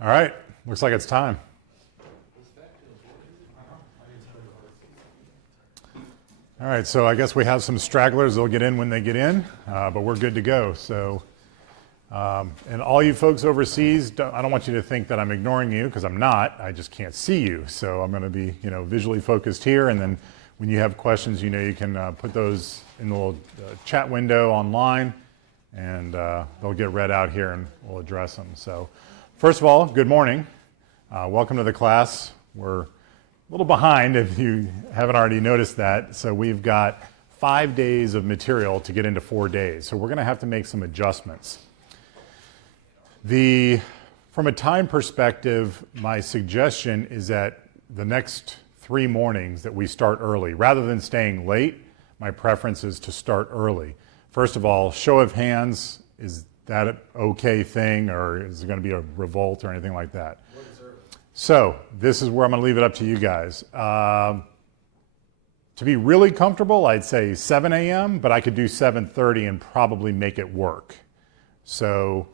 All right, looks like it's time. All right, so I guess we have some stragglers. They'll get in when they get in, but we're good to go. So, and all you folks overseas, I don't want you to think that I'm ignoring you, because I'm not. I just can't see you. So I'm going to be, visually focused here, and then when you have questions, you can put those in the little chat window online, and they'll get read out here, and we'll address them. So, first of all, good morning. Welcome to the class. We're a little behind if you haven't already noticed that. So we've got 5 days of material to get into 4 days. So we're going to have to make some adjustments. From a time perspective, my suggestion is that the next 3 mornings that we start early. Rather than staying late, my preference is to start early. First of all, show of hands, is that an okay thing, or is there going to be a revolt or anything like that? So this is where I'm going to leave it up to you guys. To be really comfortable, I'd say 7 a.m., but I could do 7:30 and probably make it work. So,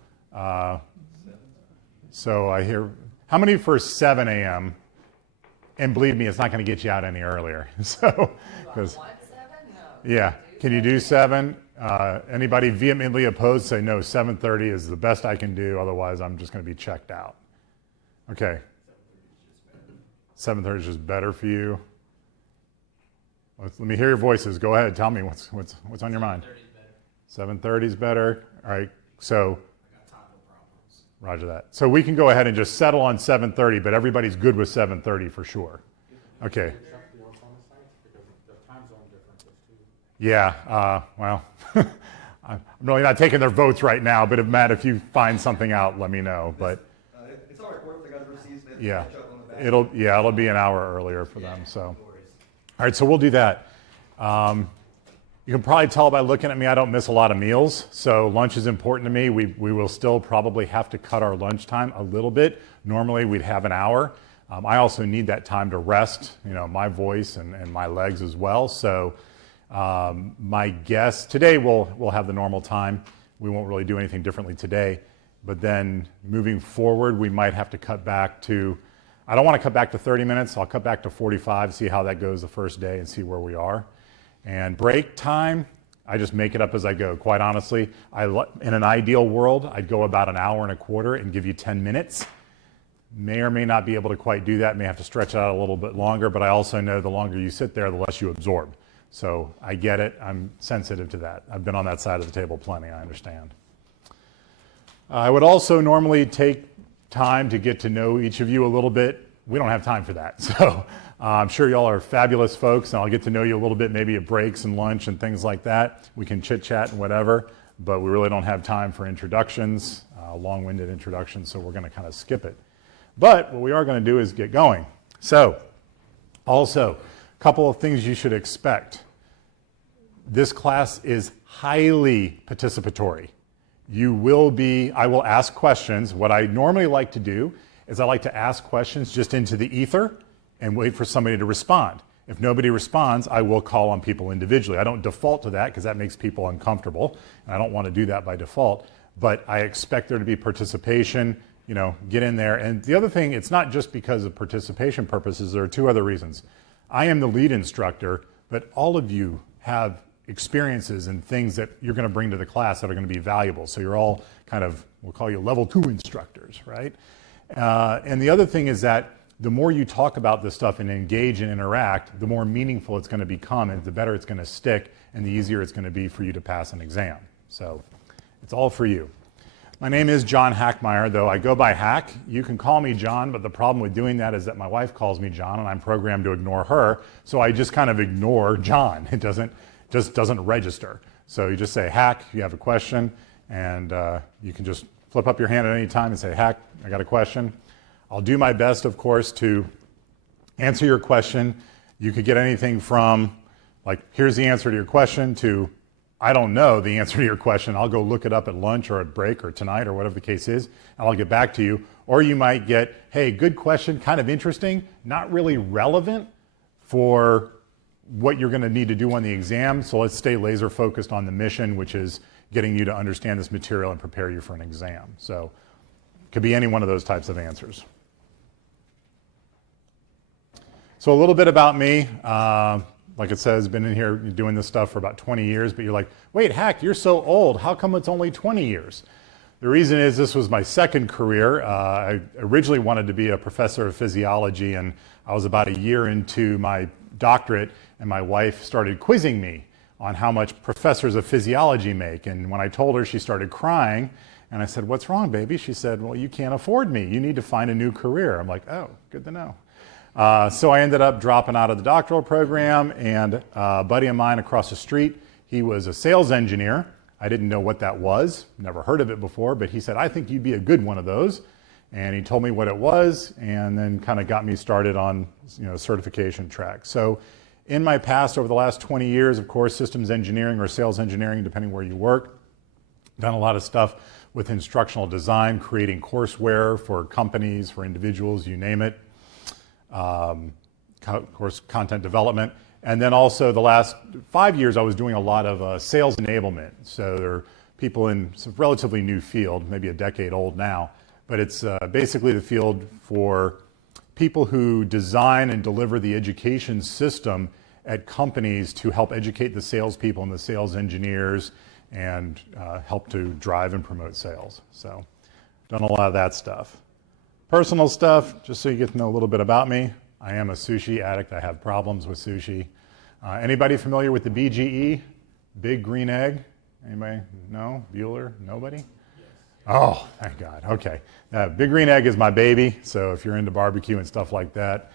so I hear, how many for 7 a.m.? And believe me, it's not going to get you out any earlier. So, because yeah, can you do 7? Anybody vehemently opposed, say no, 7:30 is the best I can do. Otherwise, I'm just going to be checked out. Okay. 7:30 is just better for you. Let me hear your voices. Go ahead. Tell me what's on your mind. 7:30 is better. All right. So, roger that. So we can go ahead and just settle on 7:30, but everybody's good with 7:30 for sure. Okay. Yeah. Well, I'm really not taking their votes right now. But Matt, if you find something out, let me know. But it's all right. The guys overseas, yeah. It'll be an hour earlier for them. So, all right, so we'll do that. You can probably tell by looking at me, I don't miss a lot of meals. So lunch is important to me. We will still probably have to cut our lunch time a little bit. Normally we'd have an hour. I also need that time to rest, my voice and my legs as well. So my guess today we'll have the normal time. We won't really do anything differently today. But then moving forward, we might have to cut back to, I don't want to cut back to 30 minutes. I'll cut back to 45, see how that goes the first day and see where we are. And break time, I just make it up as I go. Quite honestly, in an ideal world, I'd go about an hour and a quarter and give you 10 minutes. May or may not be able to quite do that. May have to stretch it out a little bit longer, but I also know the longer you sit there, the less you absorb. So I get it. I'm sensitive to that. I've been on that side of the table plenty. I understand. I would also normally take time to get to know each of you a little bit. We don't have time for that. So I'm sure y'all are fabulous folks, and I'll get to know you a little bit, maybe at breaks and lunch and things like that. We can chit chat and whatever, but we really don't have time for introductions, long-winded introductions, so we're going to kind of skip it. But what we are going to do is get going. So also, a couple of things you should expect. This class is highly participatory. I will ask questions. What I normally like to do is I like to ask questions just into the ether and wait for somebody to respond. If nobody responds, I will call on people individually. I don't default to that because that makes people uncomfortable, and I don't want to do that by default. But I expect there to be participation, get in there. And the other thing, it's not just because of participation purposes. There are 2 other reasons. I am the lead instructor, but all of you have experiences and things that you're going to bring to the class that are going to be valuable. So you're all kind of, we'll call you level 2 instructors, right? And the other thing is that the more you talk about this stuff and engage and interact, the more meaningful it's going to become, and the better it's going to stick, and the easier it's going to be for you to pass an exam. So it's all for you. My name is John Hackmeyer, though I go by Hack. You can call me John, but the problem with doing that is that my wife calls me John, and I'm programmed to ignore her, so I just kind of ignore John. It just doesn't register. So you just say, Hack, you have a question, and you can just flip up your hand at any time and say, Hack, I got a question. I'll do my best, of course, to answer your question. You could get anything from, like, here's the answer to your question, to, I don't know the answer to your question. I'll go look it up at lunch or at break or tonight or whatever the case is, and I'll get back to you. Or you might get, hey, good question, kind of interesting, not really relevant for what you're going to need to do on the exam. So let's stay laser focused on the mission, which is getting you to understand this material and prepare you for an exam. So Could be any one of those types of answers. So a little bit about me. Like it says, been in here doing this stuff for about 20 years, but you're like, wait, Hack, you're so old. How come it's only 20 years? The reason is this was my second career. I originally wanted to be a professor of physiology, and I was about a year into my doctorate, and my wife started quizzing me on how much professors of physiology make. And when I told her, she started crying, and I said, what's wrong, baby? She said, well, you can't afford me. You need to find a new career. I'm like, oh, good to know. So I ended up dropping out of the doctoral program, and a buddy of mine across the street, he was a sales engineer. I didn't know what that was, never heard of it before, but he said, I think you'd be a good one of those. And he told me what it was, and then kind of got me started on certification track. So in my past, over the last 20 years, of course, systems engineering or sales engineering, depending where you work, done a lot of stuff with instructional design, creating courseware for companies, for individuals, you name it. Of course, content development. And then also the last 5 years, I was doing a lot of sales enablement. So there are people in some relatively new field, maybe a decade old now, but it's basically the field for people who design and deliver the education system at companies to help educate the salespeople and the sales engineers and help to drive and promote sales. So done a lot of that stuff. Personal stuff, just so you get to know a little bit about me. I am a sushi addict. I have problems with sushi. Anybody familiar with the BGE? Big green egg? Anybody? No? Bueller? Nobody? Yes. Oh, thank God. Okay. Big green egg is my baby, so if you're into barbecue and stuff like that,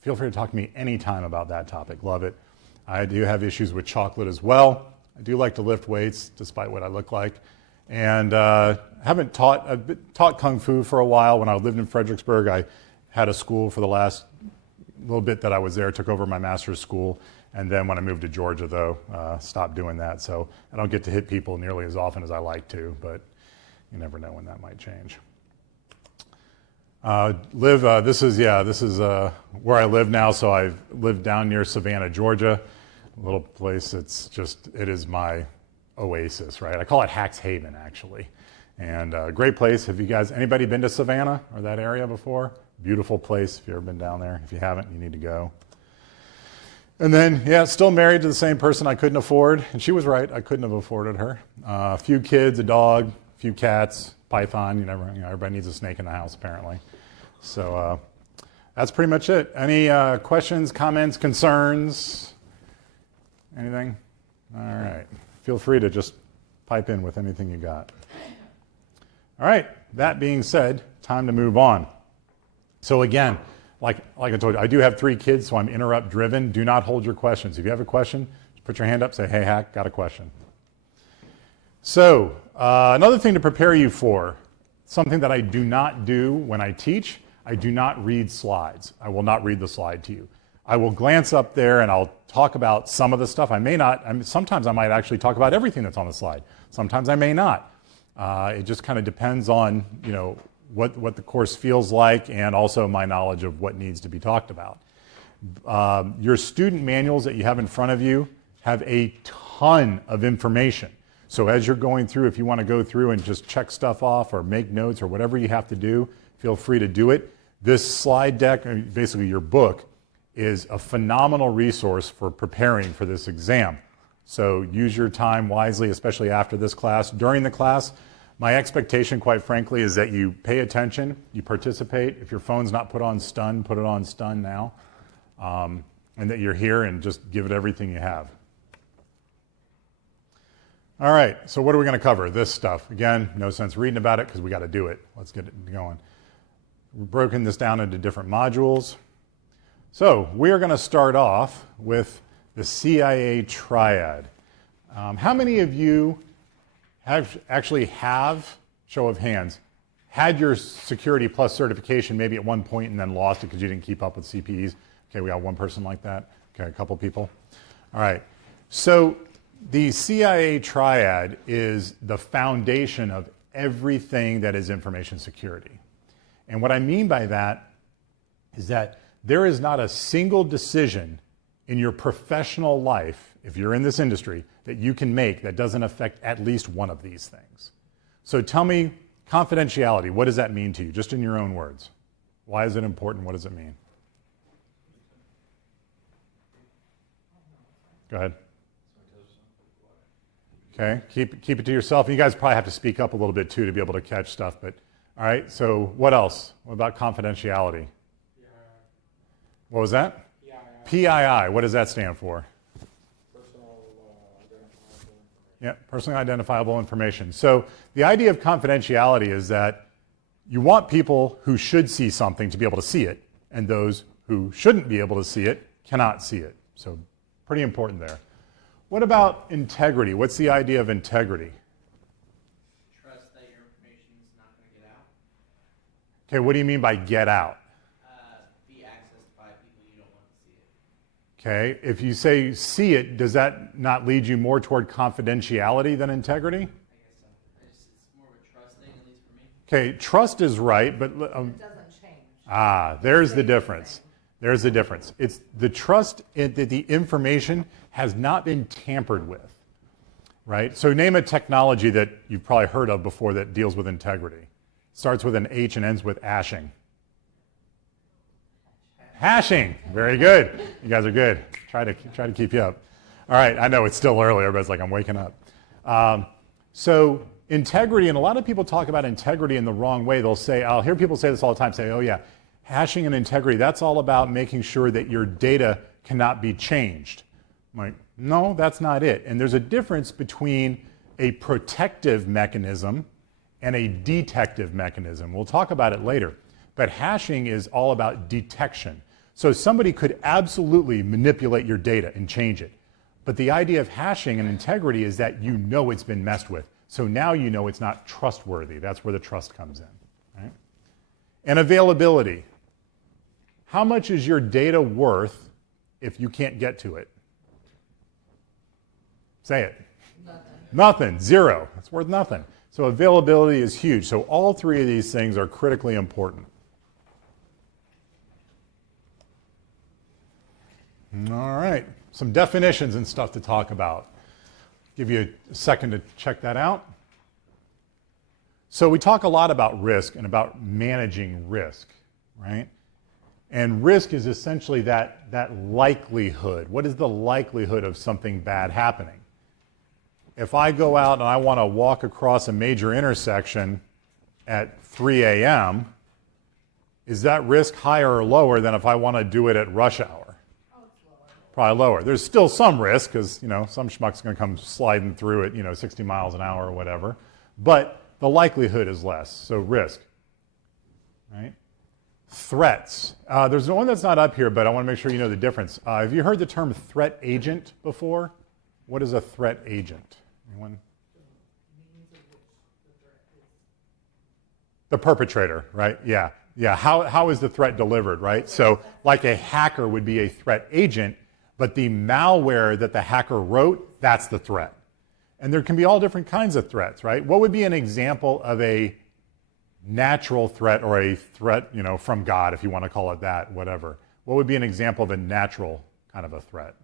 feel free to talk to me anytime about that topic. Love it. I do have issues with chocolate as well. I do like to lift weights, despite what I look like. And I've taught Kung Fu for a while. When I lived in Fredericksburg, I had a school for the last little bit that I was there, took over my master's school. And then when I moved to Georgia, though, stopped doing that. So I don't get to hit people nearly as often as I like to, but you never know when that might change. This is where I live now. So I live down near Savannah, Georgia, a little place. It is my oasis, right? I call it Hack's Haven, actually. And great place. Have you guys, anybody been to Savannah or that area before? Beautiful place if you've ever been down there. If you haven't, you need to go. And then, still married to the same person I couldn't afford. And she was right, I couldn't have afforded her. A few kids, a dog, a few cats, python. Everybody needs a snake in the house, apparently. So that's pretty much it. Any questions, comments, concerns? Anything? All right. Feel free to just pipe in with anything you got. All right, that being said, time to move on. So again, like I told you, I do have 3 kids, so I'm interrupt driven. Do not hold your questions. If you have a question, just put your hand up, say, hey, Hack, got a question. So another thing to prepare you for, something that I do not do when I teach, I do not read slides. I will not read the slide to you. I will glance up there and I'll talk about some of the stuff. Sometimes I might actually talk about everything that's on the slide. Sometimes I may not. It just kind of depends on, what the course feels like and also my knowledge of what needs to be talked about. Your student manuals that you have in front of you have a ton of information. So as you're going through, if you want to go through and just check stuff off or make notes or whatever you have to do, feel free to do it. This slide deck, basically your book, is a phenomenal resource for preparing for this exam. So use your time wisely, especially after this class. During the class, my expectation, quite frankly, is that you pay attention, you participate. If your phone's not put on stun, put it on stun now. And that you're here and just give it everything you have. All right, so what are we going to cover? This stuff. Again, no sense reading about it because we got to do it. Let's get it going. We've broken this down into different modules. So we're going to start off with the CIA triad. How many of you have, show of hands, had your Security Plus certification maybe at one point and then lost it because you didn't keep up with CPEs? Okay, we got one person like that. Okay, a couple people. All right, so the CIA triad is the foundation of everything that is information security. And what I mean by that is that there is not a single decision in your professional life, if you're in this industry, that you can make that doesn't affect at least one of these things. So tell me Confidentiality, what does that mean to you? Just in your own words. Why is it important? What does it mean? Go ahead. Okay, keep it to yourself. You guys probably have to speak up a little bit too to be able to catch stuff. But all right, so what else? What about confidentiality? What was that? PII. What does that stand for? Yeah, personally identifiable information. So the idea of confidentiality is that you want people who should see something to be able to see it, and those who shouldn't be able to see it cannot see it. So pretty important there. What about integrity? What's the idea of integrity? Trust that your information is not going to get out. Okay, what do you mean by get out? Be accessed by people you don't want to see it. Okay, if you say see it, does that not lead you more toward confidentiality than integrity? I guess so. It's more of a trust thing, at least for me. Okay, trust is right, but It doesn't change. there's the difference. There's the difference. It's the trust that the information has not been tampered with, right? So name a technology that you've probably heard of before that deals with integrity. Starts with an H and ends with ashing. Hashing. Very good. You guys are good. Try to keep you up. All right. I know it's still early. Everybody's like, I'm waking up. So integrity, and a lot of people talk about integrity in the wrong way. They'll say, I'll hear people say this all the time, say, oh yeah, hashing and integrity, that's all about making sure that your data cannot be changed. I'm like, no, that's not it. And there's a difference between a protective mechanism and a detective mechanism. We'll talk about it later. But hashing is all about detection. So somebody could absolutely manipulate your data and change it. But the idea of hashing and integrity is that you know it's been messed with. So now you know it's not trustworthy. That's where the trust comes in. Right? And availability. How much is your data worth if you can't get to it? Say it. Nothing. Zero. It's worth nothing. So availability is huge. So all three of these things are critically important. All right. Some definitions and stuff to talk about. Give you a second to check that out. So we talk a lot about risk and about managing risk, right? And risk is essentially that likelihood. What is the likelihood of something bad happening? If I go out and I want to walk across a major intersection at 3 a.m., is that risk higher or lower than if I want to do it at rush hour? Oh, it's lower. Probably lower. There's still some risk because, some schmuck's going to come sliding through at, 60 miles an hour or whatever. But the likelihood is less, so risk, right? Threats. There's one that's not up here, but I want to make sure you know the difference. Have you heard the term threat agent before? What is a threat agent? Anyone? The perpetrator, right? Yeah. How is the threat delivered, right? So like a hacker would be a threat agent, but the malware that the hacker wrote, that's the threat. And there can be all different kinds of threats, right? What would be an example of a natural threat or a threat, from God, if you want to call it that, whatever? What would be an example of a natural kind of a threat?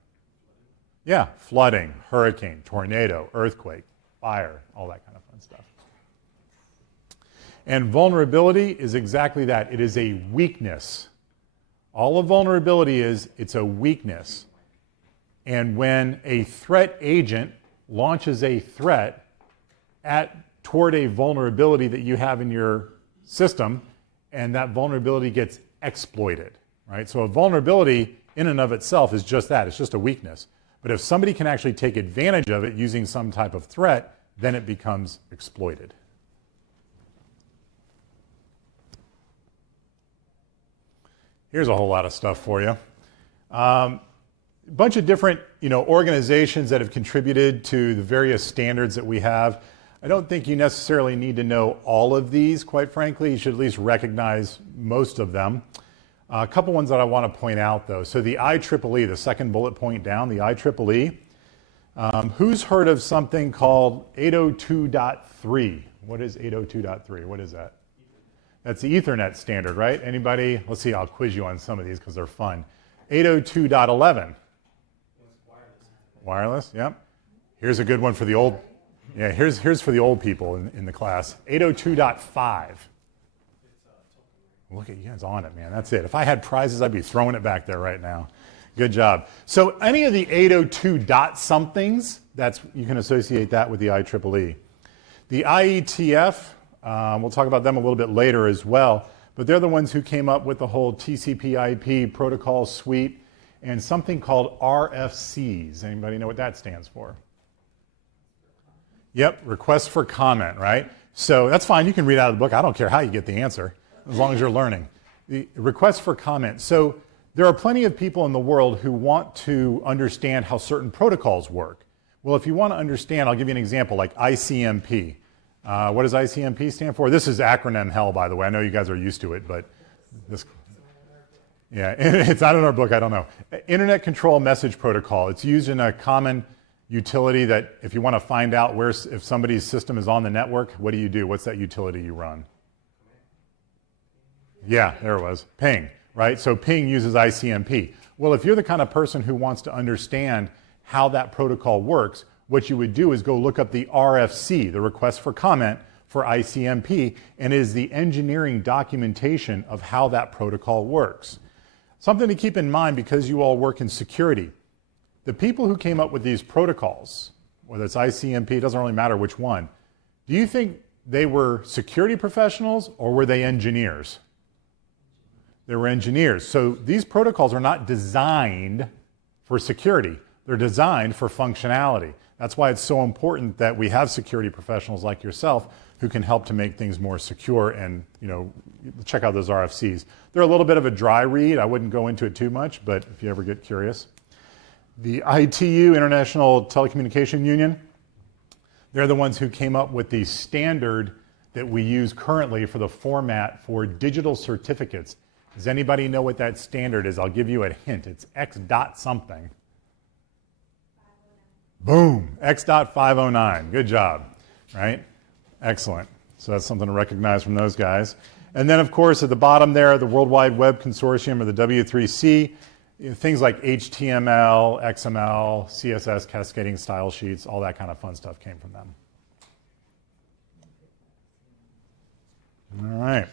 Yeah, flooding, hurricane, tornado, earthquake, fire, all that kind of fun stuff. And vulnerability is exactly that. It is a weakness. All of vulnerability is, it's a weakness. And when a threat agent launches a threat toward a vulnerability that you have in your system, and that vulnerability gets exploited, right? So a vulnerability in and of itself is just that. It's just a weakness. But if somebody can actually take advantage of it using some type of threat, then it becomes exploited. Here's a whole lot of stuff for you. A bunch of different, organizations that have contributed to the various standards that we have. I don't think you necessarily need to know all of these, quite frankly. You should at least recognize most of them. A couple ones that I want to point out, though. So the IEEE, the second bullet point down, the IEEE. Who's heard of something called 802.3? What is 802.3? What is that? That's the Ethernet standard, right? Anybody? Let's see, I'll quiz you on some of these because they're fun. 802.11. Wireless, yep. Here's a good one for the old Yeah, here's for the old people in the class. 802.5. Look at you guys on it, man. That's it. If I had prizes, I'd be throwing it back there right now. Good job. So any of the 802 dot somethings, you can associate that with the IEEE. The IETF, we'll talk about them a little bit later as well, but they're the ones who came up with the whole TCP/IP protocol suite and something called RFCs. Anybody know what that stands for? Yep, request for comment, right? So that's fine. You can read out of the book. I don't care how you get the answer, as long as you're learning. The request for comment. So there are plenty of people in the world who want to understand how certain protocols work. Well, if you want to understand, I'll give you an example, like ICMP. What does ICMP stand for? This is acronym hell, by the way. I know you guys are used to it, but this... Yeah, it's not in our book, I don't know. Internet Control Message Protocol. It's used in a common utility that if you want to find out if somebody's system is on the network, what do? What's that utility you run? Yeah, there it was. Ping, right? So ping uses ICMP. Well, if you're the kind of person who wants to understand how that protocol works, what you would do is go look up the RFC, the request for comment for ICMP, and it is the engineering documentation of how that protocol works. Something to keep in mind because you all work in security. The people who came up with these protocols, whether it's ICMP, it doesn't really matter which one, do you think they were security professionals or were they engineers? They were engineers. So these protocols are not designed for security. They're designed for functionality. That's why it's so important that we have security professionals like yourself who can help to make things more secure and, check out those RFCs. They're a little bit of a dry read. I wouldn't go into it too much, but if you ever get curious. The ITU, International Telecommunication Union, they're the ones who came up with the standard that we use currently for the format for digital certificates. Does anybody know what that standard is? I'll give you a hint. It's X dot something. Boom, X.509. Good job, right? Excellent. So that's something to recognize from those guys. And then, of course, at the bottom there, the World Wide Web Consortium, or the W3C, things like HTML, XML, CSS, cascading style sheets, all that kind of fun stuff came from them. All right.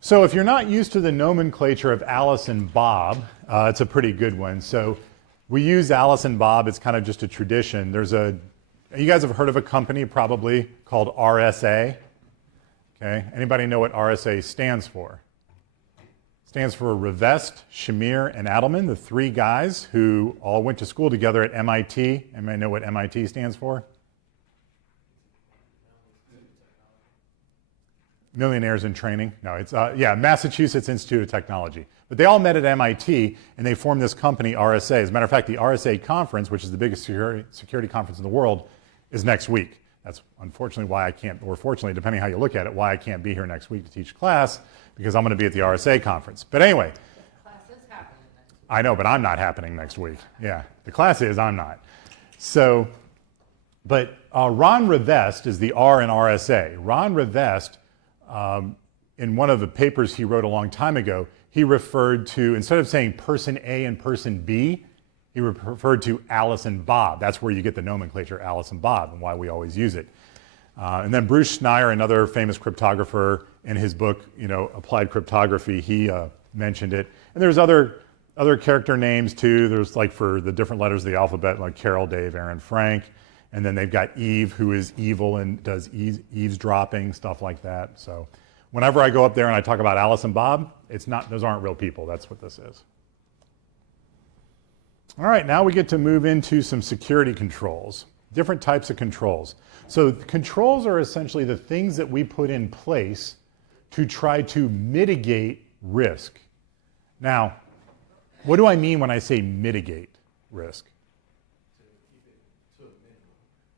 So if you're not used to the nomenclature of Alice and Bob, it's a pretty good one. So we use Alice and Bob. It's kind of just a tradition. You guys have heard of a company probably called RSA. Okay. Anybody know what RSA stands for? It stands for Revest, Shamir, and Adelman, the three guys who all went to school together at MIT. Anybody know what MIT stands for? Millionaires in Training. No, it's Massachusetts Institute of Technology. But they all met at MIT, and they formed this company, RSA. As a matter of fact, the RSA conference, which is the biggest security conference in the world, is next week. That's unfortunately why I can't, or fortunately, depending how you look at it, why I can't be here next week to teach class, because I'm going to be at the RSA conference. But anyway. The class is happening next week. I know, but I'm not happening next week. Yeah, the class is, I'm not. So, but Ron Revest is the R in RSA. Ron Revest, in one of the papers he wrote a long time ago, he referred to, instead of saying person A and person B, he referred to Alice and Bob. That's where you get the nomenclature Alice and Bob and why we always use it. And then Bruce Schneier, another famous cryptographer, in his book, Applied Cryptography, he mentioned it. And there's other character names too. There's like for the different letters of the alphabet, like Carol, Dave, Aaron, Frank. And then they've got Eve, who is evil and does eavesdropping, stuff like that. So whenever I go up there and I talk about Alice and Bob, those aren't real people. That's what this is. All right, now we get to move into some security controls, different types of controls. So controls are essentially the things that we put in place to try to mitigate risk. Now, what do I mean when I say mitigate risk?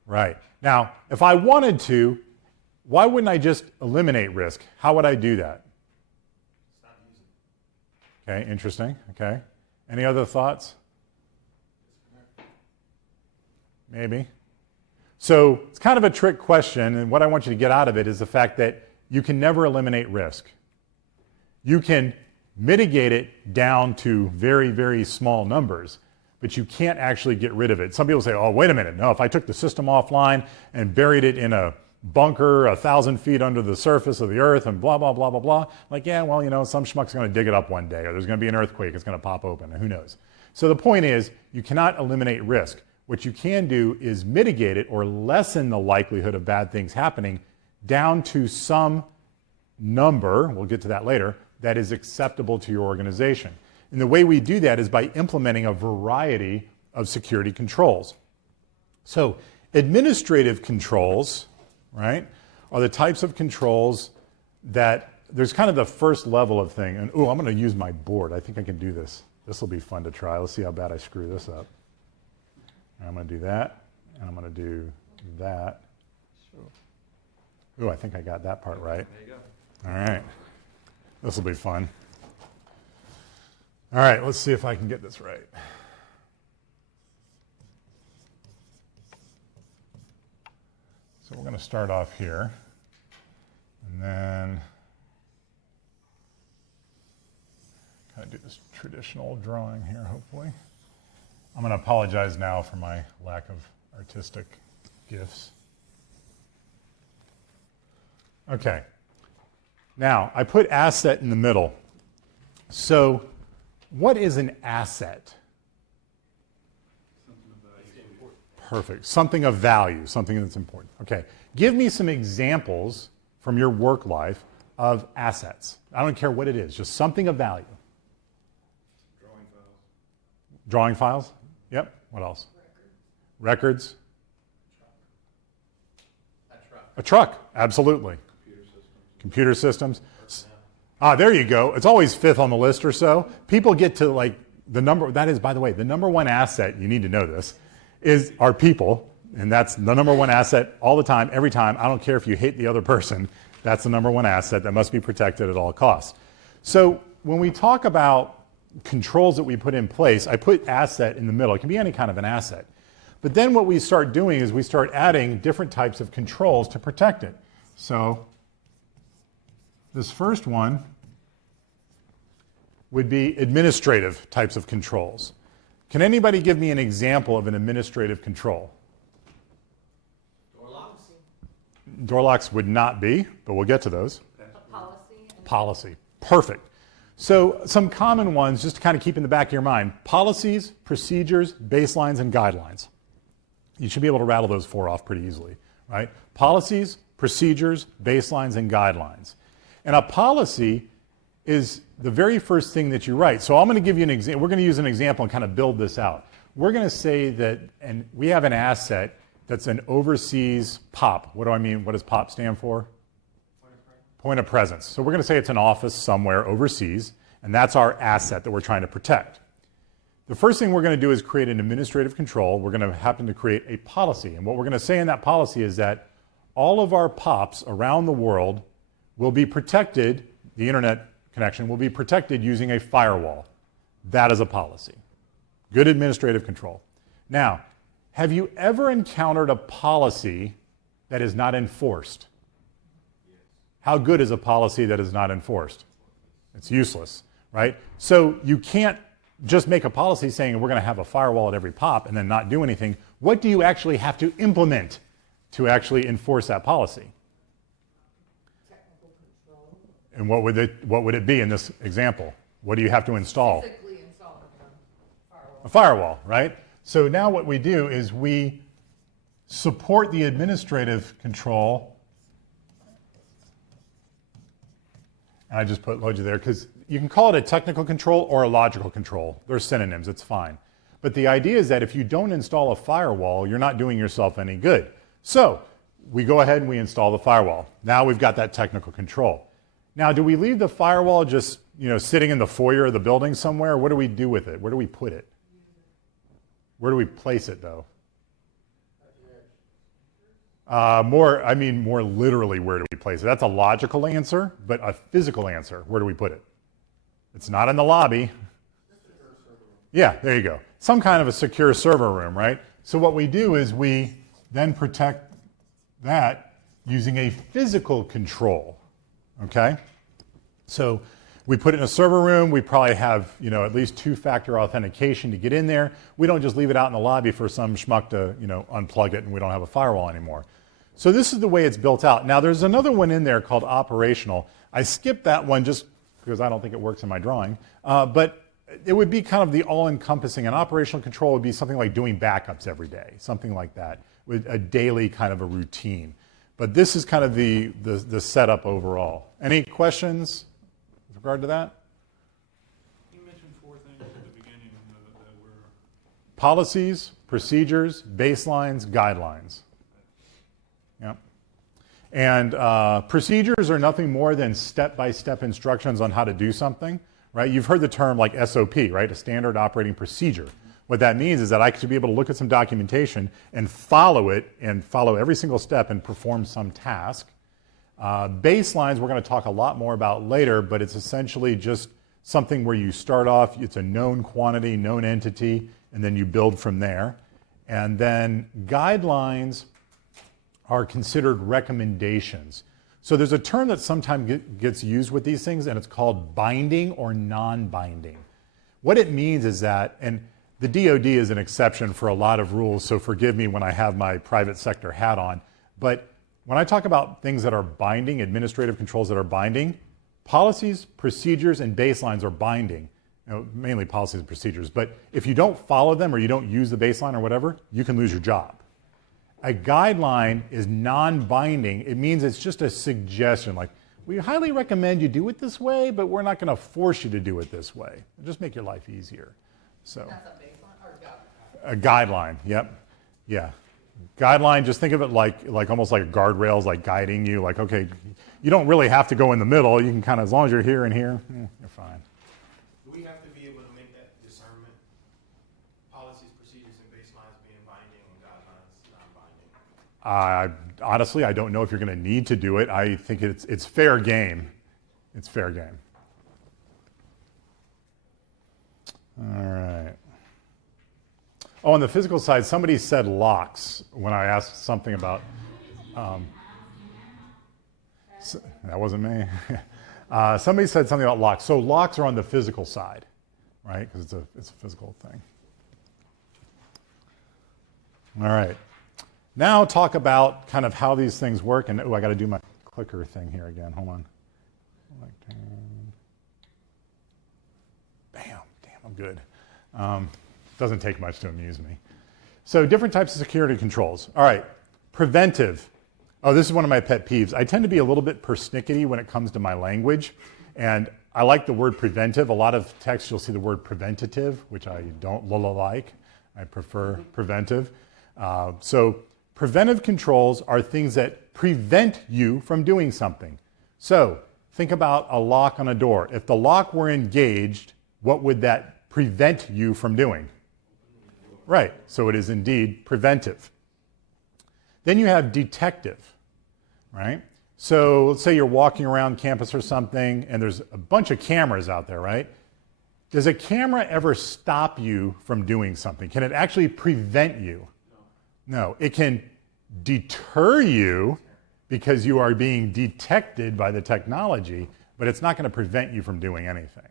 Right. Now, if I wanted to, why wouldn't I just eliminate risk? How would I do that? Stop using it. Okay, interesting. Okay. Any other thoughts? Maybe. So it's kind of a trick question, and what I want you to get out of it is the fact that you can never eliminate risk. You can mitigate it down to very, very small numbers, but you can't actually get rid of it. Some people say, oh, wait a minute. No, if I took the system offline and buried it in a bunker 1,000 feet under the surface of the earth and blah, blah, blah, blah, blah. Like, yeah, well, you know, some schmuck's going to dig it up one day, or there's going to be an earthquake, it's going to pop open, and who knows. So the point is, you cannot eliminate risk. What you can do is mitigate it or lessen the likelihood of bad things happening down to some number, we'll get to that later, that is acceptable to your organization. And the way we do that is by implementing a variety of security controls. So administrative controls, right, are the types of controls that there's kind of the first level of thing. And oh, I'm going to use my board. I think I can do this. This will be fun to try. Let's see how bad I screw this up. I'm going to do that, and I'm going to do that. Oh, I think I got that part right. There you go. All right. This will be fun. All right, let's see if I can get this right. So we're going to start off here, and then kind of do this traditional drawing here, hopefully. I'm going to apologize now for my lack of artistic gifts. Okay. Now, I put asset in the middle. So, what is an asset? Perfect. Something of value, something that's important. Okay. Give me some examples from your work life of assets. I don't care what it is, just something of value. Drawing files. Drawing files? Yep. What else? Records. A truck, absolutely. Computer systems. There you go. It's always fifth on the list or so. People get to like the number, that is, by the way, the number one asset, you need to know this, is our people. And that's the number one asset all the time, every time. I don't care if you hate the other person. That's the number one asset that must be protected at all costs. So when we talk about controls that we put in place, I put asset in the middle. It can be any kind of an asset. But then what we start doing is we start adding different types of controls to protect it. So this first one would be administrative types of controls. Can anybody give me an example of an administrative control? Door locks. Door locks would not be, but we'll get to those. A policy. And Policy. Perfect. So some common ones, just to kind of keep in the back of your mind: policies, procedures, baselines, and guidelines. You should be able to rattle those four off pretty easily, right? Policies, procedures, baselines, and guidelines. And a policy is the very first thing that you write. So I'm going to give you an example. We're going to use an example and kind of build this out. We're going to say that, and we have an asset that's an overseas POP. What do I mean? What does POP stand for? Point of presence. So we're going to say it's an office somewhere overseas, and that's our asset that we're trying to protect. The first thing we're going to do is create an administrative control. We're going to happen to create a policy. And what we're going to say in that policy is that all of our POPs around the world will be protected, the internet connection will be protected using a firewall. That is a policy. Good administrative control. Now, have you ever encountered a policy that is not enforced? How good is a policy that is not enforced? It's useless, right? So you can't just make a policy saying we're going to have a firewall at every POP and then not do anything. What do you actually have to implement to actually enforce that policy? technical control. And what would it be in this example? What do you have to install? Physically installing a firewall. A firewall, right? So now what we do is we support the administrative control. And I just put load you there because you can call it a technical control or a logical control. They're synonyms, it's fine. But the idea is that if you don't install a firewall, you're not doing yourself any good. So we go ahead and we install the firewall. Now we've got that technical control. Now, do we leave the firewall just, sitting in the foyer of the building somewhere? What do we do with it? Where do we put it? Where do we place it, though? More literally, where do we place it? That's a logical answer, but a physical answer, where do we put it? It's not in the lobby. Yeah, there you go. Some kind of a secure server room, right? So what we do is we then protect that using a physical control, okay? So We put it in a server room. We probably have, you know, at least two-factor authentication to get in there. We don't just leave it out in the lobby for some schmuck to, you know, unplug it and we don't have a firewall anymore. So this is the way it's built out. Now there's another one in there called operational. I skipped that one just because I don't think it works in my drawing. But it would be kind of the all-encompassing. An operational control would be something like doing backups every day, something like that, with a daily kind of a routine. But this is kind of the setup overall. Any questions with regard to that? You mentioned 4 things at the beginning that were... Policies, procedures, baselines, guidelines. Yep. And procedures are nothing more than step-by-step instructions on how to do something, right? You've heard the term like SOP, right? A standard operating procedure. What that means is that I should be able to look at some documentation and follow it and follow every single step and perform some task. Baselines we're going to talk a lot more about later, but it's essentially just something where you start off, it's a known quantity, known entity, and then you build from there. And then guidelines are considered recommendations. So there's a term that sometimes gets used with these things, and it's called binding or non-binding. What it means is that, and the DoD is an exception for a lot of rules, so forgive me when I have my private sector hat on, but when I talk about things that are binding, administrative controls that are binding, policies, procedures, and baselines are binding. You know, mainly policies and procedures, but if you don't follow them or you don't use the baseline or whatever, you can lose your job. A guideline is non-binding. It means it's just a suggestion, like, we highly recommend you do it this way, but we're not going to force you to do it this way. It'll just make your life easier. So, That's a baseline or a guideline, yep, yeah. Guideline, just think of it like almost like guardrails, like guiding you, like, okay, you don't really have to go in the middle. You can kind of, as long as you're here and here, you're fine. Do we have to be able to make that discernment? Policies, procedures, and baselines being binding and guidelines non-binding? Honestly, I don't know if you're going to need to do it. I think it's fair game. It's fair game. All right. Oh, on the physical side, somebody said locks when I asked something about. That wasn't me. Somebody said something about locks. So locks are on the physical side, right? Because it's a physical thing. All right. Now talk about kind of how these things work. And I got to do my clicker thing here again. Hold on. Bam. Damn, I'm good. Doesn't take much to amuse me. So different types of security controls. All right. Preventive. Oh, this is one of my pet peeves. I tend to be a little bit persnickety when it comes to my language. And I like the word preventive. A lot of text you'll see the word preventative, which I don't like. I prefer preventive. So preventive controls are things that prevent you from doing something. So think about a lock on a door. If the lock were engaged, what would that prevent you from doing? Right, so it is indeed preventive. Then you have detective, right? So let's say you're walking around campus or something and there's a bunch of cameras out there, right? Does a camera ever stop you from doing something? Can it actually prevent you? No, it can deter you because you are being detected by the technology, but it's not going to prevent you from doing anything,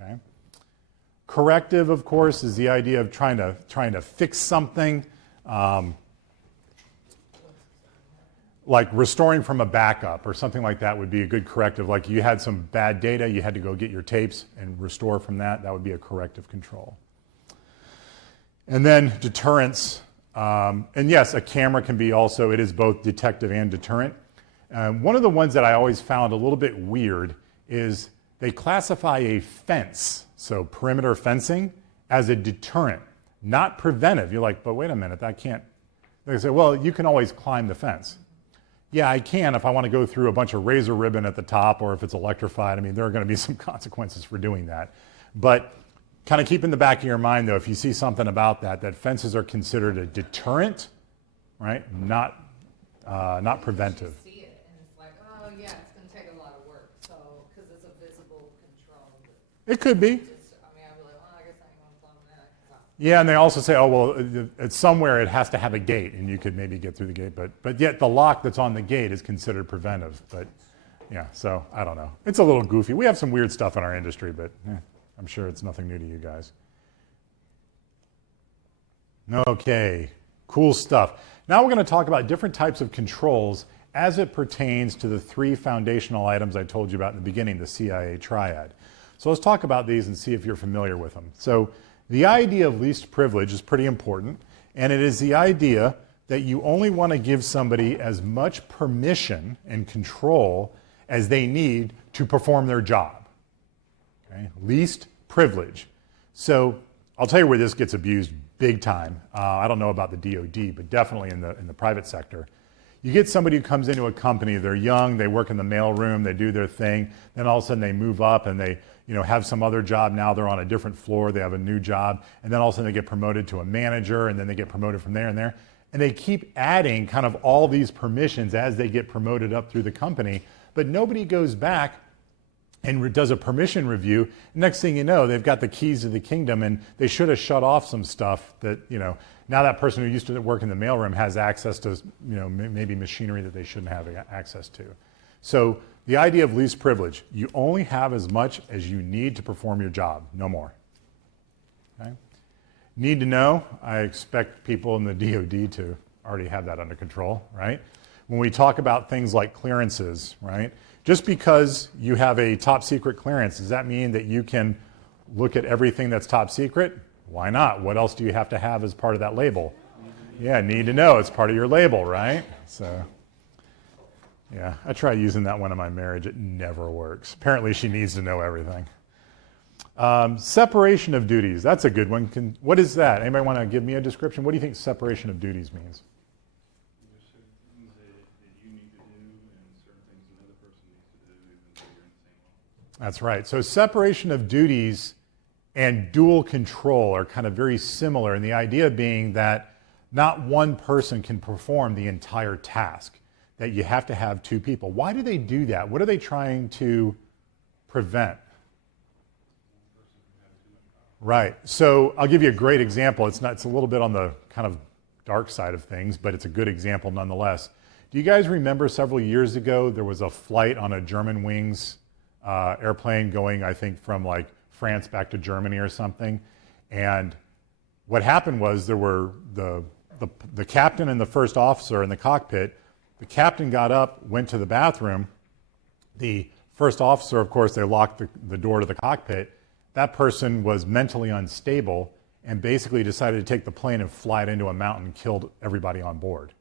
okay? Corrective, of course, is the idea of trying to fix something, like restoring from a backup or something like that would be a good corrective. Like you had some bad data, you had to go get your tapes and restore from that. That would be a corrective control. And then deterrence. And yes, a camera can be also, it is both detective and deterrent. One of the ones that I always found a little bit weird is they classify a fence, so perimeter fencing, as a deterrent, not preventive. You're like, but wait a minute, that can't. They say, well, you can always climb the fence. Yeah, I can if I want to go through a bunch of razor ribbon at the top or if it's electrified. I mean, there are going to be some consequences for doing that. But kind of keep in the back of your mind, though, if you see something about that fences are considered a deterrent, right? Not preventive. You see it and it's like, oh yeah, it's going to take a lot of work. So, because it's a visible control. It could be. I mean, I'd be like, well, I guess I ain't going to climb that. Yeah, and they also say, oh, well, it's somewhere it has to have a gate, and you could maybe get through the gate. But yet the lock that's on the gate is considered preventive. But Yeah, so I don't know. It's a little goofy. We have some weird stuff in our industry, but I'm sure it's nothing new to you guys. Okay, cool stuff. Now we're going to talk about different types of controls as it pertains to the three foundational items I told you about in the beginning, the CIA triad. So let's talk about these and see if you're familiar with them. So the idea of least privilege is pretty important, and it is the idea that you only want to give somebody as much permission and control as they need to perform their job. Okay? Least privilege. So I'll tell you where this gets abused big time. I don't know about the DoD, but definitely in the private sector. You get somebody who comes into a company, they're young, they work in the mailroom, they do their thing, then all of a sudden they move up and they have some other job, now they're on a different floor, they have a new job, and then all of a sudden they get promoted to a manager, and then they get promoted from there and there. And they keep adding kind of all these permissions as they get promoted up through the company, but nobody goes back and does a permission review. Next thing you know, they've got the keys to the kingdom, and they should have shut off some stuff that, now that person who used to work in the mailroom has access to, maybe machinery that they shouldn't have access to. So the idea of least privilege, you only have as much as you need to perform your job, no more. Okay? Need to know, I expect people in the DoD to already have that under control, right? When we talk about things like clearances, right? Just because you have a top secret clearance, does that mean that you can look at everything that's top secret? Why not? What else do you have to have as part of that label? Yeah, need to know. It's part of your label, right? So, yeah, I tried using that one in my marriage. It never works. Apparently, she needs to know everything. Separation of duties. That's a good one. What is that? Anybody want to give me a description? What do you think separation of duties means? There's certain things that you need to do and certain things another person needs to do, even though you're in the same role. That's right. So separation of duties and dual control are kind of very similar, and the idea being that not one person can perform the entire task, that you have to have two people. Why do they do that? What are they trying to prevent? Right. So I'll give you a great example. It's a little bit on the kind of dark side of things, but it's a good example nonetheless. Do you guys remember several years ago there was a flight on a Germanwings airplane going, I think, from like France back to Germany or something? And what happened was there were the captain and the first officer in the cockpit. The captain got up, went to the bathroom. The first officer, of course, they locked the door to the cockpit. That person was mentally unstable and basically decided to take the plane and fly it into a mountain and killed everybody on board.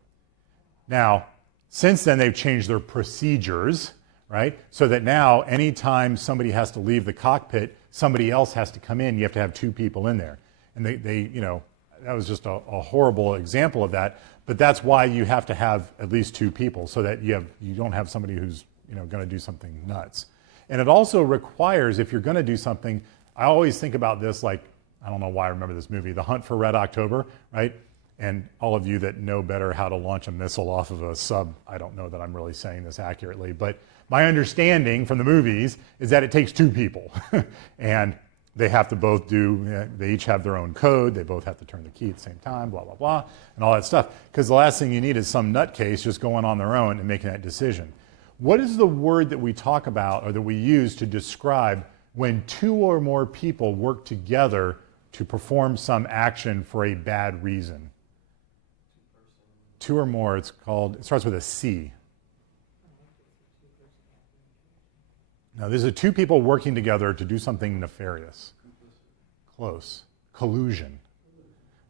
Now, since then, they've changed their procedures, right? So that now, anytime somebody has to leave the cockpit, somebody else has to come in. You have to have two people in there. And that was just a horrible example of that. But that's why you have to have at least two people, so that you don't have somebody who's going to do something nuts. And it also requires, if you're going to do something, I always think about this like, I don't know why I remember this movie, The Hunt for Red October, right? And all of you that know better how to launch a missile off of a sub, I don't know that I'm really saying this accurately, but my understanding from the movies is that it takes two people. And they have to they each have their own code, they both have to turn the key at the same time, blah, blah, blah, and all that stuff. Because the last thing you need is some nutcase just going on their own and making that decision. What is the word that we talk about or that we use to describe when two or more people work together to perform some action for a bad reason? Two or more, it starts with a C. Now, these are two people working together to do something nefarious. Close. Collusion.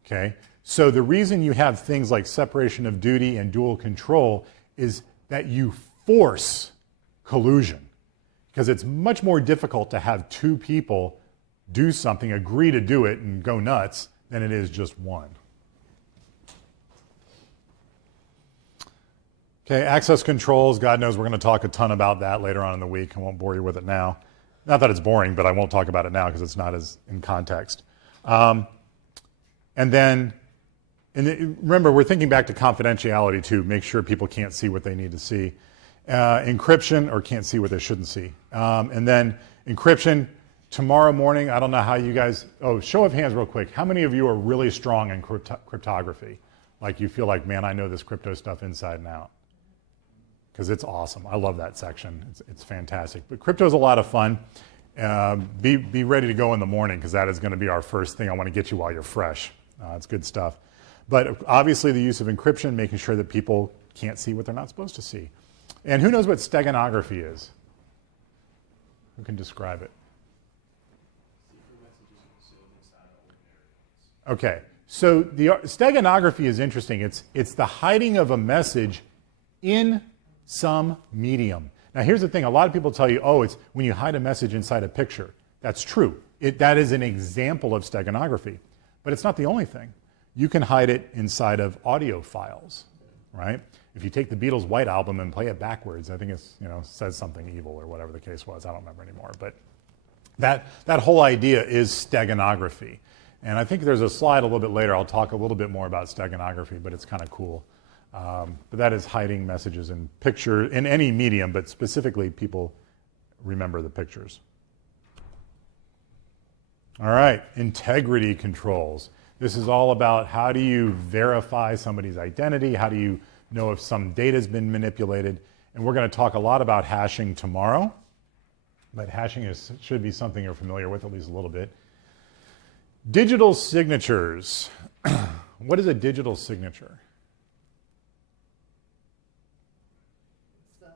Okay? So the reason you have things like separation of duty and dual control is that you force collusion, because it's much more difficult to have two people do something, agree to do it, and go nuts than it is just one. Okay, access controls. God knows we're going to talk a ton about that later on in the week. I won't bore you with it now. Not that it's boring, but I won't talk about it now because it's not as in context. And then, remember, we're thinking back to confidentiality too. Make sure people can't see what they need to see. Encryption, or can't see what they shouldn't see. And then encryption, tomorrow morning, I don't know how you guys, show of hands real quick. How many of you are really strong in cryptography? Like you feel like, man, I know this crypto stuff inside and out. because it's awesome. I love that section. It's fantastic. But crypto is a lot of fun. Be ready to go in the morning, because that is going to be our first thing. I want to get you while you're fresh. It's good stuff. But obviously the use of encryption, making sure that people can't see what they're not supposed to see. And who knows what steganography is? Who can describe it? Okay, so the steganography is interesting. It's the hiding of a message in some medium. Now here's the thing, a lot of people tell you, oh, it's when you hide a message inside a picture. That's true. That is an example of steganography, but it's not the only thing. You can hide it inside of audio files, right? If you take the Beatles' White Album and play it backwards, I think it's, says something evil or whatever the case was. I don't remember anymore, but that whole idea is steganography. And I think there's a slide a little bit later. I'll talk a little bit more about steganography, but it's kind of cool. But that is hiding messages in picture, in any medium, but specifically people remember the pictures. All right, integrity controls. This is all about how do you verify somebody's identity, how do you know if some data has been manipulated, and we're going to talk a lot about hashing tomorrow, but hashing should be something you're familiar with at least a little bit. Digital signatures. What is a digital signature? You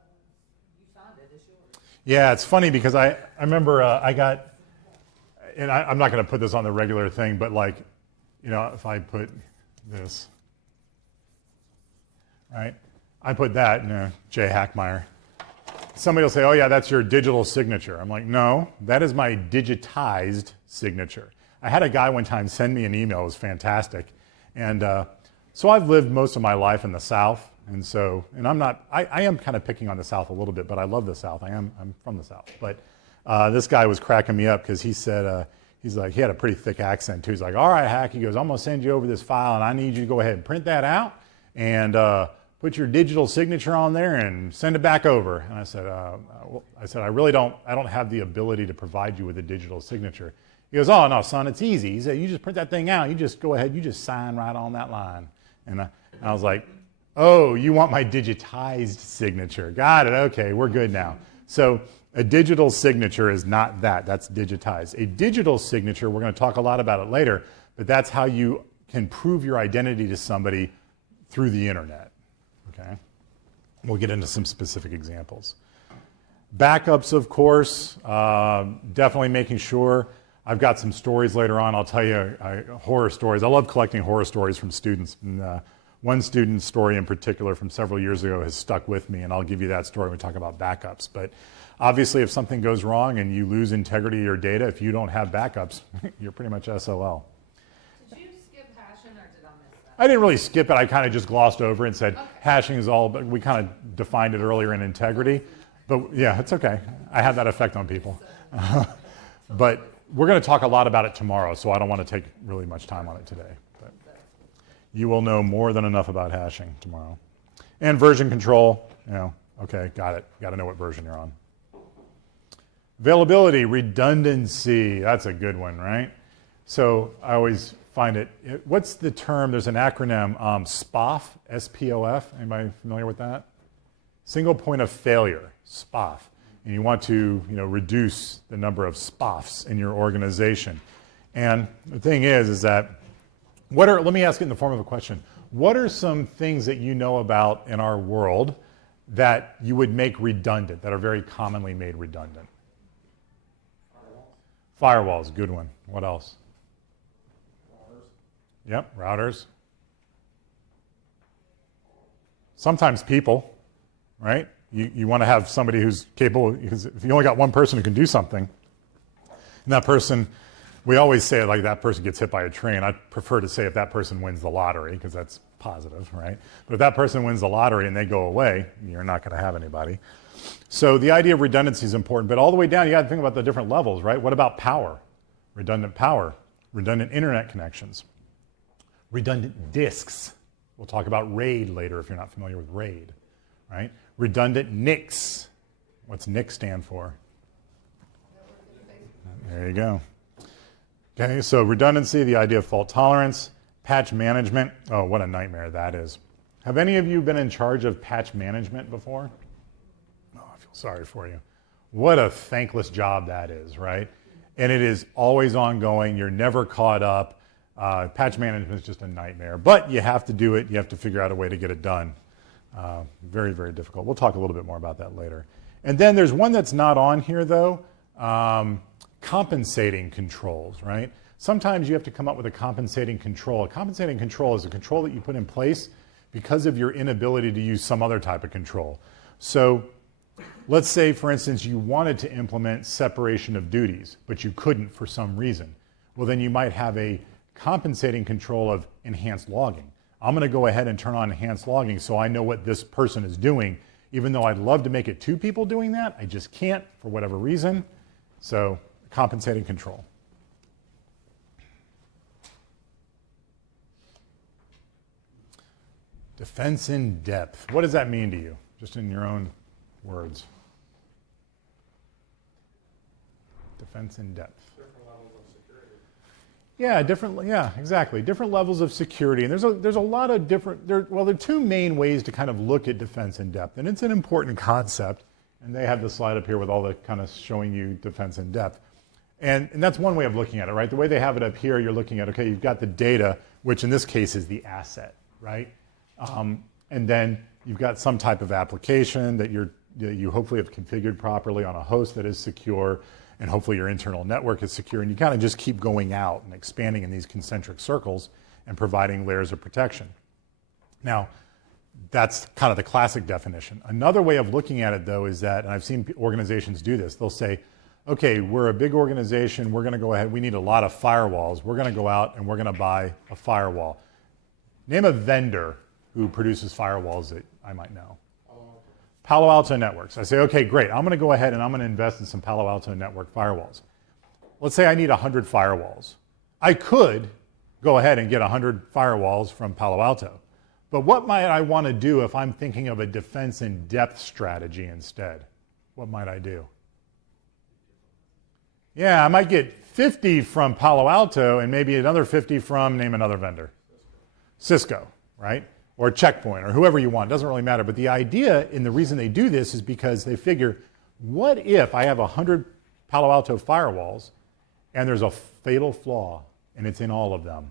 found it, it's yours. Yeah, it's funny because I remember I got, and I'm not going to put this on the regular thing, but like, if I put this, right? I put that, Jay Hackmeyer. Somebody will say, oh yeah, that's your digital signature. I'm like, no, that is my digitized signature. I had a guy one time send me an email. It was fantastic. And so I've lived most of my life in the South. And I am kind of picking on the South a little bit, but I love the South. I'm from the South. But this guy was cracking me up because he said, he had a pretty thick accent too. He's like, all right, Hack, he goes, I'm going to send you over this file and I need you to go ahead and print that out and put your digital signature on there and send it back over. And I said, I really don't have the ability to provide you with a digital signature. He goes, oh, no, son, it's easy. He said, you just print that thing out. You just go ahead. You just sign right on that line. And I was like, oh, you want my digitized signature. Got it. Okay, we're good now. So a digital signature is not that. That's digitized. A digital signature, we're going to talk a lot about it later, but that's how you can prove your identity to somebody through the internet. Okay? We'll get into some specific examples. Backups, of course, definitely making sure. I've got some stories later on. I'll tell you horror stories. I love collecting horror stories from students. And, one student's story in particular from several years ago has stuck with me, and I'll give you that story when we talk about backups. But obviously, if something goes wrong and you lose integrity of your data, if you don't have backups, you're pretty much SOL. Did you skip hashing or did I miss that? I didn't really skip it. I kind of just glossed over and said hashing is all, but we kind of defined it earlier in integrity. But yeah, it's okay. I have that effect on people. But we're going to talk a lot about it tomorrow, so I don't want to take really much time on it today. But you will know more than enough about hashing tomorrow. And version control, okay, got it. Got to know what version you're on. Availability, redundancy, that's a good one, right? So I always find what's the term? There's an acronym, SPOF, S-P-O-F. Anybody familiar with that? Single point of failure, SPOF. And you want to reduce the number of SPOFs in your organization. And the thing is that, let me ask it in the form of a question. What are some things that you know about in our world that you would make redundant, that are very commonly made redundant? Firewalls, good one. What else? Routers. Yep, routers. Sometimes people, right? You want to have somebody who's capable, because if you only got one person who can do something, and that person, we always say like that person gets hit by a train. I prefer to say if that person wins the lottery, because that's positive, right? But if that person wins the lottery and they go away, you're not going to have anybody. So the idea of redundancy is important, but all the way down, you got to think about the different levels, right? What about power? Redundant power, redundant internet connections, redundant disks. We'll talk about RAID later if you're not familiar with RAID, right? Redundant NICs. What's NIC stand for? There you go. Okay, so redundancy, the idea of fault tolerance, patch management. Oh, what a nightmare that is. Have any of you been in charge of patch management before? sorry for you. What a thankless job that is, right? And it is always ongoing. You're never caught up. Patch management is just a nightmare. But you have to do it. You have to figure out a way to get it done. Very, very difficult. We'll talk a little bit more about that later. And then there's one that's not on here, though. Compensating controls, right? Sometimes you have to come up with a compensating control. A compensating control is a control that you put in place because of your inability to use some other type of control. So let's say, for instance, you wanted to implement separation of duties, but you couldn't for some reason. Well, then you might have a compensating control of enhanced logging. I'm going to go ahead and turn on enhanced logging so I know what this person is doing, even though I'd love to make it 2 people doing that. I just can't for whatever reason. So compensating control. Defense in depth. What does that mean to you? Just in your own words. Defense in depth. Different levels of security. Yeah, exactly. Different levels of security. And there's a lot of different, there are 2 main ways to kind of look at defense in depth. And it's an important concept. And they have the slide up here with all the kind of showing you defense in depth. And that's one way of looking at it, right? The way they have it up here, you're looking at, okay, you've got the data, which in this case is the asset, right? And then you've got some type of application that you hopefully have configured properly on a host that is secure, and hopefully your internal network is secure, and you kind of just keep going out and expanding in these concentric circles and providing layers of protection. Now, that's kind of the classic definition. Another way of looking at it, though, is that, and I've seen organizations do this, they'll say, okay, we're a big organization, we're going to go ahead, we need a lot of firewalls, we're going to go out and we're going to buy a firewall. Name a vendor who produces firewalls that I might know. Palo Alto Networks. I say, okay, great. I'm going to go ahead and I'm going to invest in some Palo Alto Network firewalls. Let's say I need 100 firewalls. I could go ahead and get 100 firewalls from Palo Alto. But what might I want to do if I'm thinking of a defense in depth strategy instead? What might I do? Yeah, I might get 50 from Palo Alto and maybe another 50 from, name another vendor. Cisco, right? Or Checkpoint, or whoever you want, doesn't really matter. But the idea, and the reason they do this is because they figure, what if I have 100 Palo Alto firewalls and there's a fatal flaw and it's in all of them?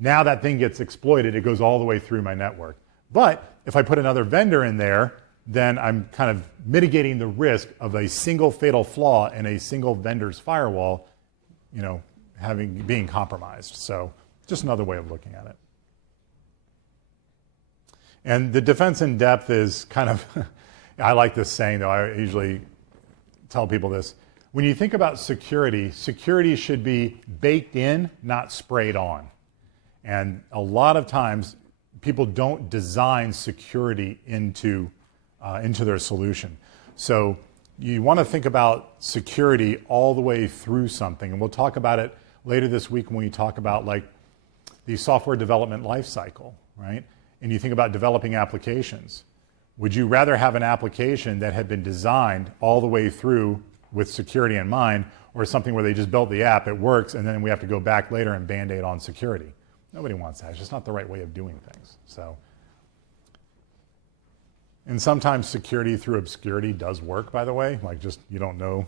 Now that thing gets exploited, it goes all the way through my network. But if I put another vendor in there, then I'm kind of mitigating the risk of a single fatal flaw in a single vendor's firewall, being compromised. So just another way of looking at it. And the defense in depth is kind of, I like this saying, though. I usually tell people this. When you think about security, security should be baked in, not sprayed on. And a lot of times, people don't design security into their solution. So you want to think about security all the way through something. And we'll talk about it later this week when we talk about like the software development lifecycle, right? And you think about developing applications. Would you rather have an application that had been designed all the way through with security in mind, or something where they just built the app, it works, and then we have to go back later and band-aid on security? Nobody wants that. It's just not the right way of doing things. So, and sometimes security through obscurity does work, by the way. Like just, you don't know,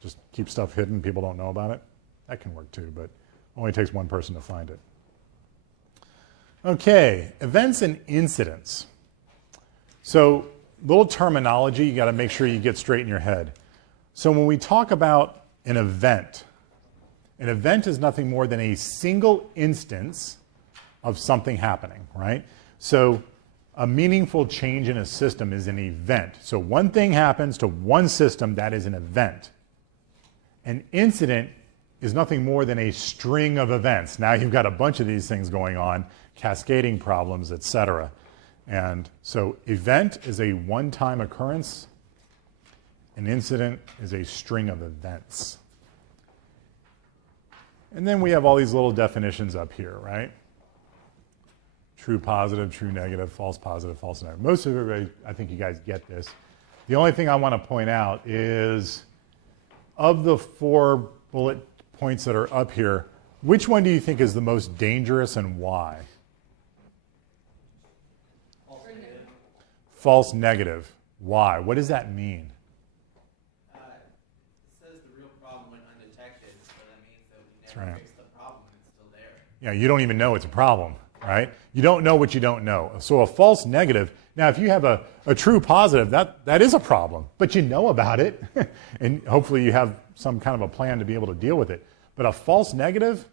just keep stuff hidden, people don't know about it. That can work too, but only takes one person to find it. Okay, events and incidents. So, little terminology, you got to make sure you get straight in your head. So when we talk about an event is nothing more than a single instance of something happening, right? So a meaningful change in a system is an event. So one thing happens to one system, that is an event. An incident is nothing more than a string of events. Now you've got a bunch of these things going on, cascading problems, etc. And so event is a one-time occurrence. An incident is a string of events. And then we have all these little definitions up here, right? True positive, true negative, false positive, false negative. Most of everybody, I think you guys get this. The only thing I want to point out is, of the 4 bullet points that are up here, which one do you think is the most dangerous and why? False negative. Why? What does that mean? problem went undetected, so that means that we That's never right. fixed the problem, it's still there. Yeah, you don't even know it's a problem, right? You don't know what you don't know. So a false negative, now if you have a true positive, that is a problem, but you know about it, and hopefully you have some kind of a plan to be able to deal with it. But a false negative,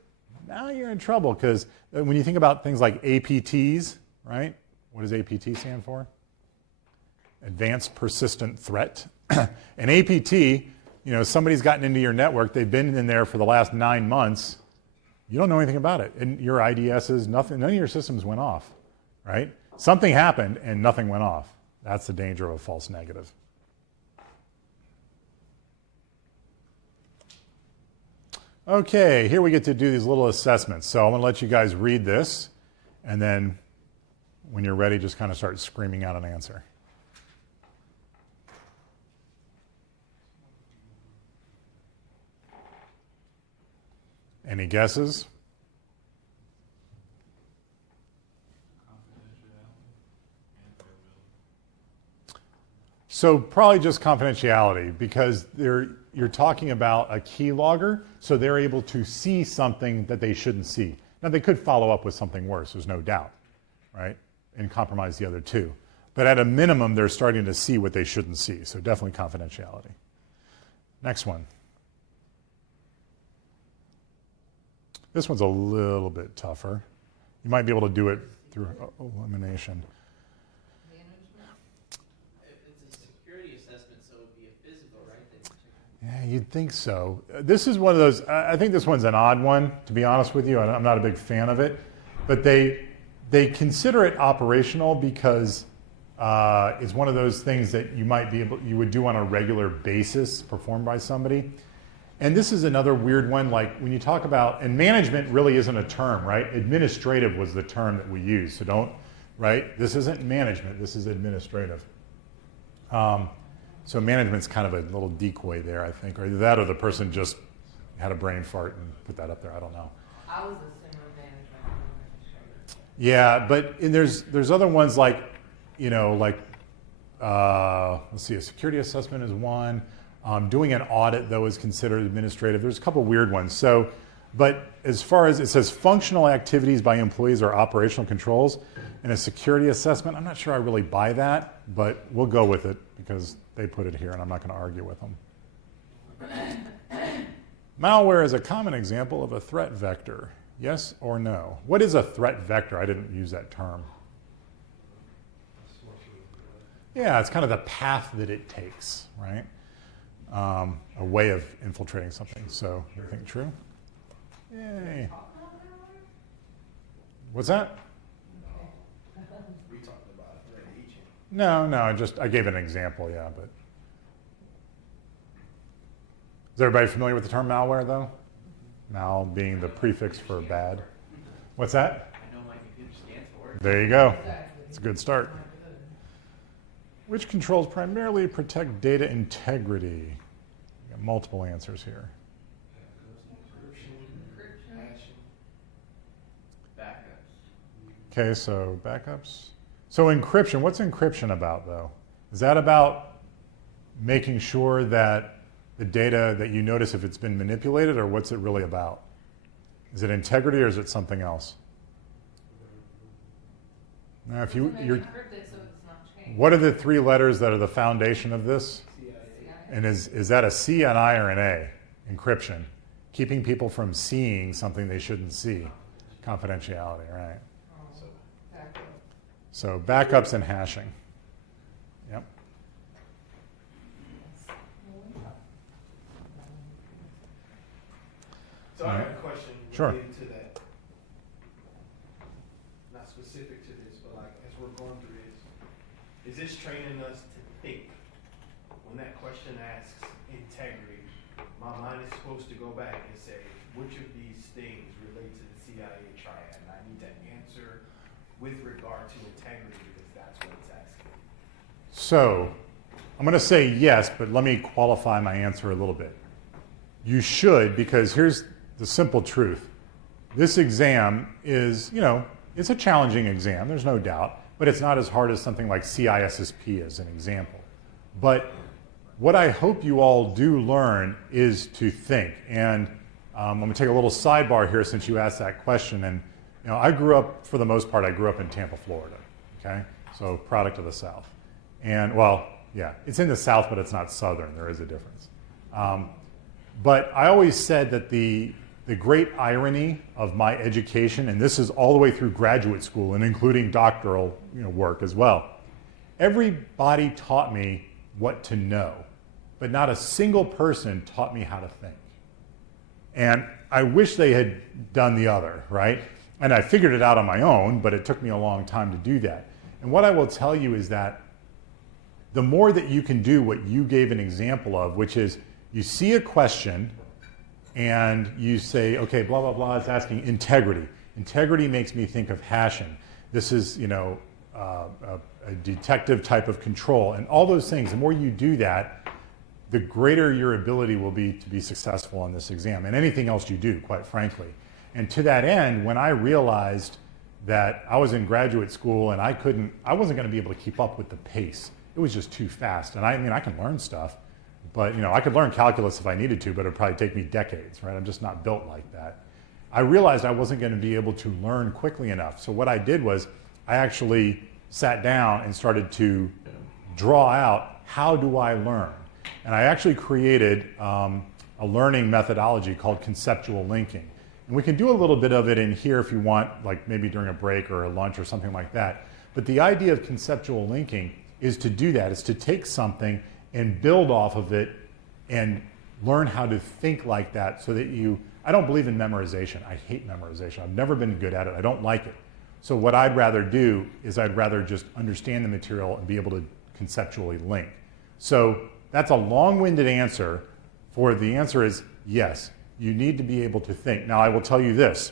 now you're in trouble, because when you think about things like APTs, right? What does APT stand for? Advanced Persistent Threat. An APT, somebody's gotten into your network, they've been in there for the last 9 months, you don't know anything about it. And your IDSs, nothing, none of your systems went off, right? Something happened and nothing went off. That's the danger of a false negative. Okay, here we get to do these little assessments. So I'm going to let you guys read this, and then when you're ready, just kind of start screaming out an answer. Any guesses? So probably just confidentiality, because you're talking about a keylogger, so they're able to see something that they shouldn't see. Now they could follow up with something worse, there's no doubt, right? And compromise the other two. But at a minimum, they're starting to see what they shouldn't see, so definitely confidentiality. Next one. This one's a little bit tougher. You might be able to do it through elimination. It's a security assessment, so it would be a physical, right? Yeah, you'd think so. This is one of those, I think this one's an odd one, to be honest with you. I'm not a big fan of it. But they consider it operational because it's one of those things that you would do on a regular basis, performed by somebody. And this is another weird one, like when you talk about, and management really isn't a term, right? Administrative was the term that we use, so don't, right? This isn't management, this is administrative. So management's kind of a little decoy there, I think, or either that or the person just had a brain fart and put that up there, I don't know. I was assuming management. Yeah, but and there's other ones like, let's see, a security assessment is one. Doing an audit, though, is considered administrative. There's a couple weird ones. So, but as far as it says functional activities by employees or operational controls, and a security assessment, I'm not sure I really buy that, but we'll go with it because they put it here and I'm not going to argue with them. Malware is a common example of a threat vector. Yes or no? What is a threat vector? I didn't use that term. Yeah, it's kind of the path that it takes, right? A way of infiltrating something. So, you think true? Yay. What's that? We talked about it already. No, I gave an example, yeah, but. Is everybody familiar with the term malware, though? Mal being the prefix for bad. What's that? I know my computer stands for it. There you go. It's a good start. Which controls primarily protect data integrity? We got multiple answers here. Backups. Okay, so backups. So encryption, what's encryption about, though? Is that about making sure that the data that you notice if it's been manipulated, or what's it really about? Is it integrity or is it something else? Now, if you're, what are the 3 letters that are the foundation of this? And is that a C, an I, or an A? Encryption. Keeping people from seeing something they shouldn't see. Confidentiality, right? So backups and hashing. Yep. So I have a question Sure. related to that. Not specific to this, but like as we're going through this, is this training us to think? When that question asks integrity, my mind is supposed to go back and say, which of these things relate to the CIA triad? And I need to answer with regard to integrity because that's what it's asking. So I'm going to say yes, but let me qualify my answer a little bit. You should, because here's the simple truth. This exam is, it's a challenging exam, there's no doubt, but it's not as hard as something like CISSP as an example. But what I hope you all do learn is to think. And I'm going to take a little sidebar here since you asked that question. And I grew up, for the most part, I grew up in Tampa, Florida. Okay, so product of the South. And well, yeah, it's in the South, but it's not Southern. There is a difference. But I always said that the great irony of my education, and this is all the way through graduate school and including doctoral work as well, everybody taught me what to know, but not a single person taught me how to think. And I wish they had done the other, right? And I figured it out on my own, but it took me a long time to do that. And what I will tell you is that the more that you can do what you gave an example of, which is you see a question and you say, okay, blah, blah, blah, it's asking integrity. Integrity makes me think of hashing. This is, a detective type of control, and all those things. The more you do that, the greater your ability will be to be successful on this exam and anything else you do, quite frankly. And to that end, when I realized that I was in graduate school and I wasn't going to be able to keep up with the pace. It was just too fast. And I can learn stuff, but I could learn calculus if I needed to, but it'd probably take me decades, right? I'm just not built like that. I realized I wasn't going to be able to learn quickly enough. So what I did was I actually sat down and started to draw out, how do I learn? And I actually created a learning methodology called conceptual linking. And we can do a little bit of it in here if you want, like maybe during a break or a lunch or something like that. But the idea of conceptual linking is to do that, is to take something and build off of it and learn how to think like that so that I don't believe in memorization. I hate memorization. I've never been good at it. I don't like it. So what I'd rather do is I'd rather just understand the material and be able to conceptually link. So that's a long-winded answer. For the answer is yes, you need to be able to think. Now I will tell you this,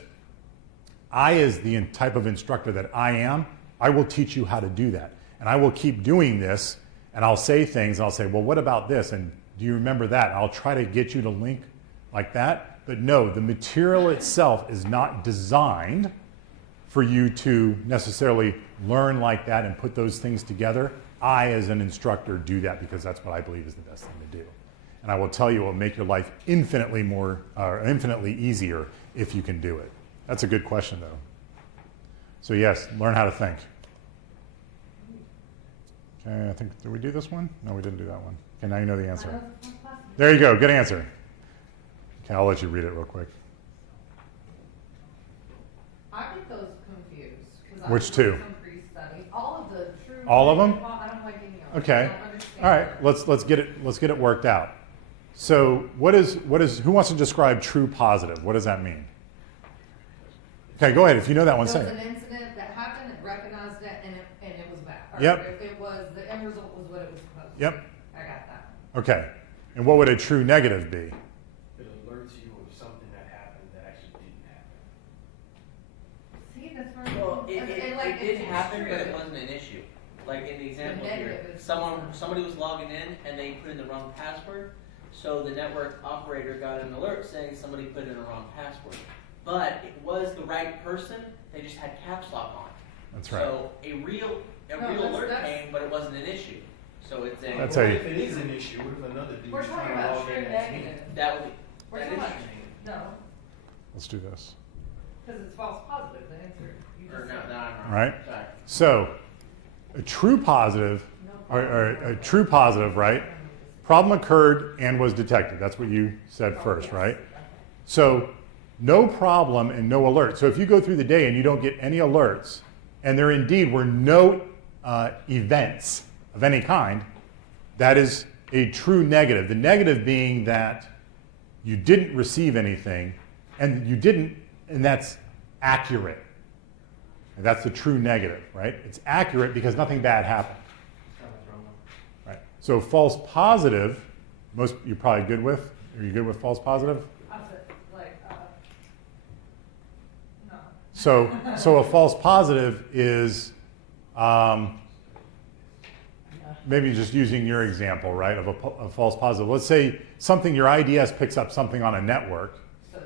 I, as the type of instructor that I am, I will teach you how to do that. And I will keep doing this, and I'll say things, and I'll say, well, what about this? And do you remember that? And I'll try to get you to link like that. But no, the material itself is not designed for you to necessarily learn like that and put those things together. I, as an instructor, do that because that's what I believe is the best thing to do. And I will tell you, it will make your life infinitely easier if you can do it. That's a good question, though. So yes, learn how to think. Okay, I think, did we do this one? No, we didn't do that one. Okay, now you know the answer. There you go, good answer. Okay, I'll let you read it real quick. I get those confused. Which two? Some pre-study. All of the true. All of them? I don't like any of them. Okay. I don't understand All right, let's get it worked out. So who wants to describe true positive? What does that mean? Okay, go ahead. If you know that one, say There it. was an incident that happened, it recognized it, and it was bad. Or Yep. It was, the end result was what it was supposed to be. Yep. I got that. Okay. And what would a true negative be? It alerts you of something that happened that actually didn't happen. See, that's where. Well, it did happen, but it true. wasn't an issue. Like in the example The here, negative is- somebody was logging in and they put in the wrong password, so the network operator got an alert saying somebody put in a wrong password. But it was the right person, they just had caps lock on. That's right. So a real alert came, but it wasn't an issue. So it's a That's What a- if it is an issue? What if another dude We're is talking trying to about log true in as me? negative. that would be We're that talking is about, true. no, Let's do this. because it's false positive, the answer. You Or just no, said. no, I'm wrong. Right. Sorry. So a true positive, No or a true positive, right? Problem occurred and was detected. That's what you said Oh, first, yes. right? Okay. So no problem and no alert. So if you go through the day and you don't get any alerts, and there indeed were no events of any kind, that is a true negative. The negative being that you didn't receive anything, and that's accurate. And that's the true negative, right? It's accurate because nothing bad happened. Right. So false positive, you're probably good with. Are you good with false positive? I said, like, no. So a false positive is maybe just using your example, right, of a false positive. Let's say your IDS picks up something on a network,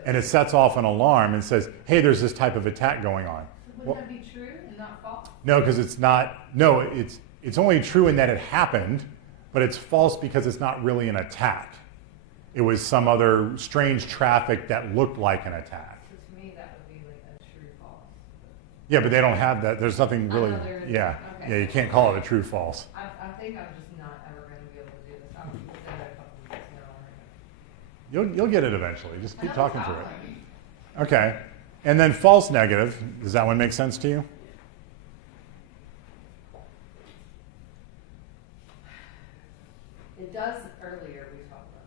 and it sets off an alarm and says, hey, there's this type of attack going on. Wouldn't that be true and not false? No, because it's not. No, it's only true in that it happened, but it's false because it's not really an attack. It was some other strange traffic that looked like an attack. So to me, that would be like a true false. Yeah, but they don't have that. There's nothing really, Oh, there isn't. yeah. Okay. Yeah, you can't call it a true false. I think I'm just not ever going to be able to do this. I'll keep it there a couple weeks now. You'll get it eventually. Just keep I know talking it's through it. not. Okay. And then false negative, does that one make sense to you? It does earlier, we talked about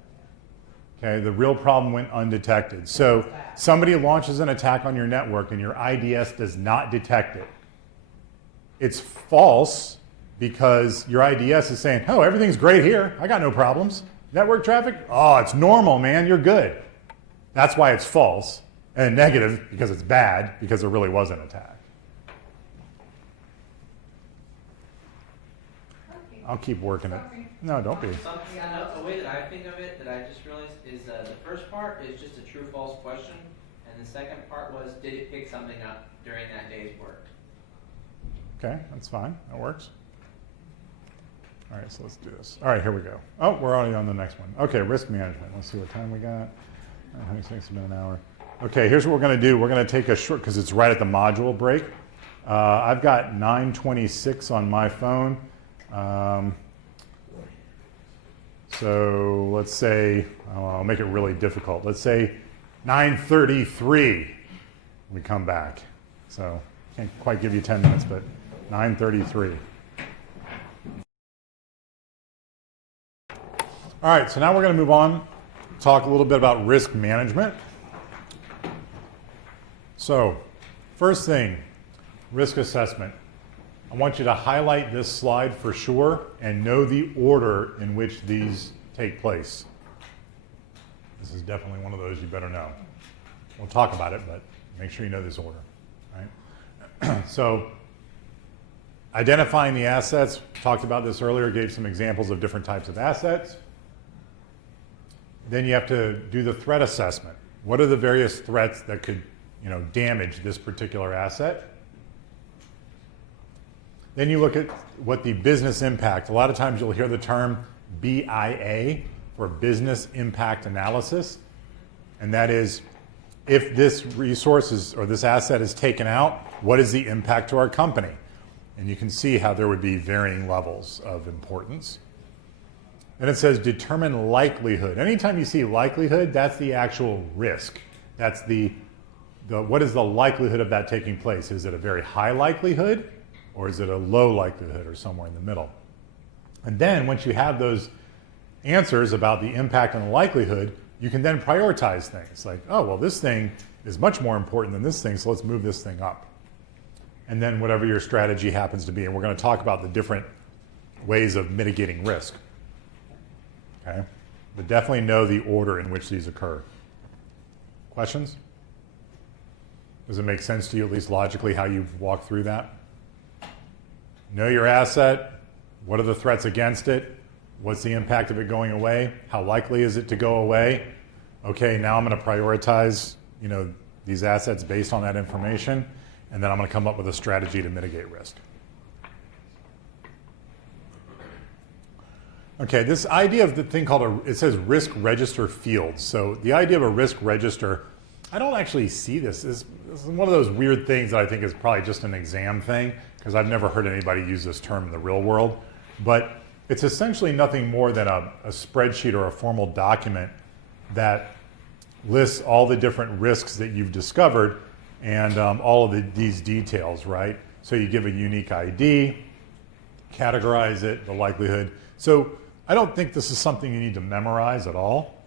it. Okay, the real problem went undetected. So somebody launches an attack on your network and your IDS does not detect it. It's false because your IDS is saying, oh, everything's great here. I got no problems. Network traffic? Oh, it's normal, man. You're good. That's why it's false. And negative because it's bad because there really was an attack. Okay. I'll keep working it. Sorry. No, don't be. A way that I think of it, that I just realized, is the first part is just a true-false question, and the second part was, did it pick something up during that day's work? Okay, that's fine. That works. All right, so let's do this. All right, here we go. Oh, we're already on the next one. Okay, risk management. Let's see what time we got. I think it's been an hour. Okay, here's what we're going to do. We're going to take a short, because it's right at the module break. I've got 9:26 on my phone. So let's say, I'll make it really difficult. Let's say 9:33 we come back. So can't quite give you 10 minutes, but 9:33. All right, so now we're going to move on, talk a little bit about risk management. So first thing, risk assessment. I want you to highlight this slide for sure and know the order in which these take place. This is definitely one of those you better know. We'll talk about it, but make sure you know this order. Right? So identifying the assets, talked about this earlier, gave some examples of different types of assets. Then you have to do the threat assessment. What are the various threats that could, damage this particular asset? Then you look at what the business impact. A lot of times you'll hear the term BIA, for business impact analysis. And that is, if this resource is, or this asset is taken out, what is the impact to our company? And you can see how there would be varying levels of importance. Then it says determine likelihood. Anytime you see likelihood, that's the actual risk. That's what is the likelihood of that taking place? Is it a very high likelihood, or is it a low likelihood, or somewhere in the middle? And then once you have those answers about the impact and the likelihood, you can then prioritize things. Like, oh, well, this thing is much more important than this thing, so let's move this thing up. And then whatever your strategy happens to be. And we're going to talk about the different ways of mitigating risk. Okay? But definitely know the order in which these occur. Questions? Does it make sense to you, at least logically, how you walk through that? Know your asset. What are the threats against it? What's the impact of it going away? How likely is it to go away? Okay, now I'm going to prioritize, these assets based on that information, and then I'm going to come up with a strategy to mitigate risk. Okay, this idea of the thing called it says risk register fields. So the idea of a risk register, I don't actually see this. This is one of those weird things that I think is probably just an exam thing, because I've never heard anybody use this term in the real world. But it's essentially nothing more than a spreadsheet or a formal document that lists all the different risks that you've discovered and all of these details, right? So you give a unique ID, categorize it, the likelihood. So I don't think this is something you need to memorize at all.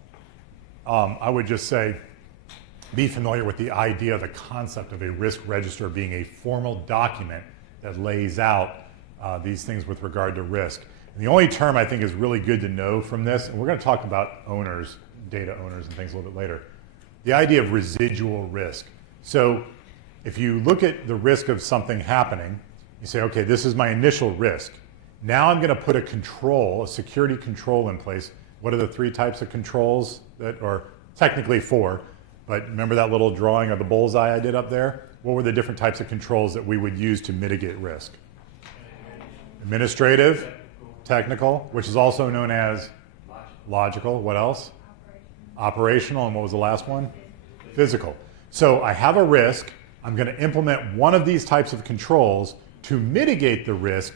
I would just say, be familiar with the idea, the concept of a risk register being a formal document that lays out these things with regard to risk. And the only term I think is really good to know from this, and we're going to talk about owners, data owners and things a little bit later, the idea of residual risk. So if you look at the risk of something happening, you say, okay, this is my initial risk. Now I'm going to put a control, a security control in place. What are the 3 types of controls or technically 4, but remember that little drawing of the bullseye I did up there? What were the different types of controls that we would use to mitigate risk? Administrative, technical, which is also known as logical. What else? Operational. And what was the last one? Physical. So I have a risk. I'm going to implement one of these types of controls to mitigate the risk,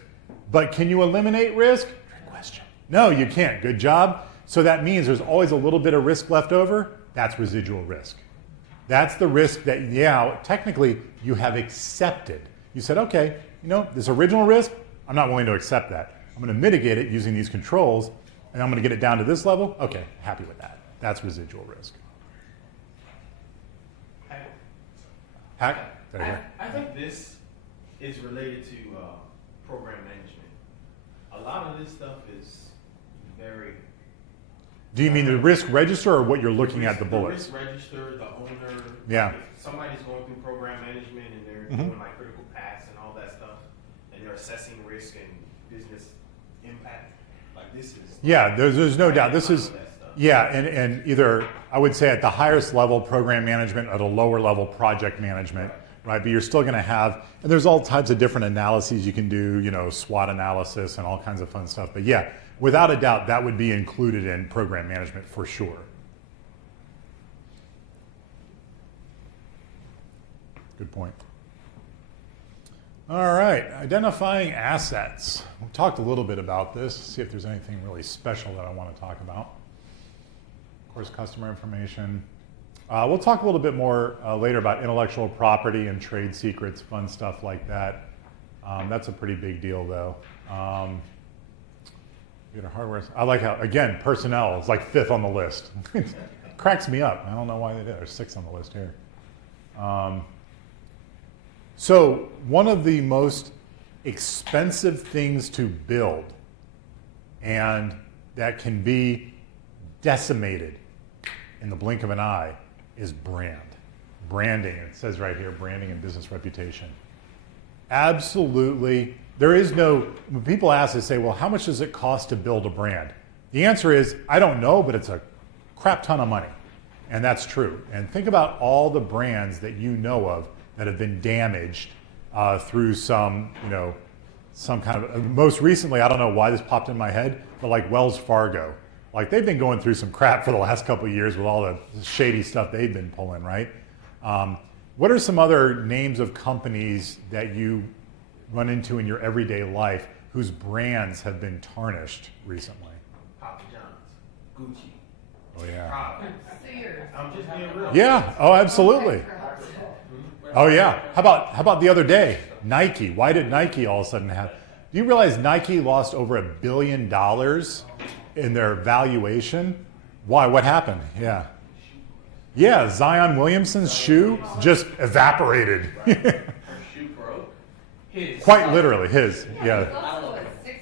but can you eliminate risk? Good question. No, you can't. Good job. So that means there's always a little bit of risk left over. That's residual risk. That's the risk that, yeah, technically you have accepted. You said, okay, you know, this original risk, I'm not willing to accept that. I'm going to mitigate it using these controls, and I'm going to get it down to this level. Okay, happy with that. That's residual risk. Hack? I think this is related to program management. A lot of this stuff is very... Do you mean the risk register or what you're looking at the bullets? The risk register, the owner. Yeah. If somebody's going through program management and they're doing like critical paths and all that stuff, and they're assessing risk and business impact, like this is... Yeah, there's no doubt. This is... Yeah, and either, I would say at the highest level, program management, at a lower level, project management, right? But you're still going to have, and there's all types of different analyses you can do, you know, SWOT analysis and all kinds of fun stuff. But yeah, without a doubt, that would be included in program management for sure. Good point. All right, identifying assets. We talked a little bit about this, see if there's anything really special that I want to talk about. Of course, customer information. We'll talk a little bit more later about intellectual property and trade secrets, fun stuff like that. That's a pretty big deal, though. Hardware. I like how, again, personnel is like 5th on the list. Cracks me up. I don't know why they did. There's 6 on the list here. So one of the most expensive things to build, and that can be decimated in the blink of an eye, is brand. Branding, it says right here, branding and business reputation. Absolutely. There is no, when people ask, they say, well, how much does it cost to build a brand? The answer is, I don't know, but it's a crap ton of money. And that's true. And think about all the brands that you know of that have been damaged through some, you know, some kind of, most recently, I don't know why this popped in my head, but like Wells Fargo. Like they've been going through some crap for the last couple of years with all the shady stuff they've been pulling, right? What are some other names of companies that you run into in your everyday life whose brands have been tarnished recently? Papa John's, Gucci. Oh yeah. Sears. I'm just being real. Yeah. Oh, absolutely. Oh yeah. How about the other day, Nike? Why did Nike all of a sudden have? Do you realize Nike lost over $1 billion in their valuation? Why? What happened? Yeah. Yeah, Zion Williamson's shoe just evaporated. Her shoe broke. His. Quite literally, his. Yeah. It's also a 6 feet,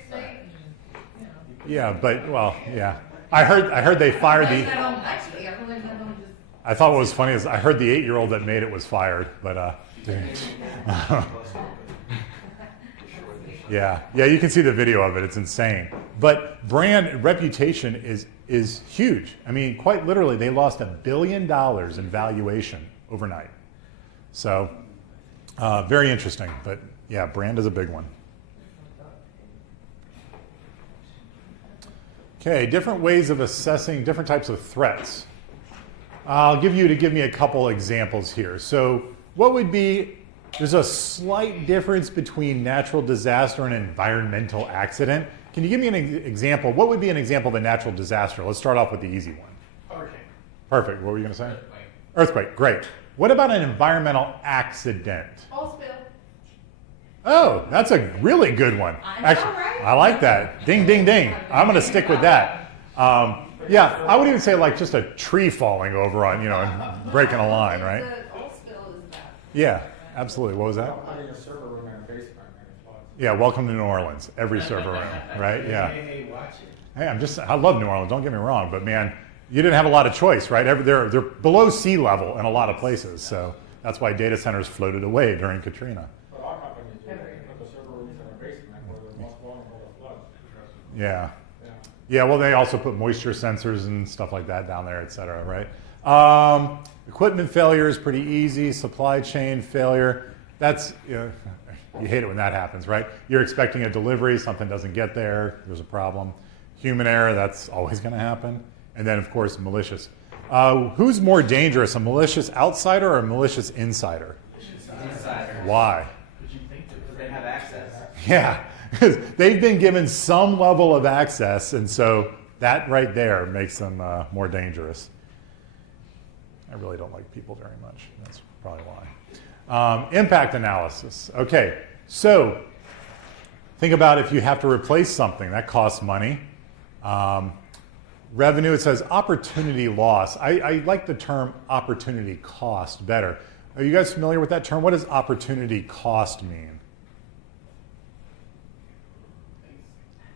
you know. Yeah, but well, yeah. I heard they fired the. I thought what was funny is I heard the 8-year-old that made it was fired, but yeah, you can see the video of it. It's insane. But brand reputation is huge. I mean, quite literally, they lost $1 billion in valuation overnight. So very interesting. But yeah, brand is a big one. Okay, different ways of assessing different types of threats. I'll give me a couple examples here. So what would be, there's a slight difference between natural disaster and environmental accident. Can you give me an example? What would be an example of a natural disaster? Let's start off with the easy one. Hurricane. Perfect. What were you going to say? Earthquake. Earthquake. Great. What about an environmental accident? Oil spill. Oh, that's a really good one. Actually, right? I like that. Ding, ding, ding. I'm going to stick with that. Yeah, I would even say like just a tree falling over on, and breaking a line, right? The oil spill is bad. Yeah, absolutely. What was that? Having a server room in a basement and floods. Yeah, welcome to New Orleans. Every server room, right? Yeah. Hey, watch it. Hey, I love New Orleans, don't get me wrong, but man, you didn't have a lot of choice, right? They're below sea level in a lot of places, so that's why data centers floated away during Katrina. But our company is put the server rooms in a basement where they're most vulnerable to floods. Yeah. Yeah. Yeah, well, they also put moisture sensors and stuff like that down there, et cetera, right? Equipment failure is pretty easy. Supply chain failure, that's, You hate it when that happens, right? You're expecting a delivery, something doesn't get there, there's a problem. Human error, that's always going to happen. And then, of course, malicious. Who's more dangerous, a malicious outsider or a malicious insider? Insider. Why? Because you think that Because they have access. Yeah, because they've been given some level of access, and so that right there makes them more dangerous. I really don't like people very much. That's probably why. Impact analysis. Okay, so think about if you have to replace something. That costs money. Revenue, it says opportunity loss. I like the term opportunity cost better. Are you guys familiar with that term? What does opportunity cost mean?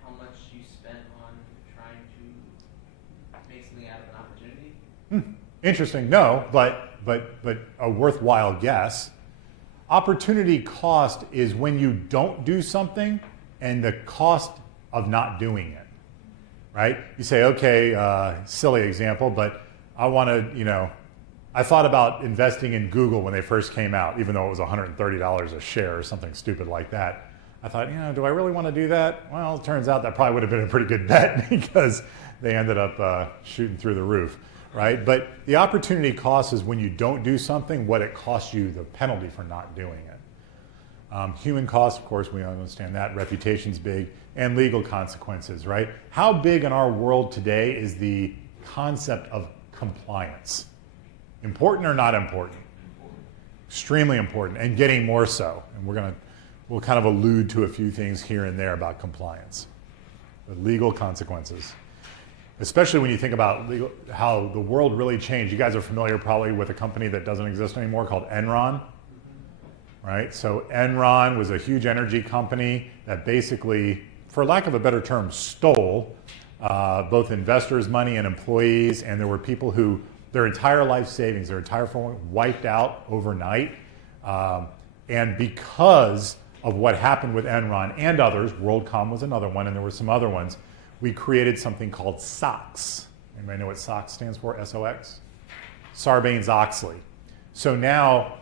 How much you spent on trying to make something out of an opportunity? Interesting. No, but a worthwhile guess. Opportunity cost is when you don't do something and the cost of not doing it, right? You say, okay, silly example, but I want to, I thought about investing in Google when they first came out, even though it was $130 a share or something stupid like that. I thought, do I really want to do that? Well, it turns out that probably would have been a pretty good bet because they ended up shooting through the roof, right? But the opportunity cost is when you don't do something, what it costs you, the penalty for not doing it. Human costs, of course, we understand that. Reputation's big. And legal consequences, right? How big in our world today is the concept of compliance? Important or not important? Extremely important, and getting more so. And we'll kind of allude to a few things here and there about compliance. The legal consequences. Especially when you think about how the world really changed. You guys are familiar probably with a company that doesn't exist anymore called Enron, right? So Enron was a huge energy company that basically, for lack of a better term, stole both investors' money and employees, and there were people who their entire life savings, their entire phone wiped out overnight. And because of what happened with Enron and others, WorldCom was another one, and there were some other ones, we created something called SOX. Anybody know what SOX stands for? S-O-X? Sarbanes-Oxley. So now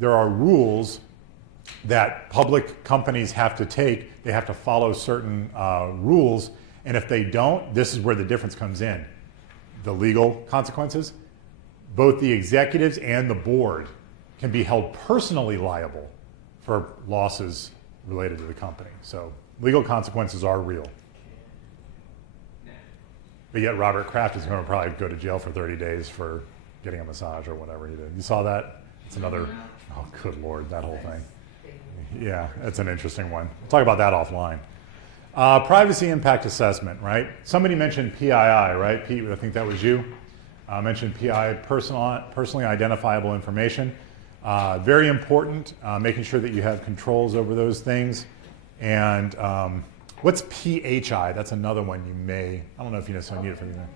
there are rules that public companies have to take. They have to follow certain rules, and if they don't, this is where the difference comes in. The legal consequences, both the executives and the board can be held personally liable for losses related to the company. So legal consequences are real. But yet Robert Kraft is going to probably go to jail for 30 days for getting a massage or whatever he did. You saw that? It's another, oh good Lord, that whole thing. Yeah, it's an interesting one. We'll talk about that offline. Privacy impact assessment, right? Somebody mentioned PII, right? Pete, I think that was you. Mentioned PII, personally identifiable information. Very important, making sure that you have controls over those things. And what's PHI? That's another one you may, I don't know if you necessarily need it for anything.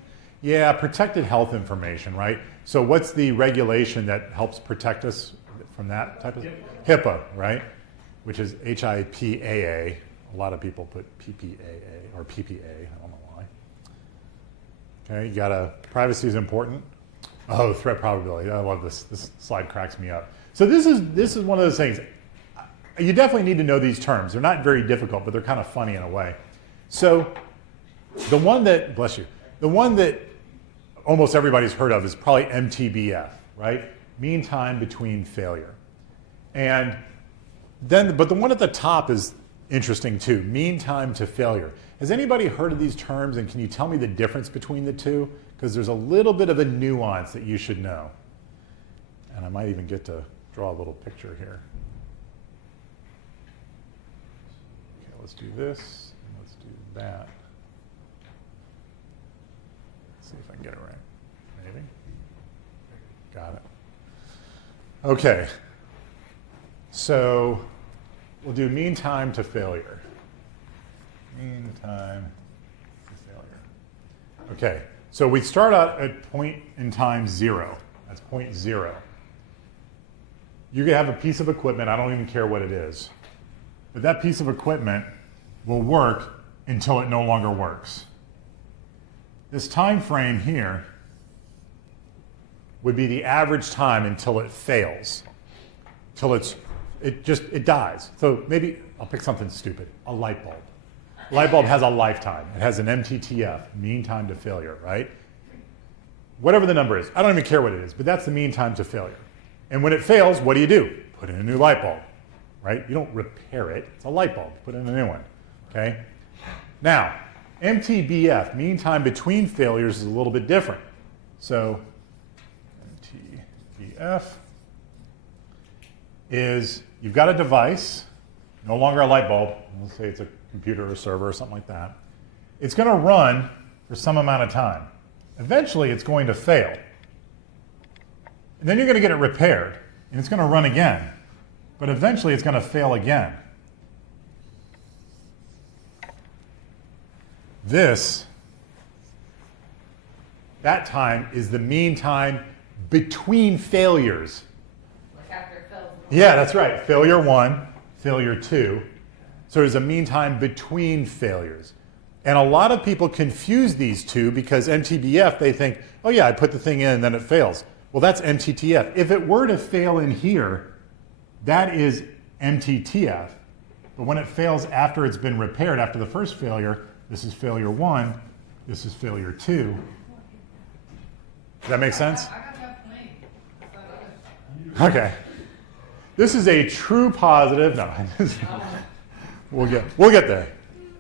Yeah, protected health information, right? So what's the regulation that helps protect us from that type of? HIPAA, right? Which is HIPAA. A lot of people put PPAA or PPA, I don't know why. Okay, you gotta, privacy is important. Oh, threat probability, I love this. This slide cracks me up. So this is one of those things, you definitely need to know these terms. They're not very difficult, but they're kind of funny in a way. So the one that, bless you, the one that almost everybody's heard of is probably MTBF, right? Mean time between failure. And then, but the one at the top is interesting too, mean time to failure. Has anybody heard of these terms, and can you tell me the difference between the two? Because there's a little bit of a nuance that you should know. And I might even get to draw a little picture here. Okay, let's do this, and let's do that. Let's see if I can get it right. Maybe. Got it. Okay. So we'll do mean time to failure. Mean time to failure. Okay, so we start out at point in time 0. That's point 0. You can have a piece of equipment, I don't even care what it is, but that piece of equipment will work until it no longer works. This time frame here would be the average time until it fails, till it's it dies. So maybe I'll pick something stupid, a light bulb. A light bulb has a lifetime. It has an MTTF, mean time to failure, right? Whatever the number is, I don't even care what it is, but that's the mean time to failure. And when it fails, what do? Put in a new light bulb, right? You don't repair it, it's a light bulb, put in a new one, okay? Now, MTBF, mean time between failures, is a little bit different. So, MTBF is, you've got a device, no longer a light bulb, let's say it's a computer or server or something like that. It's going to run for some amount of time. Eventually, it's going to fail. And then you're going to get it repaired, and it's going to run again. But eventually, it's going to fail again. That time is the mean time between failures. Like after it fails. Yeah, that's right. Failure 1, failure 2. So there's a mean time between failures. And a lot of people confuse these two because MTBF, they think, oh yeah, I put the thing in and then it fails. Well, that's MTTF. If it were to fail in here, that is MTTF. But when it fails after it's been repaired, after the first failure, this is failure 1, this is failure 2. Does that make sense? I got that plane. Okay. This is a true positive. No, we'll get there.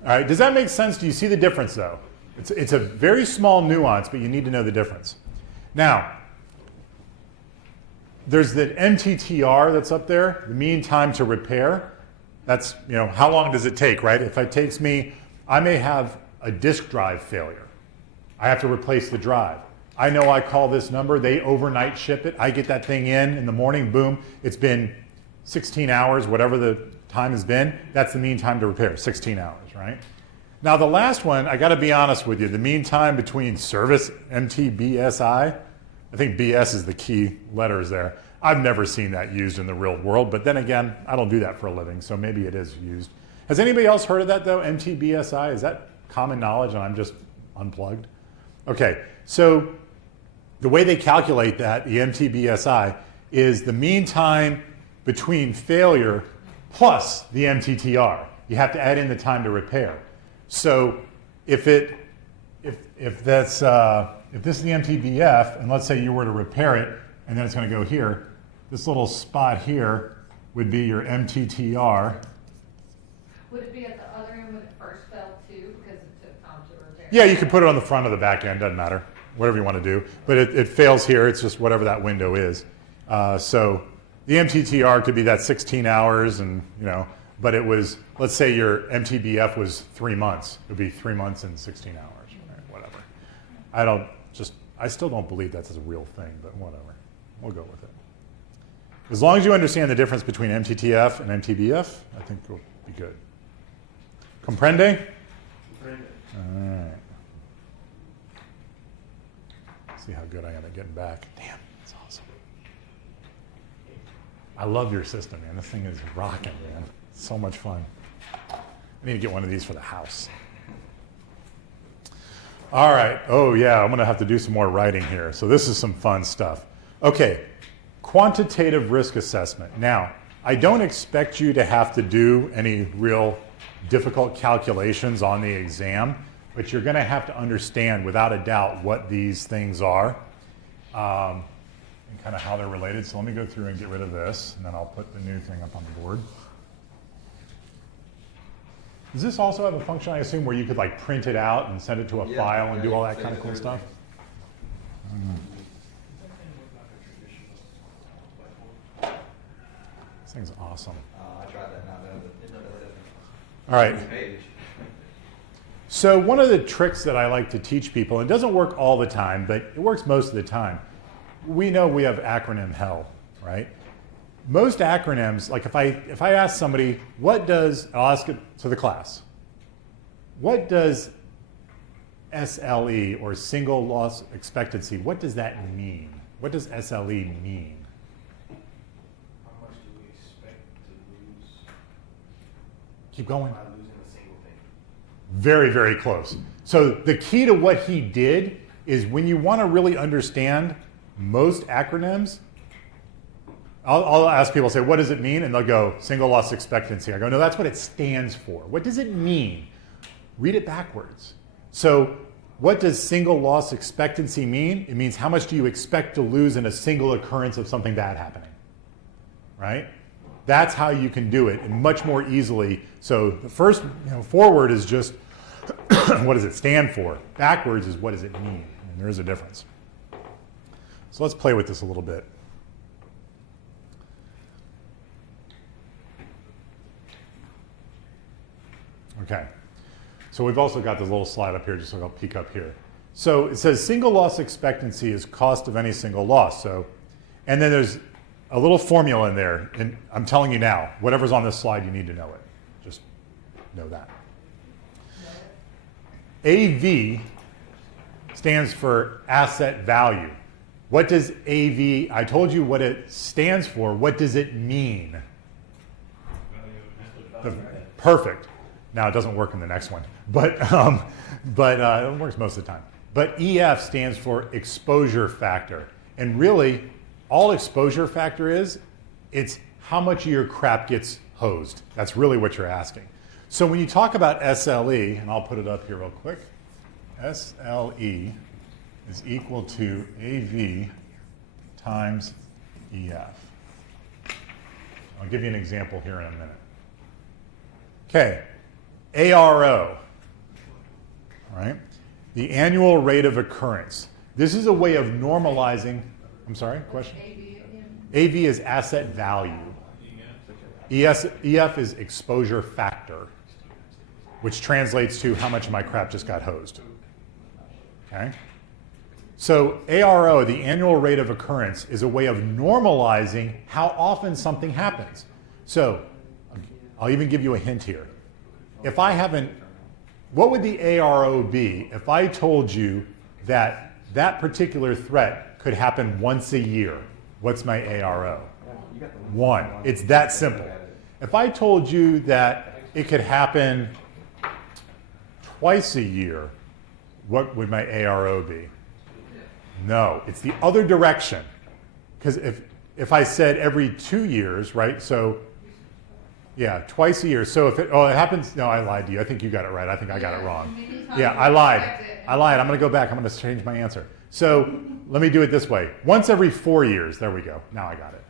All right. Does that make sense? Do you see the difference, though? It's a very small nuance, but you need to know the difference. Now, there's the MTTR that's up there, the mean time to repair. That's, how long does it take, right? If it takes me, I may have a disk drive failure. I have to replace the drive. I know I call this number, they overnight ship it. I get that thing in the morning, boom. It's been 16 hours, whatever the time has been. That's the mean time to repair, 16 hours, right? Now the last one, I gotta be honest with you, the mean time between service, MTBSI, I think BS is the key letters there. I've never seen that used in the real world, but then again, I don't do that for a living, so maybe it is used. Has anybody else heard of that though, MTBSI? Is that common knowledge and I'm just unplugged? Okay, so the way they calculate that, the MTBSI, is the mean time between failure plus the MTTR. You have to add in the time to repair. So if this is the MTBF, and let's say you were to repair it, and then it's going to go here, this little spot here would be your MTTR. Would it be at the other end when it first fell too, because it took time to repair? Yeah, you could put it on the front or the back end, doesn't matter. Whatever you want to do. But it fails here, it's just whatever that window is. So the MTTR could be that 16 hours, and but it was, let's say your MTBF was 3 months. It would be 3 months and 16 hours, right? Whatever. I still don't believe that's a real thing, but whatever. We'll go with it. As long as you understand the difference between MTTF and MTBF, I think we'll be good. Comprende? All right. See how good I am at getting back. Damn, that's awesome. I love your system, man. This thing is rocking, man. It's so much fun. I need to get one of these for the house. All right. Oh, yeah, I'm going to have to do some more writing here. So this is some fun stuff. Okay, quantitative risk assessment. Now, I don't expect you to have to do any real difficult calculations on the exam, but you're going to have to understand without a doubt what these things are and kind of how they're related. So let me go through and get rid of this, and then I'll put the new thing up on the board. Does this also have a function, I assume, where you could like print it out and send it to a file and do all that kind of cool stuff? This thing's awesome. I tried that now. All right. So one of the tricks that I like to teach people, and it doesn't work all the time, but it works most of the time. We know we have acronym hell, right? Most acronyms, like if I ask somebody, I'll ask it to the class, what does SLE, or single loss expectancy, what does that mean? What does SLE mean? How much do we expect to lose Keep going. by losing a single thing? Very, very close. So the key to what he did is when you want to really understand most acronyms, I'll ask people, say, what does it mean? And they'll go, single loss expectancy. I go, no, that's what it stands for. What does it mean? Read it backwards. So what does single loss expectancy mean? It means how much do you expect to lose in a single occurrence of something bad happening, right? That's how you can do it, and much more easily. So the first, forward is just what does it stand for? Backwards is what does it mean? And there is a difference. So let's play with this a little bit. Okay. So we've also got this little slide up here, just so I'll peek up here. So it says single loss expectancy is cost of any single loss. So, and then there's a little formula in there, and I'm telling you now, whatever's on this slide, you need to know it. Just know that. AV stands for asset value. What does AV, I told you what it stands for, what does it mean? Perfect. Now it doesn't work in the next one, but it works most of the time. But EF stands for exposure factor. And really, all exposure factor is, it's how much of your crap gets hosed. That's really what you're asking. So when you talk about SLE, and I'll put it up here real quick, SLE is equal to AV times EF. I'll give you an example here in a minute. Okay, ARO, all right? The annual rate of occurrence. This is a way of normalizing, I'm sorry, question? AV is asset value. EF is exposure factor, which translates to how much of my crap just got hosed. Okay? So ARO, the annual rate of occurrence, is a way of normalizing how often something happens. So I'll even give you a hint here. If I haven't, what would the ARO be if I told you that that particular threat could happen once a year? What's my ARO? 1. It's that simple. If I told you that it could happen twice a year, what would my ARO be? No, it's the other direction. Because if I said every 2 years, right? So yeah, twice a year. So if it happens, no, I lied to you. I think you got it right. I think I got it wrong. Yeah, I lied. I'm going to go back. I'm going to change my answer. So let me do it this way. Once every 4 years. There we go. Now I got it.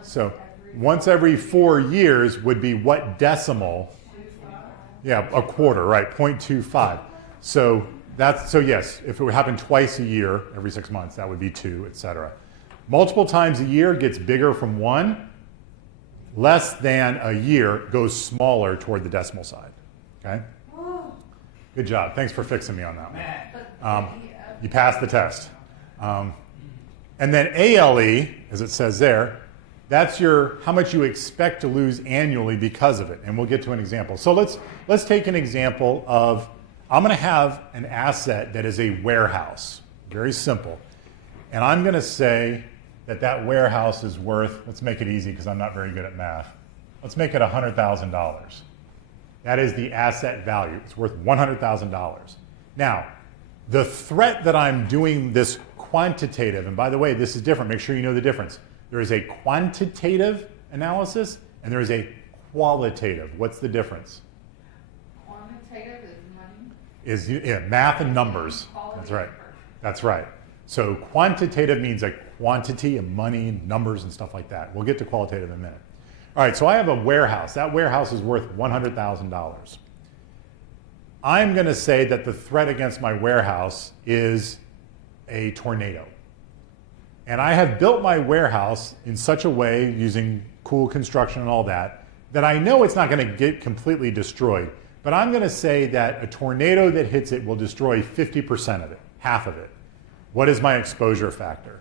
So once every 4 years would be what decimal? Yeah, a quarter, right? 0.25. So yes, if it would happen twice a year, every 6 months, that would be 2, etc. Multiple times a year gets bigger from 1. Less than a year goes smaller toward the decimal side. Okay? Good job. Thanks for fixing me on that one. You passed the test. And then ALE, as it says there, that's how much you expect to lose annually because of it. And we'll get to an example. So let's take an example of, I'm going to have an asset that is a warehouse. Very simple. And I'm going to say that warehouse is worth, let's make it easy because I'm not very good at math. Let's make it $100,000. That is the asset value. It's worth $100,000. Now, the threat that I'm doing this quantitative, and by the way, this is different. Make sure you know the difference. There is a quantitative analysis and there is a qualitative. What's the difference? Quantitative is money. Is math and numbers. That's right. That's right. So quantitative means a quantity of money, numbers, and stuff like that. We'll get to qualitative in a minute. All right, so I have a warehouse. That warehouse is worth $100,000. I'm going to say that the threat against my warehouse is a tornado. And I have built my warehouse in such a way, using cool construction and all that, that I know it's not going to get completely destroyed. But I'm going to say that a tornado that hits it will destroy 50% of it, half of it. What is my exposure factor?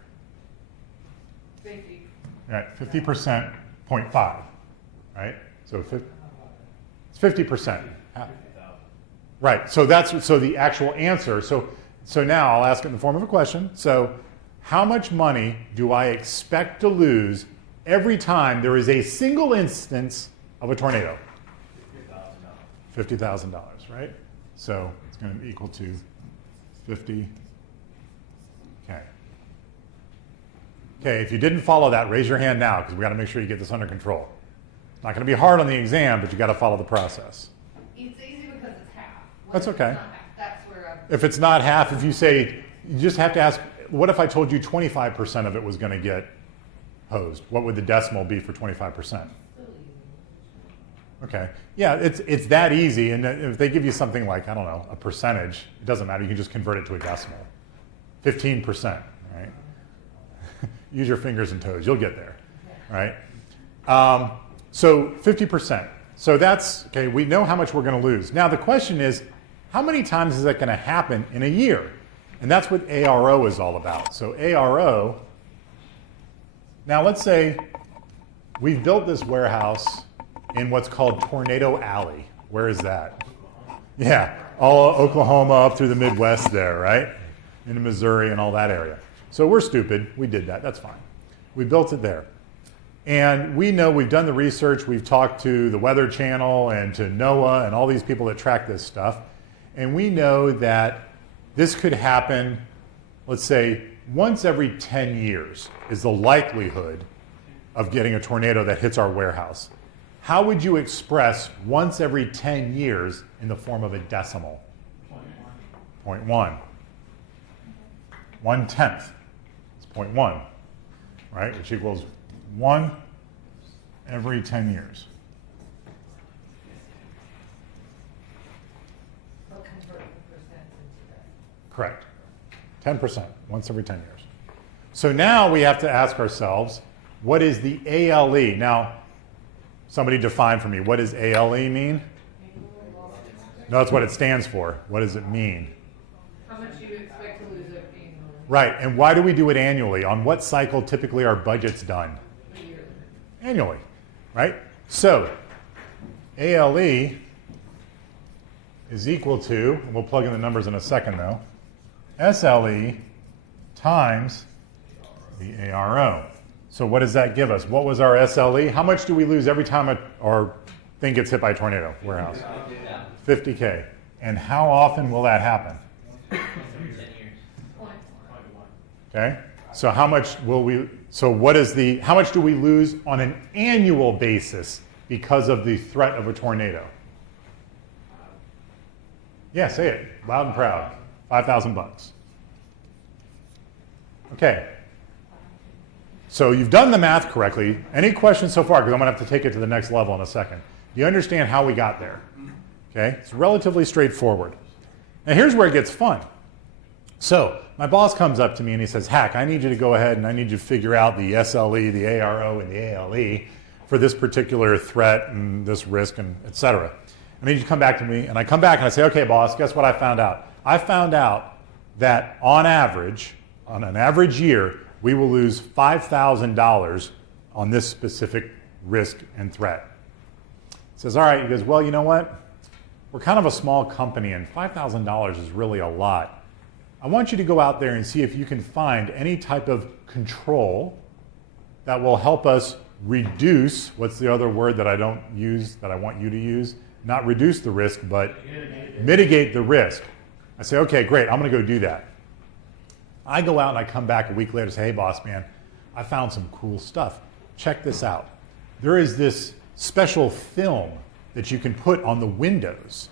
50. All right, 50%, 0.5, right? So it's 50%. Right, so the actual answer. So now I'll ask it in the form of a question. So how much money do I expect to lose every time there is a single instance of a tornado? $50,000, right? So it's going to be equal to 50. Okay. Okay, if you didn't follow that, raise your hand now, because we got to make sure you get this under control. It's not going to be hard on the exam, but you got to follow the process. It's easy because it's half. What That's if it's okay. not half? That's where I'm. If it's not half, if you say, you just have to ask, what if I told you 25% of it was going to get hosed? What would the decimal be for 25%? Okay, yeah, it's that easy, and if they give you something like, I don't know, a percentage, it doesn't matter, you can just convert it to a decimal. 15%, right? Use your fingers and toes, you'll get there, right? So 50%. So that's, okay, we know how much we're going to lose. Now the question is, how many times is that going to happen in a year? And that's what ARO is all about. So ARO, now let's say we've built this warehouse in what's called Tornado Alley. Where is that? Yeah, all Oklahoma up through the Midwest there, right? Into Missouri and all that area. So we're stupid, we did that, that's fine. We built it there. And we know, we've done the research, we've talked to the Weather Channel and to NOAA and all these people that track this stuff. And we know that this could happen, let's say, once every 10 years is the likelihood of getting a tornado that hits our warehouse. How would you express once every 10 years in the form of a decimal? 0.1. 1/10. It's 0.1, right? Which equals 1 every 10 years. But convert the percent into that. Correct. 10%, once every 10 years. So now we have to ask ourselves, what is the ALE? Now, somebody define for me, what does ALE mean? No, that's what it stands for. What does it mean? How much do you expect to lose annually? Right, and why do we do it annually? On what cycle typically are budgets done? Yearly. Annually, right? So, ALE is equal to, and we'll plug in the numbers in a second though, SLE times the ARO. So what does that give us? What was our SLE? How much do we lose every time our thing gets hit by a tornado, warehouse? 50K. And how often will that happen? 10 years. Okay? So how much will we, so what is the, how much do we lose on an annual basis because of the threat of a tornado? Yeah, say it, loud and proud. 5,000 bucks. Okay. So you've done the math correctly. Any questions so far? Because I'm going to have to take it to the next level in a second. Do you understand how we got there? Okay, it's relatively straightforward. Now here's where it gets fun. So my boss comes up to me and he says, Hack, I need you to go ahead and I need you to figure out the SLE, the ARO, and the ALE for this particular threat and this risk and et cetera. I need you to come back to me. And I come back and I say, okay, boss, guess what I found out? I found out that on average, on an average year, we will lose $5,000 on this specific risk and threat. He says, all right, he goes, well, you know what? We're kind of a small company and $5,000 is really a lot. I want you to go out there and see if you can find any type of control that will help us reduce, what's the other word that I don't use that I want you to use? Not reduce the risk, but mitigate the risk. I say, okay, great, I'm gonna go do that. I go out and I come back a week later and say, hey boss man, I found some cool stuff. Check this out. There is this special film that you can put on the windows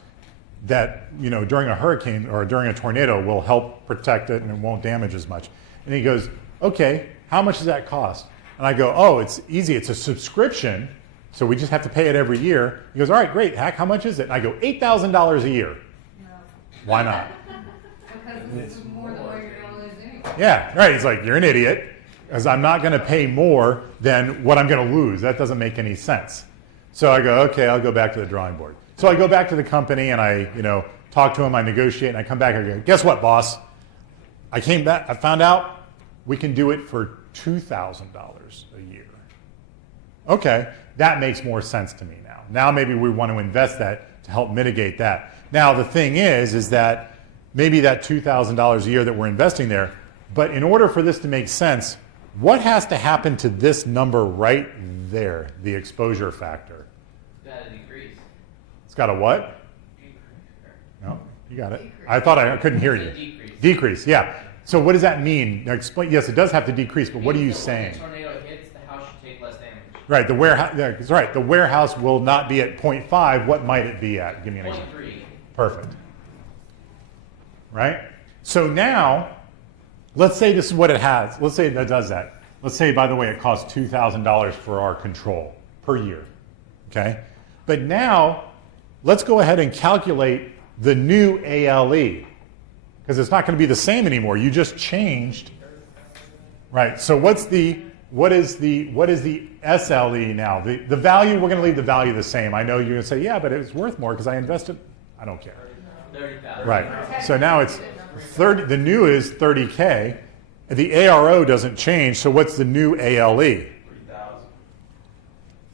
that, you know, during a hurricane or during a tornado will help protect it and it won't damage as much. And he goes, okay, how much does that cost? And I go, oh, it's easy, it's a subscription, so we just have to pay it every year. He goes, all right, great, Hack, how much is it? And I go, $8,000 a year. No, Why not? because this is more than what you're gonna lose anyway. Yeah, right. He's like, you're an idiot, because I'm not going to pay more than what I'm going to lose. That doesn't make any sense. So I go, okay, I'll go back to the drawing board. So I go back to the company and I, talk to him, I negotiate, and I come back and I go, guess what, boss? I came back, I found out we can do it for $2,000 a year. Okay, that makes more sense to me now. Now maybe we want to invest that to help mitigate that. Now the thing is that maybe that $2,000 a year that we're investing there, but in order for this to make sense, what has to happen to this number right there, the exposure factor? It's got to decrease. It's got a what? No, you got it. I thought I couldn't hear you. Decrease. Decrease, yeah. So what does that mean? Now explain. Yes, it does have to decrease, but what are you Means that saying? When a tornado hits, the house should take less damage. Right, the warehouse. That's right. The warehouse will not be at 0.5. What might it be at? Give me an example. 0.3. Perfect. Right? So now, let's say this is what it has. Let's say that does that. Let's say, by the way, it costs $2,000 for our control per year. Okay? But now, let's go ahead and calculate the new ALE. Because it's not going to be the same anymore. You just changed. Right. So what is the SLE now? The value, we're going to leave the value the same. I know you're going to say, yeah, but it's worth more because I invested. I don't care. 30,000. Right. So now it's 30. The new is 30K. The ARO doesn't change. So what's the new ALE? 3,000.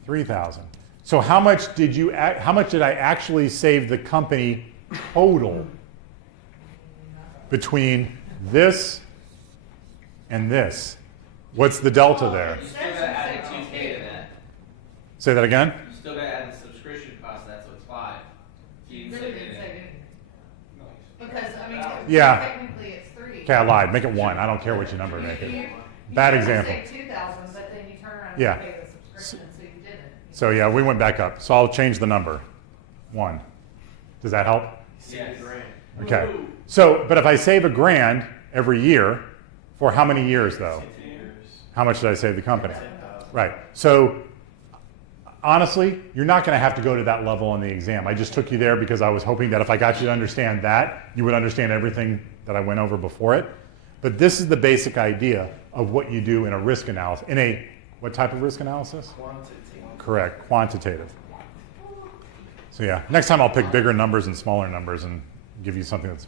3,000. So how much did I actually save the company total between this and this? What's the delta there? You still gotta add 2K to that. Say that again? You still gotta add the subscription cost to that, so it's 5. You didn't Really say didn't that. say anything. Because, I mean, Yeah. technically it's 3. Okay, I lied. Make it 1. I don't care what your number make it. You Bad used to example. say 2,000, but then you turn around Yeah. and pay the subscription, so you didn't. So yeah, we went back up. So I'll change the number. 1. Does that help? Yes. Okay. So, but if I save $1,000 every year, for how many years though? 10 years. How much did I save the company? 10,000. Right. So honestly, you're not going to have to go to that level on the exam. I just took you there because I was hoping that if I got you to understand that, you would understand everything that I went over before it. But this is the basic idea of what you do in a risk analysis. In a, what type of risk analysis? Quantitative. Correct, quantitative. So yeah, next time I'll pick bigger numbers and smaller numbers and give you something that's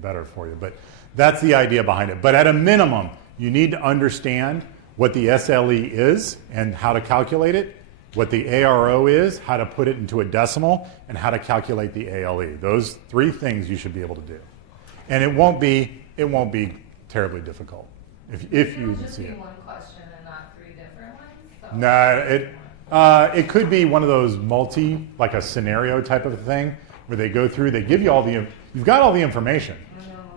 better for you. But that's the idea behind it. But at a minimum, you need to understand what the SLE is and how to calculate it, what the ARO is, how to put it into a decimal, and how to calculate the ALE. Those 3 things you should be able to do. And it won't be terribly difficult if you It'll just see be it. one question and not 3 different ones? So- No, it could be one of those like a scenario type of thing, where they go through, they give you you've got all the information.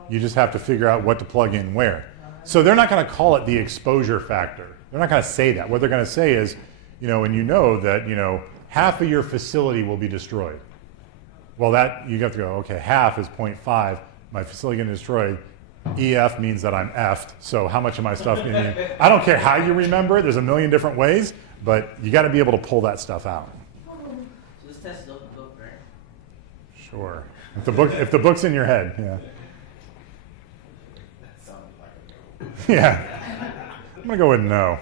You just have to figure out what to plug in where. So they're not going to call it the exposure factor. They're not going to say that. What they're going to say is, and you know that, half of your facility will be destroyed. Well, that, you have to go, okay, half is 0.5. My facility getting destroyed. EF means that I'm effed. So how much of my stuff, I don't care how you remember it. There's a million different ways, but you got to be able to pull that stuff out. So this test is open book, right? Sure. If the book's in your head, yeah. That sounded like a no. Yeah. I'm going to go with no.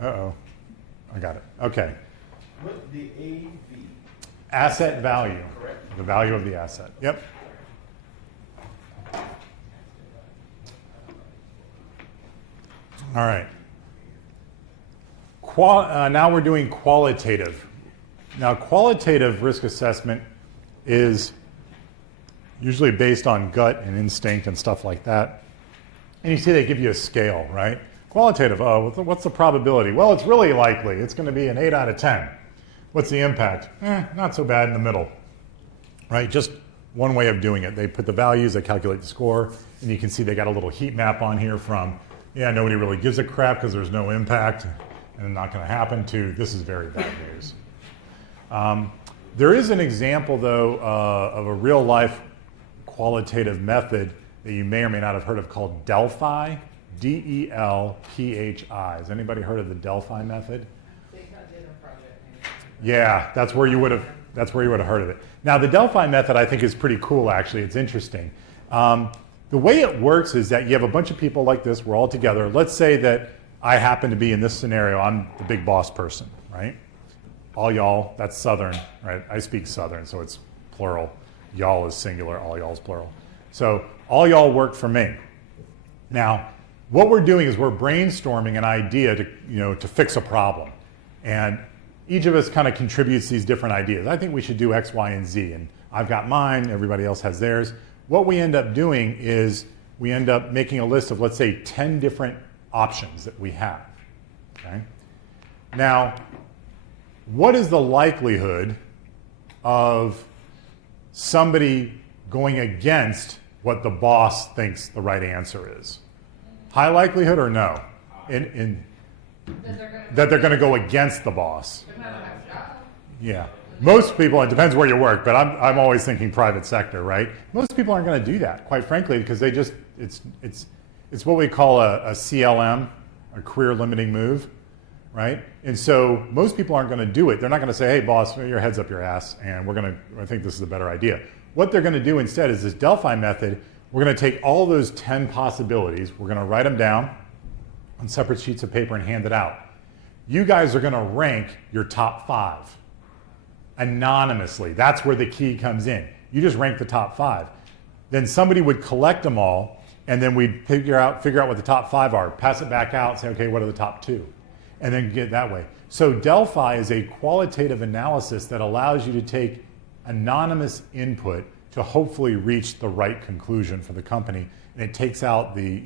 Uh-oh. I got it. Okay. What the AV? Asset value. Correct. The value of the asset. Yep. All right. Now we're doing qualitative. Now, qualitative risk assessment is usually based on gut and instinct and stuff like that. And you see they give you a scale, right? Qualitative, what's the probability? Well, it's really likely. It's going to be an 8 out of 10. What's the impact? Not so bad in the middle, right? Just one way of doing it. They put the values, they calculate the score, and you can see they got a little heat map on here from, yeah, nobody really gives a crap because there's no impact and not going to happen, to this is very bad news. There is an example, though, of a real-life qualitative method that you may or may not have heard of called Delphi, D-E-L-P-H-I. Has anybody heard of the Delphi method? I think I did a project. Yeah, that's where you would have heard of it. Now, the Delphi method, I think, is pretty cool, actually. It's interesting. The way it works is that you have a bunch of people like this. We're all together. Let's say that I happen to be in this scenario. I'm the big boss person, right? All y'all, that's Southern, right? I speak Southern, so it's plural. Y'all is singular, all y'all is plural. So all y'all work for me. Now, what we're doing is we're brainstorming an idea to fix a problem. And each of us kind of contributes these different ideas. I think we should do X, Y, and Z. And I've got mine, everybody else has theirs. What we end up doing is we end up making a list of, let's say, 10 different options that we have. Okay? Now, what is the likelihood of somebody going against what the boss thinks the right answer is. High likelihood or no? That they're going to go against the boss. They're not gonna have a job. Yeah. Most people, it depends where you work, but I'm always thinking private sector, right? Most people aren't going to do that, quite frankly, because they just, it's what we call a CLM, a career limiting move, right? And so most people aren't going to do it. They're not going to say, hey, boss, your head's up your ass, and I think this is a better idea. What they're going to do instead is this Delphi method. We're going to take all those 10 possibilities, we're going to write them down on separate sheets of paper and hand it out. You guys are going to rank your top 5 anonymously. That's where the key comes in. You just rank the top 5. Then somebody would collect them all, and then we'd figure out what the top 5 are, pass it back out, say, okay, what are the top 2? And then get that way. So Delphi is a qualitative analysis that allows you to take anonymous input to hopefully reach the right conclusion for the company, and it takes out the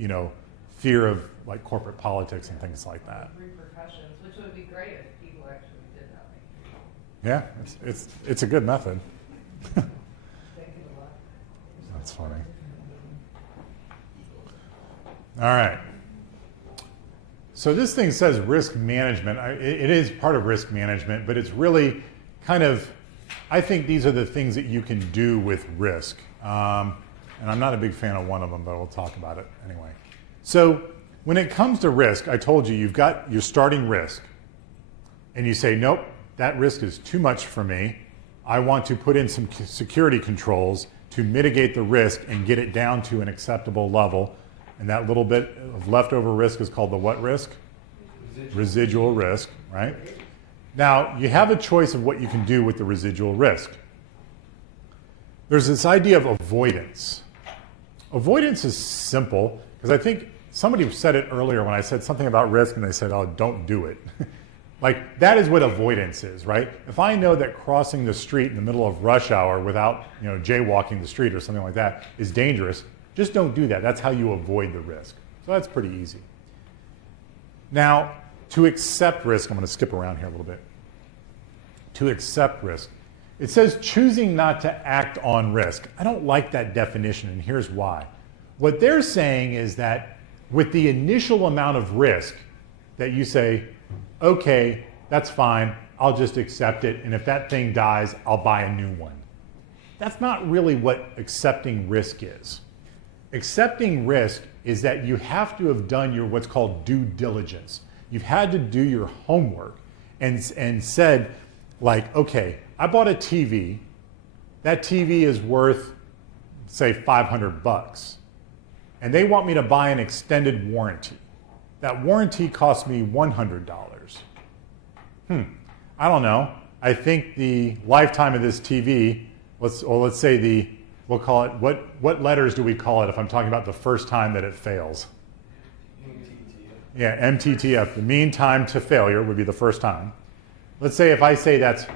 fear of like corporate politics and things like that. Repercussions, which would be great if people actually did that. Yeah, it's a good method. Thank you a lot. That's funny. All right. So this thing says risk management. It is part of risk management, but it's really kind of, I think these are the things that you can do with risk. And I'm not a big fan of one of them, but we'll talk about it anyway. So when it comes to risk, I told you, you've got your starting risk. And you say, nope, that risk is too much for me. I want to put in some security controls to mitigate the risk and get it down to an acceptable level. And that little bit of leftover risk is called the what risk? Residual risk, right? Now, you have a choice of what you can do with the residual risk. There's this idea of avoidance. Avoidance is simple, because I think somebody said it earlier when I said something about risk, and they said, oh, don't do it. Like, that is what avoidance is, right? If I know that crossing the street in the middle of rush hour without, jaywalking the street or something like that is dangerous, just don't do that. That's how you avoid the risk. So that's pretty easy. Now, to accept risk, I'm going to skip around here a little bit. To accept risk. It says choosing not to act on risk. I don't like that definition, and here's why. What they're saying is that with the initial amount of risk that you say, okay, that's fine, I'll just accept it, and if that thing dies, I'll buy a new one. That's not really what accepting risk is. Accepting risk is that you have to have done your what's called due diligence. You've had to do your homework and said, like, okay, I bought a TV. That TV is worth, say, $500. And they want me to buy an extended warranty. That warranty cost me $100. I don't know. I think the lifetime of this TV, let's say we'll call it, what letters do we call it if I'm talking about the first time that it fails? MTTF. Yeah, MTTF, the mean time to failure would be the first time. Let's say if I say that's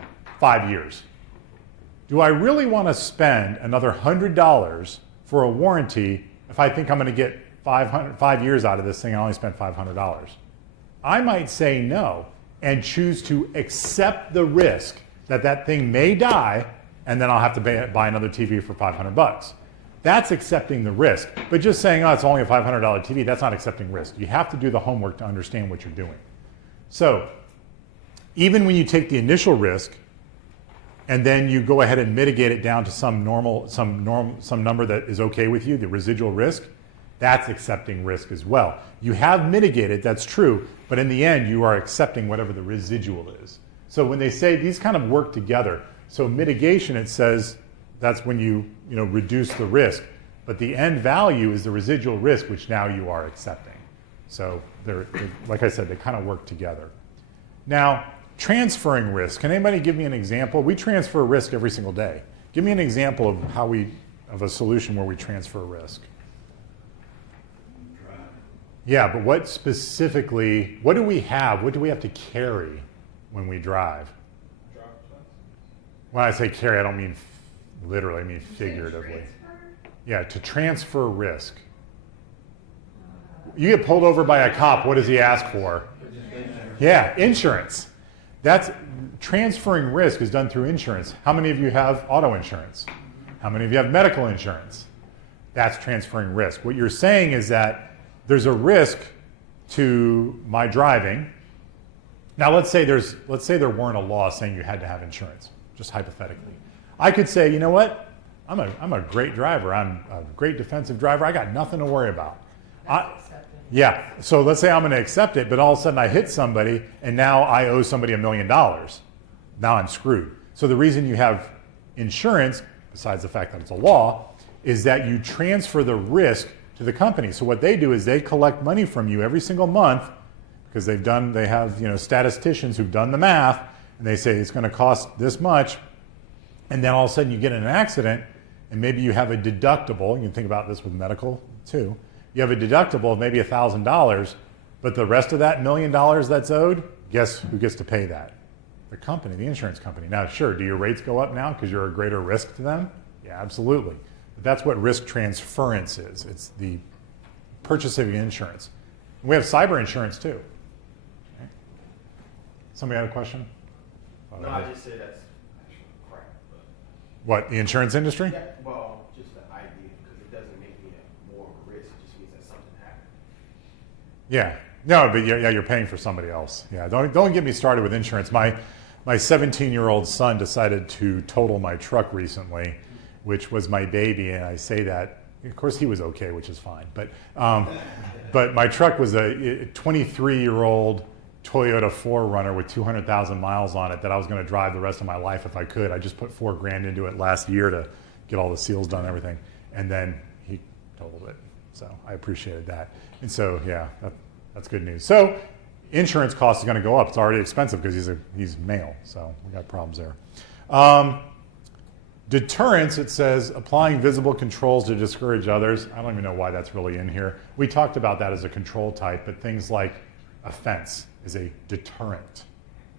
5 years. Do I really want to spend another $100 for a warranty if I think I'm going to get 5 years out of this thing and I only spent $500? I might say no and choose to accept the risk that that thing may die and then I'll have to buy another TV for $500. That's accepting the risk. But just saying, oh, it's only a $500 TV, that's not accepting risk. You have to do the homework to understand what you're doing. So even when you take the initial risk and then you go ahead and mitigate it down to some number that is okay with you, the residual risk, that's accepting risk as well. You have mitigated, that's true, but in the end you are accepting whatever the residual is. So when they say these kind of work together, so mitigation, it says that's when you reduce the risk, but the end value is the residual risk, which now you are accepting. So they're like I said, they kind of work together. Now, transferring risk. Can anybody give me an example? We transfer risk every single day. Give me an example of a solution where we transfer risk. Yeah, but what specifically, what do we have? What do we have to carry when we drive? When I say carry, I don't mean literally, I mean figuratively. Yeah, to transfer risk. You get pulled over by a cop, what does he ask for? Yeah, insurance. That's transferring risk is done through insurance. How many of you have auto insurance? How many of you have medical insurance? That's transferring risk. What you're saying is that there's a risk to my driving. Now let's say there weren't a law saying you had to have insurance, just hypothetically. I could say, you know what? I'm a great driver. I'm a great defensive driver. I got nothing to worry about. Yeah, so let's say I'm going to accept it, but all of a sudden I hit somebody and now I owe somebody $1 million. Now I'm screwed. So the reason you have insurance, besides the fact that it's a law, is that you transfer the risk to the company. So what they do is they collect money from you every single month because they have statisticians who've done the math and they say it's going to cost this much, and then all of a sudden you get in an accident and maybe you have a deductible. You can think about this with medical too. You have a deductible of maybe $1,000, but the rest of that $1 million that's owed, guess who gets to pay that? The company, the insurance company. Now, sure, do your rates go up now because you're a greater risk to them? Yeah, absolutely. But that's what risk transference is. It's the purchasing of insurance. And we have cyber insurance too. Okay. Somebody had a question? No, I just said that's actual crap. But What, the insurance industry? yeah, well, just the idea, because it doesn't make me have more of a risk. It just means that something happened. Yeah. No, but you're paying for somebody else. Yeah, don't get me started with insurance. My 17-year-old son decided to total my truck recently, which was my baby, and I say that, of course he was okay, which is fine. But my truck was a 23-year-old Toyota 4Runner with 200,000 miles on it that I was going to drive the rest of my life if I could. I just put $4,000 into it last year to get all the seals done and everything, and then he totaled it. So I appreciated that. And so, yeah, that's good news. So insurance cost is going to go up. It's already expensive because he's male, so we got problems there. Deterrence, it says, applying visible controls to discourage others. I don't even know why that's really in here. We talked about that as a control type, but things like a fence is a deterrent,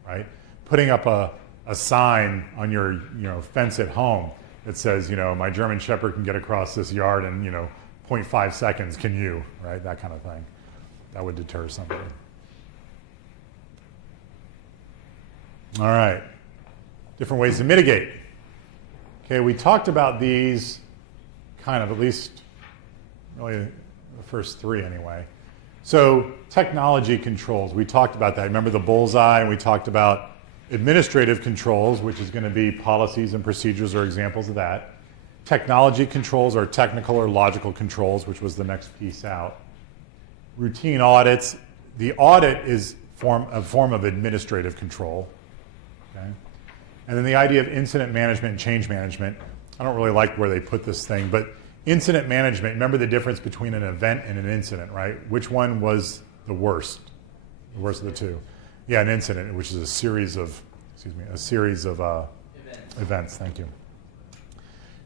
right? Putting up a sign on your fence at home that says, my German Shepherd can get across this yard in 0.5 seconds, can you, right? That kind of thing. That would deter somebody. All right, different ways to mitigate. Okay, we talked about these kind of, at least really the first three anyway. So technology controls, we talked about that. Remember the bullseye, and we talked about administrative controls, which is going to be policies and procedures are examples of that. Technology controls are technical or logical controls, which was the next piece out. Routine audits, the audit is a form of administrative control. Okay? And then the idea of incident management and change management. I don't really like where they put this thing, but incident management, remember the difference between an event and an incident, right? Which one was the worst? The worst of the two. Yeah, an incident, which is a series of events. Thank you.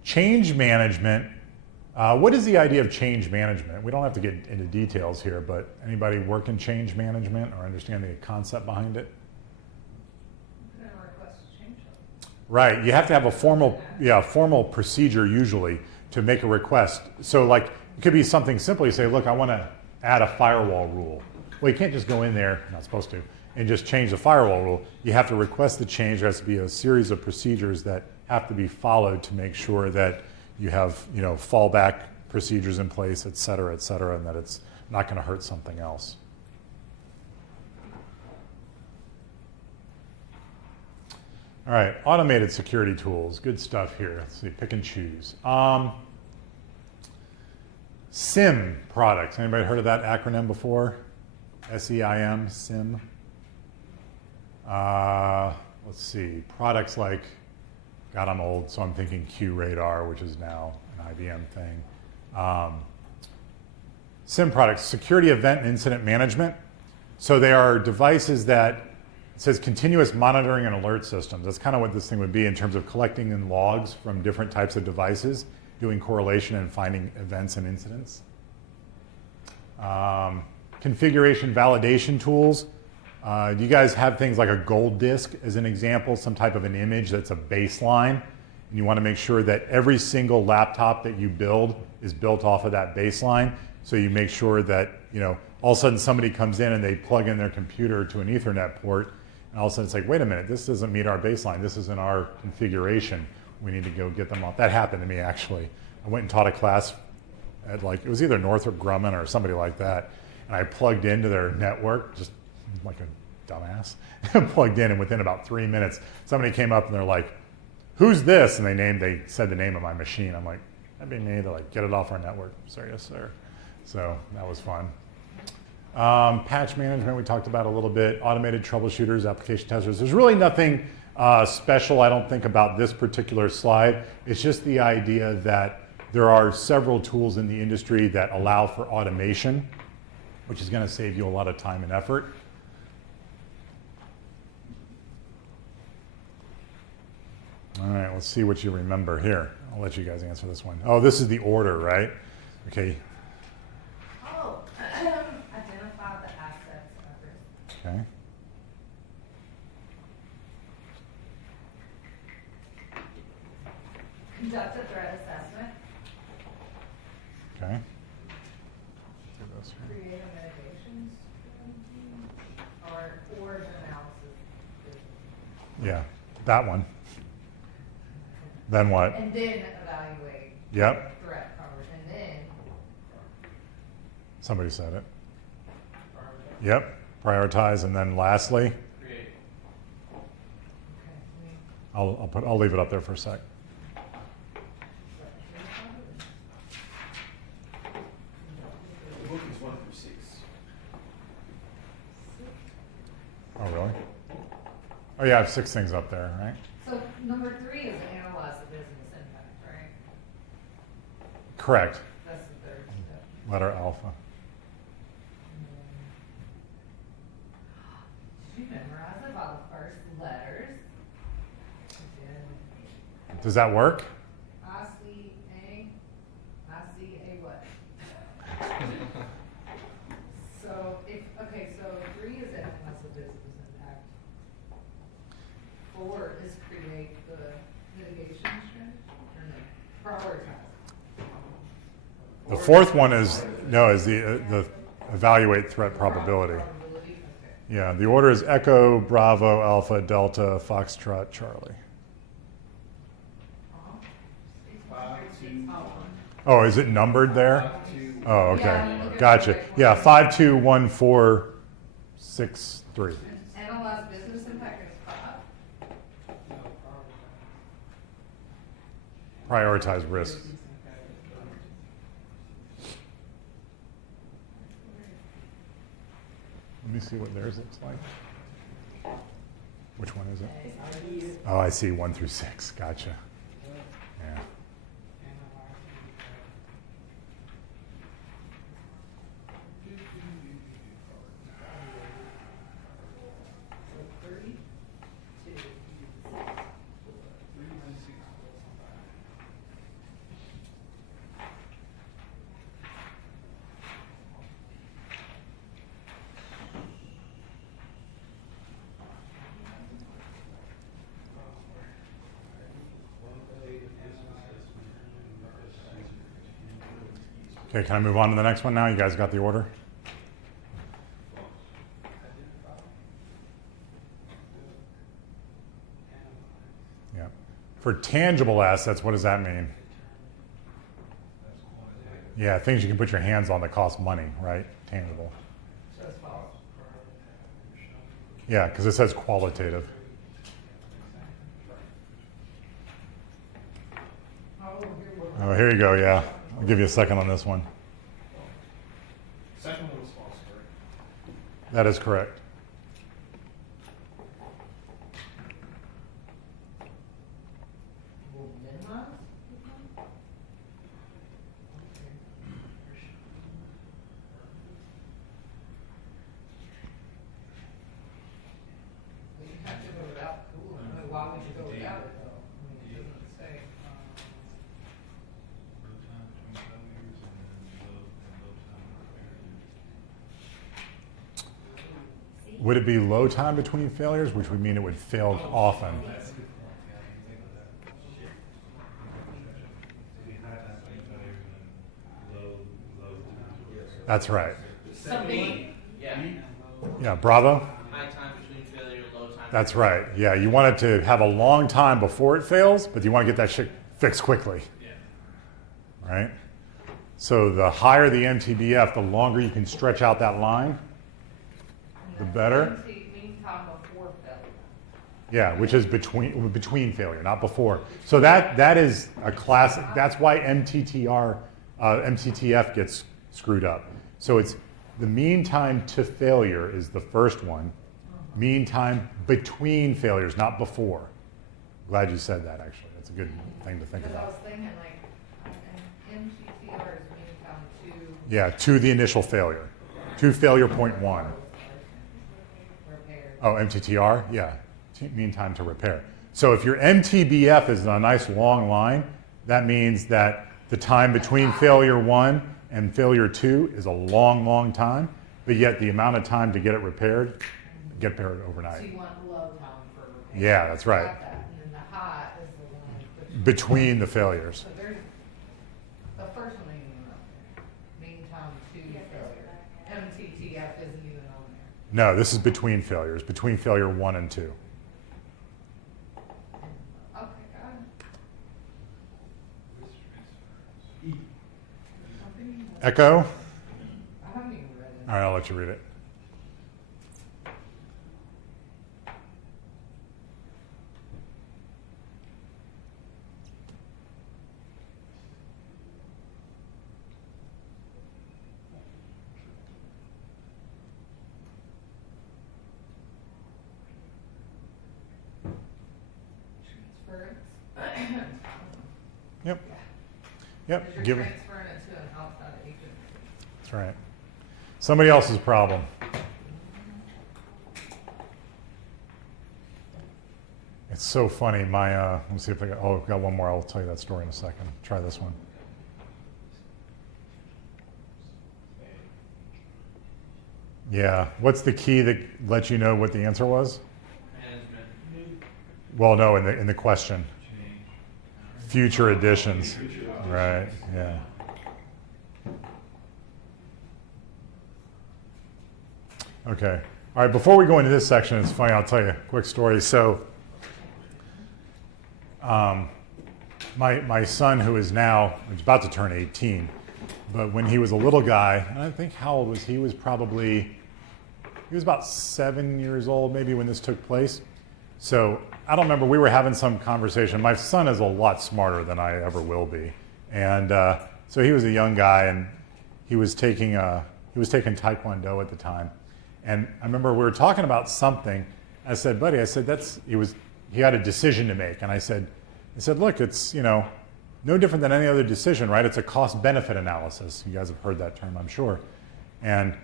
Change management. What is the idea of change management? We don't have to get into details here, but anybody work in change management or understand the concept behind it? Right, you have to have a formal procedure usually to make a request. So like, it could be something simple. You say, look, I want to add a firewall rule. Well, you can't just go in there, you're not supposed to, and just change the firewall rule. You have to request the change. There has to be a series of procedures that have to be followed to make sure that you have, fallback procedures in place, et cetera, and that it's not going to hurt something else. All right, automated security tools, good stuff here. Let's see, pick and choose. SIM products, anybody heard of that acronym before? SEIM, SIM. Let's see, products like, God, I'm old, so I'm thinking QRadar, which is now an IBM thing. SIM products, security event and incident management. So they are devices that it says continuous monitoring and alert systems. That's kind of what this thing would be in terms of collecting in logs from different types of devices, doing correlation and finding events and incidents. Configuration validation tools. Do you guys have things like a gold disk as an example, some type of an image that's a baseline? And you want to make sure that every single laptop that you build is built off of that baseline. So you make sure that, all of a sudden somebody comes in and they plug in their computer to an Ethernet port. And all of a sudden it's like, wait a minute, this doesn't meet our baseline. This isn't our configuration. We need to go get them off. That happened to me, actually. I went and taught a class at like, it was either Northrop Grumman or somebody like that. And I plugged into their network, just like a dumbass, plugged in, and within about 3 minutes, somebody came up and they're like, who's this? And they said the name of my machine. I'm like, that'd be me. They're like, get it off our network. Sorry, yes, sir. So that was fun. Patch management, we talked about a little bit. Automated troubleshooters, application testers. There's really nothing special, I don't think, about this particular slide. It's just the idea that there are several tools in the industry that allow for automation, which is going to save you a lot of time and effort. All right, let's see what you remember here. I'll let you guys answer this one. Oh, this is the order, right? Okay. Oh, identify the assets of risk. Okay. Conduct a threat assessment. Okay. Create a mitigation strategy, or an analysis. Yeah, that one. Then what? And then evaluate. Yep. Threat coverage, and then. Somebody said it. Yep. Prioritize, and then lastly, Create. Okay. I'll leave it up there for a sec. The book is 1 through 6. Oh, really? Oh, yeah, I have 6 things up there, right? So number 3 is analyze the business impact, right? Correct. That's the third step. Letter alpha. Did you memorize it by the first letters? Does that work? I see a what? So so 3 is analyze the business impact. 4 is create the mitigation strategy, or no, prioritize. The fourth one is the evaluate threat probability. Probability, okay. Yeah, the order is Echo, Bravo, Alpha, Delta, Foxtrot, Charlie. Oh, is it numbered there? Oh, okay. Yeah, Gotcha. Yeah, 5, 2, 1, 4, 6, 3. Analyze business impact is 5. Prioritize risk. Let me see what theirs looks like. Which one is it? Oh, I see, 1 through 6. Gotcha. Yeah. Okay, can I move on to the next one now? You guys got the order? Yeah. For tangible assets, what does that mean? Yeah, things you can put your hands on that cost money, right? Tangible. Yeah, because it says qualitative. Oh, here you go, yeah. I'll give you a second on this one. Second one was false, correct? That is correct. Will minimize? You have to go without cooling. I mean, why would you go without it though? I mean, it doesn't say. Would it be low time between failures, which would mean it would fail often? That's right. Something. Yeah. Yeah, Bravo? High time between failure, low time. That's right. Yeah, you want it to have a long time before it fails, but you want to get that shit fixed quickly. Right? So the higher the MTBF, the longer you can stretch out that line, the better. Mean time before failure. Yeah, which is between failure, not before. So that is a classic. That's why MTTF gets screwed up. So it's the mean time to failure is the first one. Mean time between failures, not before. Glad you said that, actually. That's a good thing to think Because I was about. thinking like, MTTR is mean time to Yeah, to the initial failure. To failure point 1. repair. Oh, MTTR? Yeah, mean time to repair. So if your MTBF is a nice long line, that means that the time between failure 1 and failure 2 is a long, long time, but yet the amount of time to get it repaired, get repaired So overnight. you want low time for repair. Yeah, that's right. Got that. And then the high is the one Between the failures. So there's, the first one ain't even up there. Mean time to failure. MTTF isn't even on there. No, this is between failures, between failure 1 and 2. Okay, got it. Echo? I haven't even read it. All right, I'll let you read it. Transference. Yep. Because Yep. you're Give it. transferring it to an outside agent. That's right. Somebody else's problem. It's so funny. Let me see if I got. Oh, I've got one more. I'll tell you that story in a second. Try this one. Yeah. What's the key that lets you know what the answer was? Management. Well, no, in the question. Future editions. Right. Yeah. Okay. All right. Before we go into this section, it's funny. I'll tell you a quick story. So, my son, who is now about to turn 18, but when he was a little guy, and I think how old was he? He was about 7 years old, maybe, when this took place. So I don't remember. We were having some conversation. My son is a lot smarter than I ever will be, and so he was a young guy, and he was taking Taekwondo at the time. And I remember we were talking about something. I said, buddy, I said he had a decision to make, and I said, look, it's no different than any other decision, right? It's a cost-benefit analysis. You guys have heard that term, I'm sure. And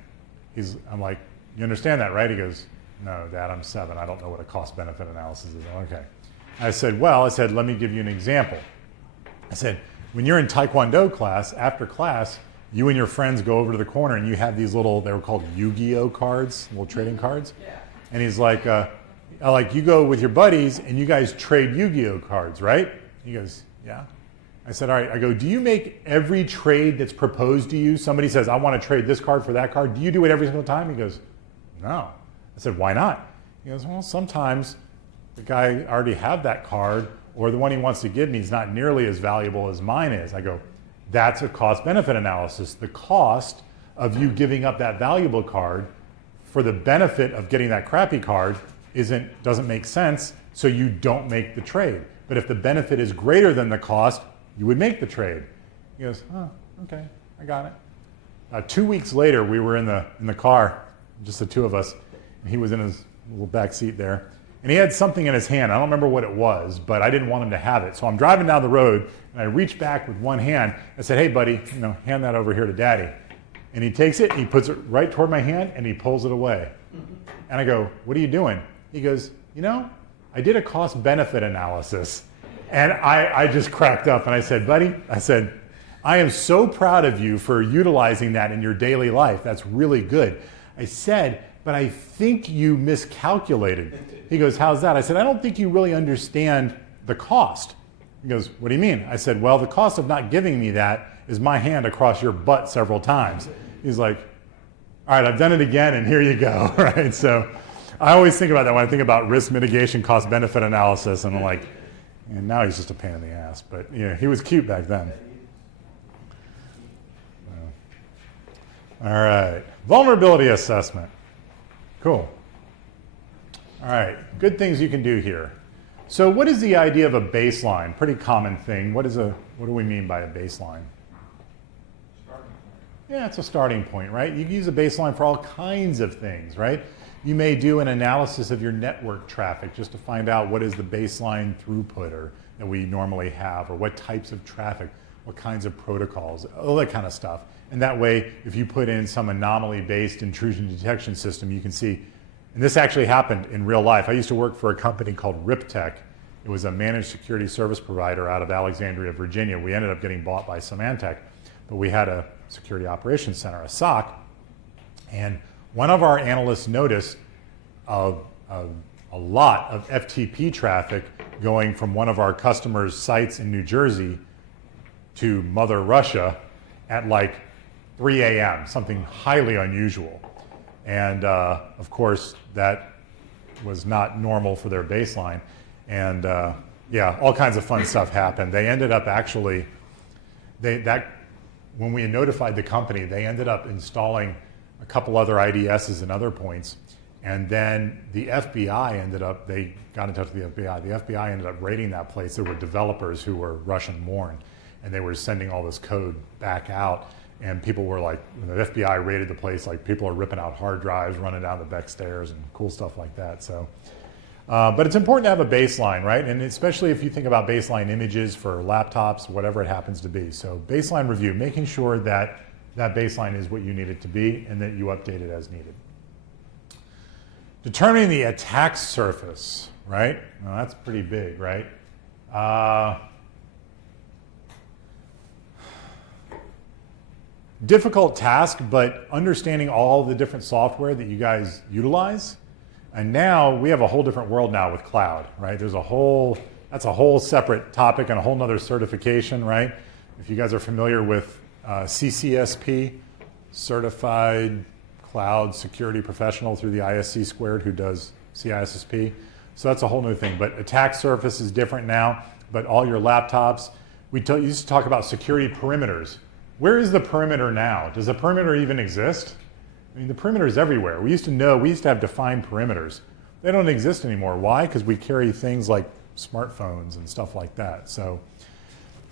I'm like, you understand that, right? He goes, no, Dad, I'm 7. I don't know what a cost-benefit analysis is. Okay. I said, let me give you an example. I said, when you're in Taekwondo class, after class, you and your friends go over to the corner and you have these little, they were called Yu-Gi-Oh cards, little trading cards. Yeah. And he's like, you go with your buddies and you guys trade Yu-Gi-Oh cards, right? He goes, yeah. I said, all right. I go, do you make every trade that's proposed to you? Somebody says, I want to trade this card for that card. Do you do it every single time? He goes, no. I said, why not? He goes, well, sometimes the guy already have that card, or the one he wants to give me is not nearly as valuable as mine is. I go, that's a cost-benefit analysis. The cost of you giving up that valuable card for the benefit of getting that crappy card doesn't make sense, so you don't make the trade. But if the benefit is greater than the cost, you would make the trade. He goes, oh, okay, I got it. 2 weeks later, we were in the car, just the two of us, and he was in his little back seat there, and he had something in his hand. I don't remember what it was, but I didn't want him to have it. So I'm driving down the road, and I reached back with one hand. I said, hey, buddy, hand that over here to Daddy. And he takes it, and he puts it right toward my hand, and he pulls it away. And I go, what are you doing? He goes, I did a cost-benefit analysis. And I just cracked up, and I said, buddy, I am so proud of you for utilizing that in your daily life. That's really good. I said, but I think you miscalculated. He goes, how's that? I said, I don't think you really understand the cost. He goes, what do you mean? I said, well, the cost of not giving me that is my hand across your butt several times. He's like, all right, I've done it again, and here you go, right? So I always think about that when I think about risk mitigation, cost-benefit analysis, and I'm like, and now he's just a pain in the ass. But he was cute back then. All right, vulnerability assessment. Cool. All right, good things you can do here. So what is the idea of a baseline? Pretty common thing. What do we mean by a baseline? Starting point. Yeah, it's a starting point, right? You can use a baseline for all kinds of things, right? You may do an analysis of your network traffic just to find out what is the baseline throughput that we normally have, or what types of traffic, what kinds of protocols, all that kind of stuff. And that way, if you put in some anomaly-based intrusion detection system, you can see, and this actually happened in real life. I used to work for a company called Riptech. It was a managed security service provider out of Alexandria, Virginia. We ended up getting bought by Symantec, but we had a security operations center, a SOC, and one of our analysts noticed a lot of FTP traffic going from one of our customers' sites in New Jersey to Mother Russia at like 3 a.m., something highly unusual. And of course, that was not normal for their baseline. And yeah, all kinds of fun stuff happened. They ended up actually, when we notified the company, they ended up installing a couple other IDSs and other points. And then the FBI they got in touch with the FBI. The FBI ended up raiding that place. There were developers who were Russian-born, and they were sending all this code back out. And people were like, when the FBI raided the place, like people are ripping out hard drives, running down the back stairs, and cool stuff like that. So, but it's important to have a baseline, right? And especially if you think about baseline images for laptops, whatever it happens to be. So baseline review, making sure that that baseline is what you need it to be and that you update it as needed. Determining the attack surface, right? Well, that's pretty big, right? Difficult task, but understanding all the different software that you guys utilize. And now we have a whole different world now with cloud, right? That's a whole separate topic and a whole nother certification, right? If you guys are familiar with CCSP, Certified Cloud Security Professional through the ISC squared who does CISSP. So that's a whole new thing. But attack surface is different now, but all your laptops, we used to talk about security perimeters. Where is the perimeter now? Does the perimeter even exist? I mean, the perimeter is everywhere. We used to have defined perimeters. They don't exist anymore. Why? Because we carry things like smartphones and stuff like that. So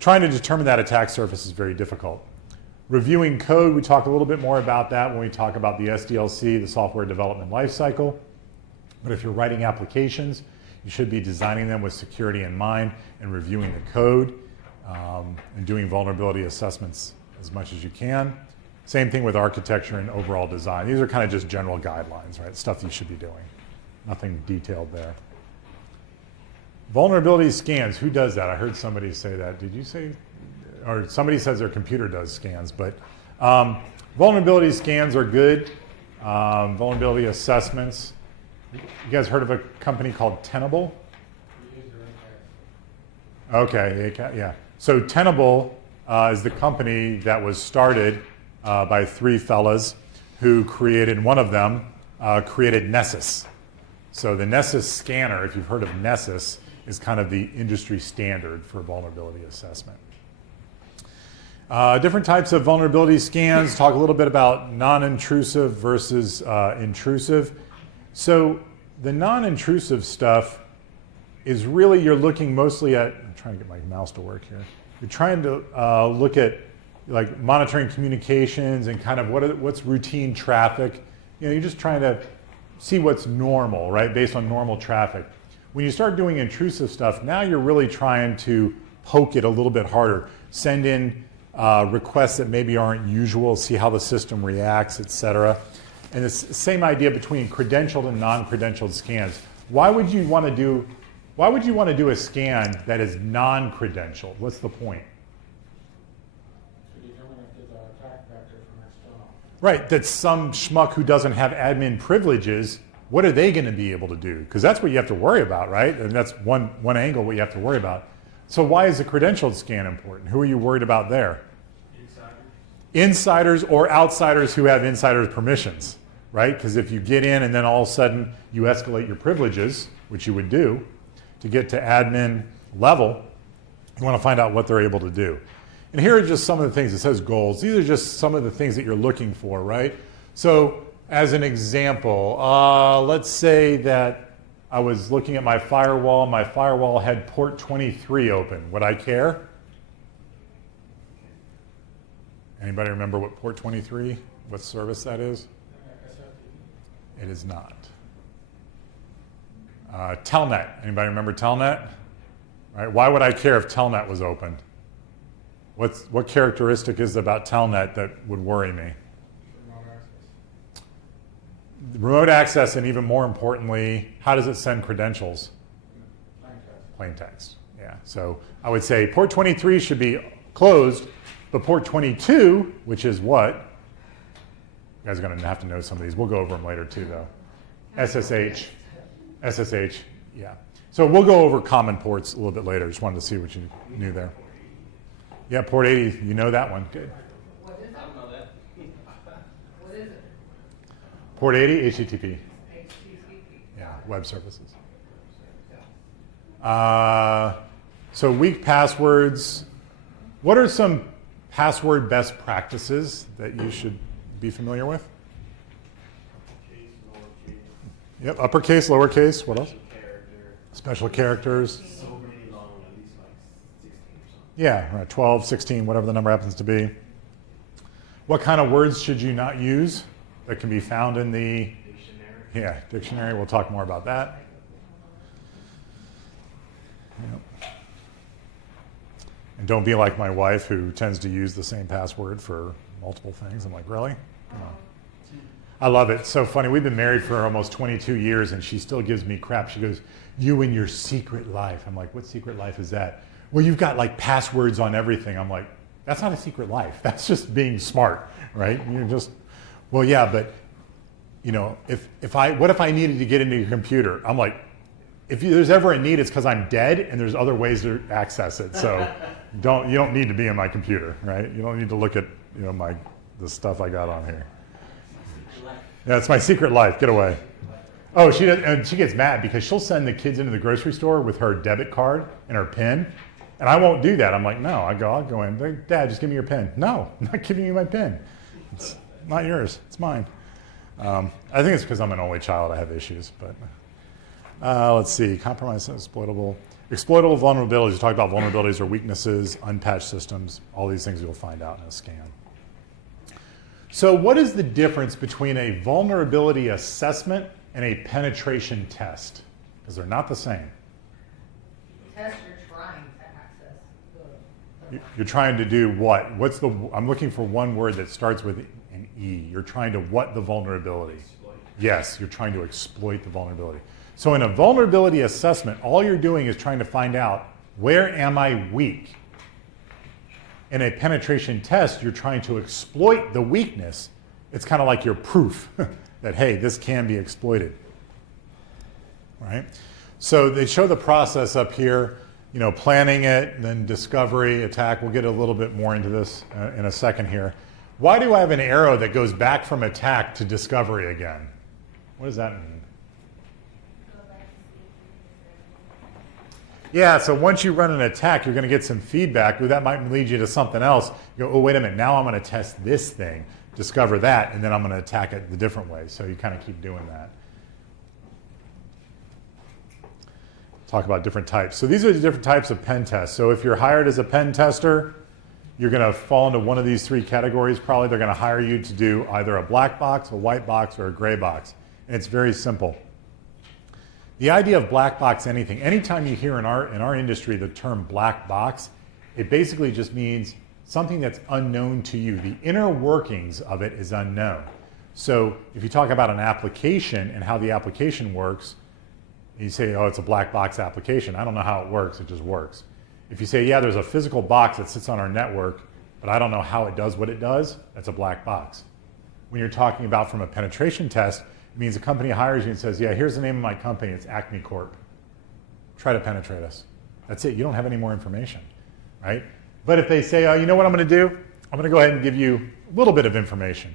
trying to determine that attack surface is very difficult. Reviewing code, we talk a little bit more about that when we talk about the SDLC, the software development lifecycle. But if you're writing applications, you should be designing them with security in mind and reviewing the code and doing vulnerability assessments as much as you can. Same thing with architecture and overall design. These are kind of just general guidelines, right? Stuff you should be doing. Nothing detailed there. Vulnerability scans, who does that? I heard somebody say that. Did you say? Or somebody says their computer does scans, but vulnerability scans are good. Vulnerability assessments. You guys heard of a company called Tenable? Okay, yeah. So Tenable is the company that was started by three fellas who created, one of them created Nessus. So the Nessus scanner, if you've heard of Nessus, is kind of the industry standard for vulnerability assessment. Different types of vulnerability scans, talk a little bit about non-intrusive versus intrusive. So the non-intrusive stuff is really, you're looking mostly at, I'm trying to get my mouse to work here. You're trying to look at like monitoring communications and kind of what's routine traffic. You know, you're just trying to see what's normal, right, based on normal traffic. When you start doing intrusive stuff, now you're really trying to poke it a little bit harder, send in requests that maybe aren't usual, see how the system reacts, etc. And it's the same idea between credentialed and non-credentialed scans. Why would you want to do a scan that is non-credentialed? What's the point? To determine if there's an attack vector from external. Right, that some schmuck who doesn't have admin privileges, what are they going to be able to do? Because that's what you have to worry about, right? And that's one angle what you have to worry about. So why is a credentialed scan important? Who are you worried about there? Insiders or outsiders who have insiders' permissions, right? Because if you get in and then all of a sudden you escalate your privileges, which you would do, to get to admin level, you want to find out what they're able to do. And here are just some of the things. It says goals. These are just some of the things that you're looking for, right? So as an example, let's say that I was looking at my firewall. My firewall had port 23 open. Would I care? Anybody remember what port 23, what service that is? It is not. Telnet. Anybody remember Telnet? Right? Why would I care if Telnet was open? What characteristic is it about Telnet that would worry me? Remote access, and even more importantly, how does it send credentials? Plain text. Yeah. So I would say port 23 should be closed, but port 22, which is what? You guys are going to have to know some of these. We'll go over them later too, though. SSH. SSH. Yeah. So we'll go over common ports a little bit later. Just wanted to see what you knew there. Yeah, port 80. You know that one. Good. What is it? I don't know that. What is it? Port 80, HTTP. HTTP. Yeah, web services. So weak passwords. What are some password best practices that you should be familiar with? Case, lowercase, Yep, uppercase, lowercase. What else? character, Special characters. so many long, at least like 16 or something. Yeah, right, 12, 16, whatever the number happens to be. What kind of words should you not use that can be found in the Dictionary. dictionary? We'll talk more about that. Yep. And don't be like my wife who tends to use the same password for multiple things. I'm like, really? Come on. I love it. It's so funny. We've been married for almost 22 years, and she still gives me crap. She goes, you and your secret life. I'm like, what secret life is that? Well, you've got like passwords on everything. I'm like, that's not a secret life. That's just being smart, right? You're just, well, yeah, but you know, what if I needed to get into your computer? I'm like, if there's ever a need, it's because I'm dead, and there's other ways to access it. So you don't need to be in my computer, right? You don't need to look at the stuff I got on here. Yeah, it's my secret life. Get away. Oh, she does, and she gets mad because she'll send the kids into the grocery store with her debit card and her PIN, and I won't do that. I'm like, no, I'll go in. Dad, just give me your PIN. No, I'm not giving you my PIN. It's not yours. It's mine. I think it's because I'm an only child. I have issues, but let's see. Compromised and exploitable. Exploitable vulnerabilities. We talk about vulnerabilities or weaknesses, unpatched systems, all these things you'll find out in a scan. So what is the difference between a vulnerability assessment and a penetration test? Because they're not the same. Test you're trying to access the You're trying to do what? I'm looking for one word that starts with an E. You're trying to what the vulnerability? Yes, you're trying to exploit the vulnerability. So in a vulnerability assessment, all you're doing is trying to find out, where am I weak? In a penetration test, you're trying to exploit the weakness. It's kind of like your proof that, hey, this can be exploited. Right? So they show the process up here, planning it, then discovery, attack. We'll get a little bit more into this in a second here. Why do I have an arrow that goes back from attack to discovery again? What does that mean? Yeah, so once you run an attack, you're going to get some feedback. That might lead you to something else. You go, oh, wait a minute, now I'm going to test this thing, discover that, and then I'm going to attack it the different way. So you kind of keep doing that. Talk about different types. So these are the different types of pen tests. So if you're hired as a pen tester, you're going to fall into one of these three categories. Probably they're going to hire you to do either a black box, a white box, or a gray box. And it's very simple. The idea of black box anything, anytime you hear in our industry the term black box, it basically just means something that's unknown to you. The inner workings of it is unknown. So if you talk about an application and how the application works, you say, oh, it's a black box application. I don't know how it works. It just works. If you say, yeah, there's a physical box that sits on our network, but I don't know how it does what it does, that's a black box. When you're talking about from a penetration test, it means a company hires you and says, yeah, here's the name of my company. It's Acme Corp. Try to penetrate us. That's it. You don't have any more information, right? But if they say, oh, you know what I'm going to do? I'm going to go ahead and give you a little bit of information.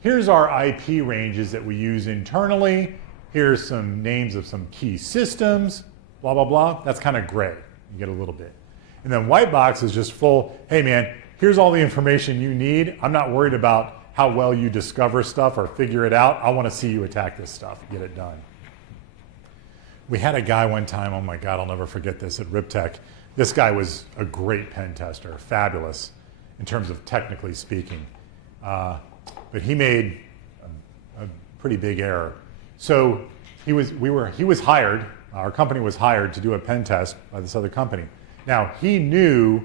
Here's our IP ranges that we use internally. Here's some names of some key systems, blah, blah, blah. That's kind of gray. You get a little bit. And then white box is just full, hey, man, here's all the information you need. I'm not worried about how well you discover stuff or figure it out. I want to see you attack this stuff, get it done. We had a guy one time, oh my God, I'll never forget this, at Riptech. This guy was a great pen tester, fabulous in terms of technically speaking. But he made a pretty big error. So he was hired, our company was hired to do a pen test by this other company. Now, he knew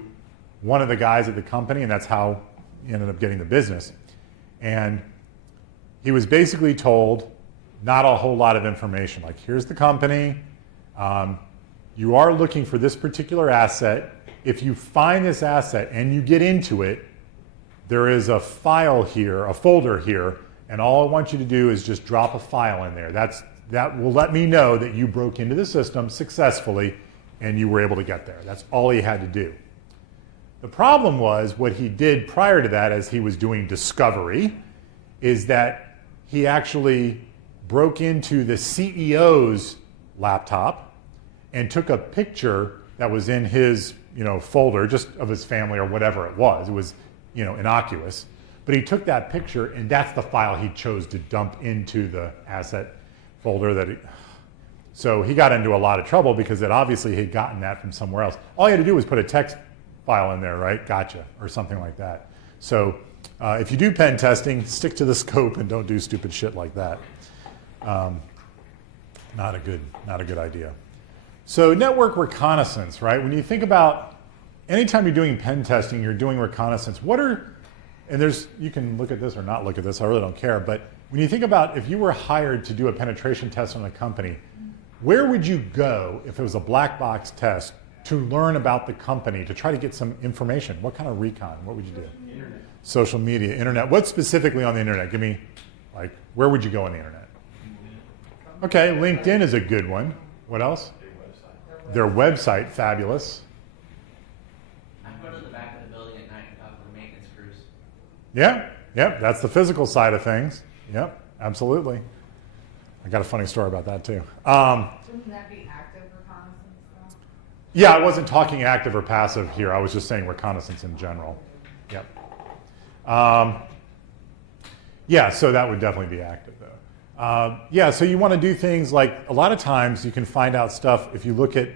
one of the guys at the company, and that's how he ended up getting the business. And he was basically told not a whole lot of information. Like, here's the company. You are looking for this particular asset. If you find this asset and you get into it, there is a file here, a folder here, and all I want you to do is just drop a file in there. That will let me know that you broke into the system successfully and you were able to get there. That's all he had to do. The problem was what he did prior to that as he was doing discovery is that he actually broke into the CEO's laptop and took a picture that was in his folder just of his family or whatever it was. It was innocuous. But he took that picture and that's the file he chose to dump into the asset folder so he got into a lot of trouble because it obviously he'd gotten that from somewhere else. All he had to do was put a text file in there, right? Gotcha, or something like that. So if you do pen testing, stick to the scope and don't do stupid shit like that. Not a good idea. So network reconnaissance, right? When you think about anytime you're doing pen testing, you're doing reconnaissance. You can look at this or not look at this, I really don't care, but when you think about if you were hired to do a penetration test on a company, where would you go if it was a black box test to learn about the company, to try to get some information? What kind of recon? What would you do? Internet. Social media, internet. What specifically on the internet? Give me, where would you go on the internet? Okay, LinkedIn is a good one. What else? Their website, fabulous. I go to the back of the building at night and talk to the maintenance crews. Yeah, that's the physical side of things. Yep, absolutely. I got a funny story about that too. Wouldn't that be active reconnaissance though? Yeah, I wasn't talking active or passive here. I was just saying reconnaissance in general. Yep. Yeah, so that would definitely be active though. Yeah, so you want to do things like a lot of times you can find out stuff if you look at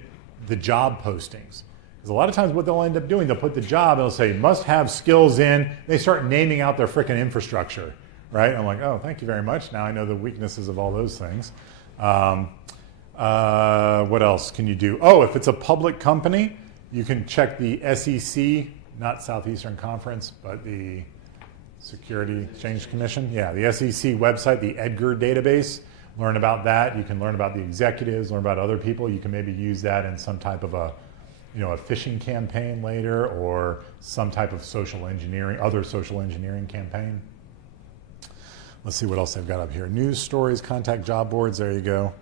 the job postings. Because a lot of times what they'll end up doing, they'll put the job, they'll say must have skills in, they start naming out their frickin' infrastructure, right? I'm like, oh, thank you very much. Now I know the weaknesses of all those things. What else can you do? Oh, if it's a public company, you can check the SEC, not Southeastern Conference, but the Security Exchange Commission. Yeah, the SEC website, the EDGAR database. Learn about that. You can learn about the executives, learn about other people. You can maybe use that in some type of a phishing campaign later or some type of social engineering, other social engineering campaign. Let's see what else they've got up here. News stories, contact job boards, there you go.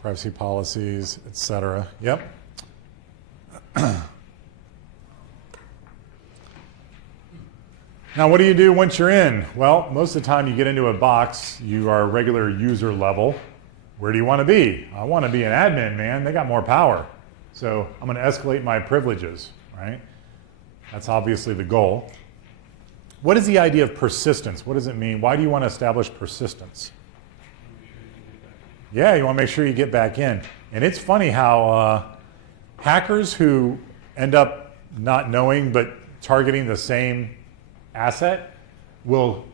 Privacy policies, etc. Yep. Now, what do you do once you're in? Well, most of the time you get into a box, you are a regular user level. Where do you want to be? I want to be an admin, man. They got more power. So I'm going to escalate my privileges, right? That's obviously the goal. What is the idea of persistence? What does it mean? Why do you want to establish persistence? Yeah, you want to make sure you get back in. And it's funny how hackers who end up not knowing but targeting the same asset will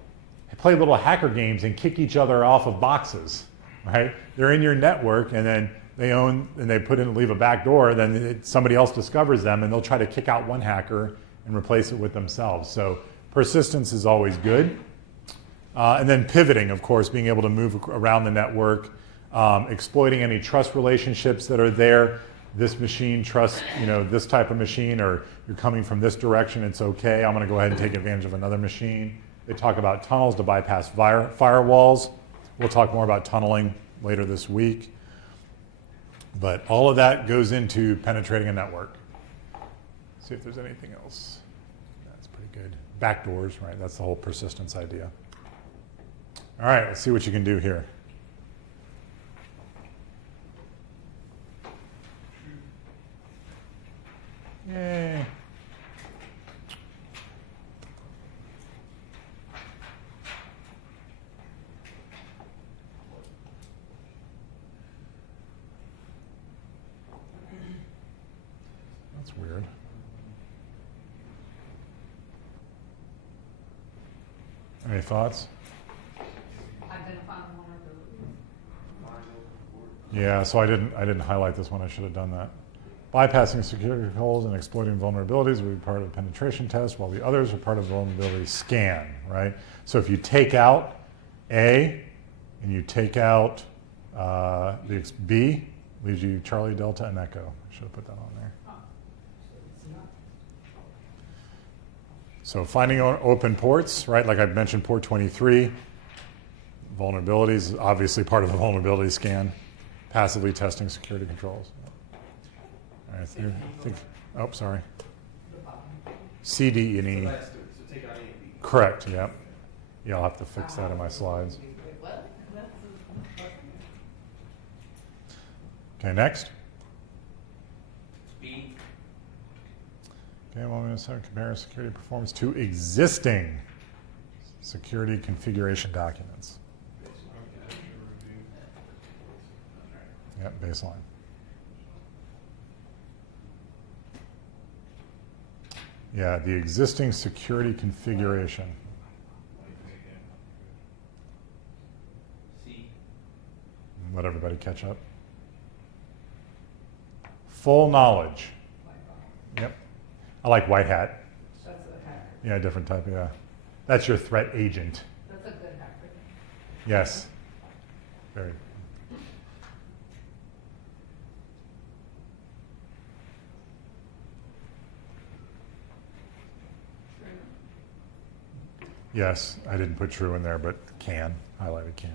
play little hacker games and kick each other off of boxes, right? They're in your network and then they put in, leave a back door, then somebody else discovers them and they'll try to kick out one hacker and replace it with themselves. So persistence is always good. And then pivoting, of course, being able to move around the network, exploiting any trust relationships that are there. This machine trusts, this type of machine, or you're coming from this direction, it's okay. I'm going to go ahead and take advantage of another machine. They talk about tunnels to bypass firewalls. We'll talk more about tunneling later this week. But all of that goes into penetrating a network. See if there's anything else. That's pretty good. Backdoors, right? That's the whole persistence idea. All right, let's see what you can do here. Yay. That's weird. Any thoughts? Identify vulnerabilities. Yeah, so I didn't highlight this one. I should have done that. Bypassing security holes and exploiting vulnerabilities will be part of the penetration test, while the others are part of the vulnerability scan, right? So if you take out A and you take out the B, leaves you Charlie, Delta, and Echo. I should have put that on there. So finding open ports, right? Like I mentioned, port 23. Vulnerabilities, obviously part of a vulnerability scan. Passively testing security controls. All right, oh, sorry. C, D, and E. So take out A and B. Correct, yep. Yeah, I'll have to fix that in my slides. Wait, what? Okay, next. B. Okay, well, I'm going to compare security performance to existing security configuration documents. Yep, baseline. Yeah, the existing security configuration. C. Let everybody catch up. Full knowledge. Yep. I like white hat. That's a hacker. Yeah, different type, yeah. That's your threat agent. That's a good hacker. Yes. Very. Yes, I didn't put true in there, but can. Highlighted can.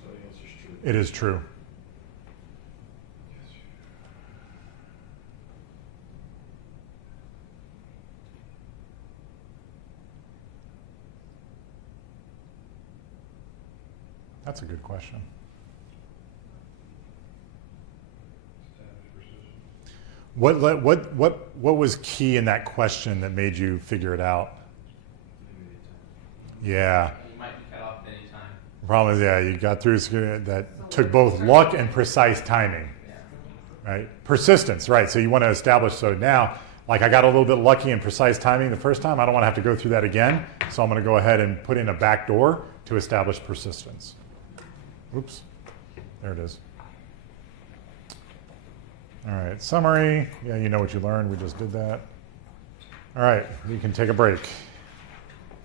So the answer's true. It is true. That's a good question. What was key in that question that made you figure it out? Yeah. You might be cut off at any time. The problem is, yeah, you got through that took both luck and precise timing, Yeah. right? Persistence, right? So you want to establish, so now, like I got a little bit lucky and precise timing the first time, I don't want to have to go through that again, so I'm going to go ahead and put in a back door to establish persistence. Oops, there it is. All right, summary. Yeah, you know what you learned, we just did that. All right, you can take a break.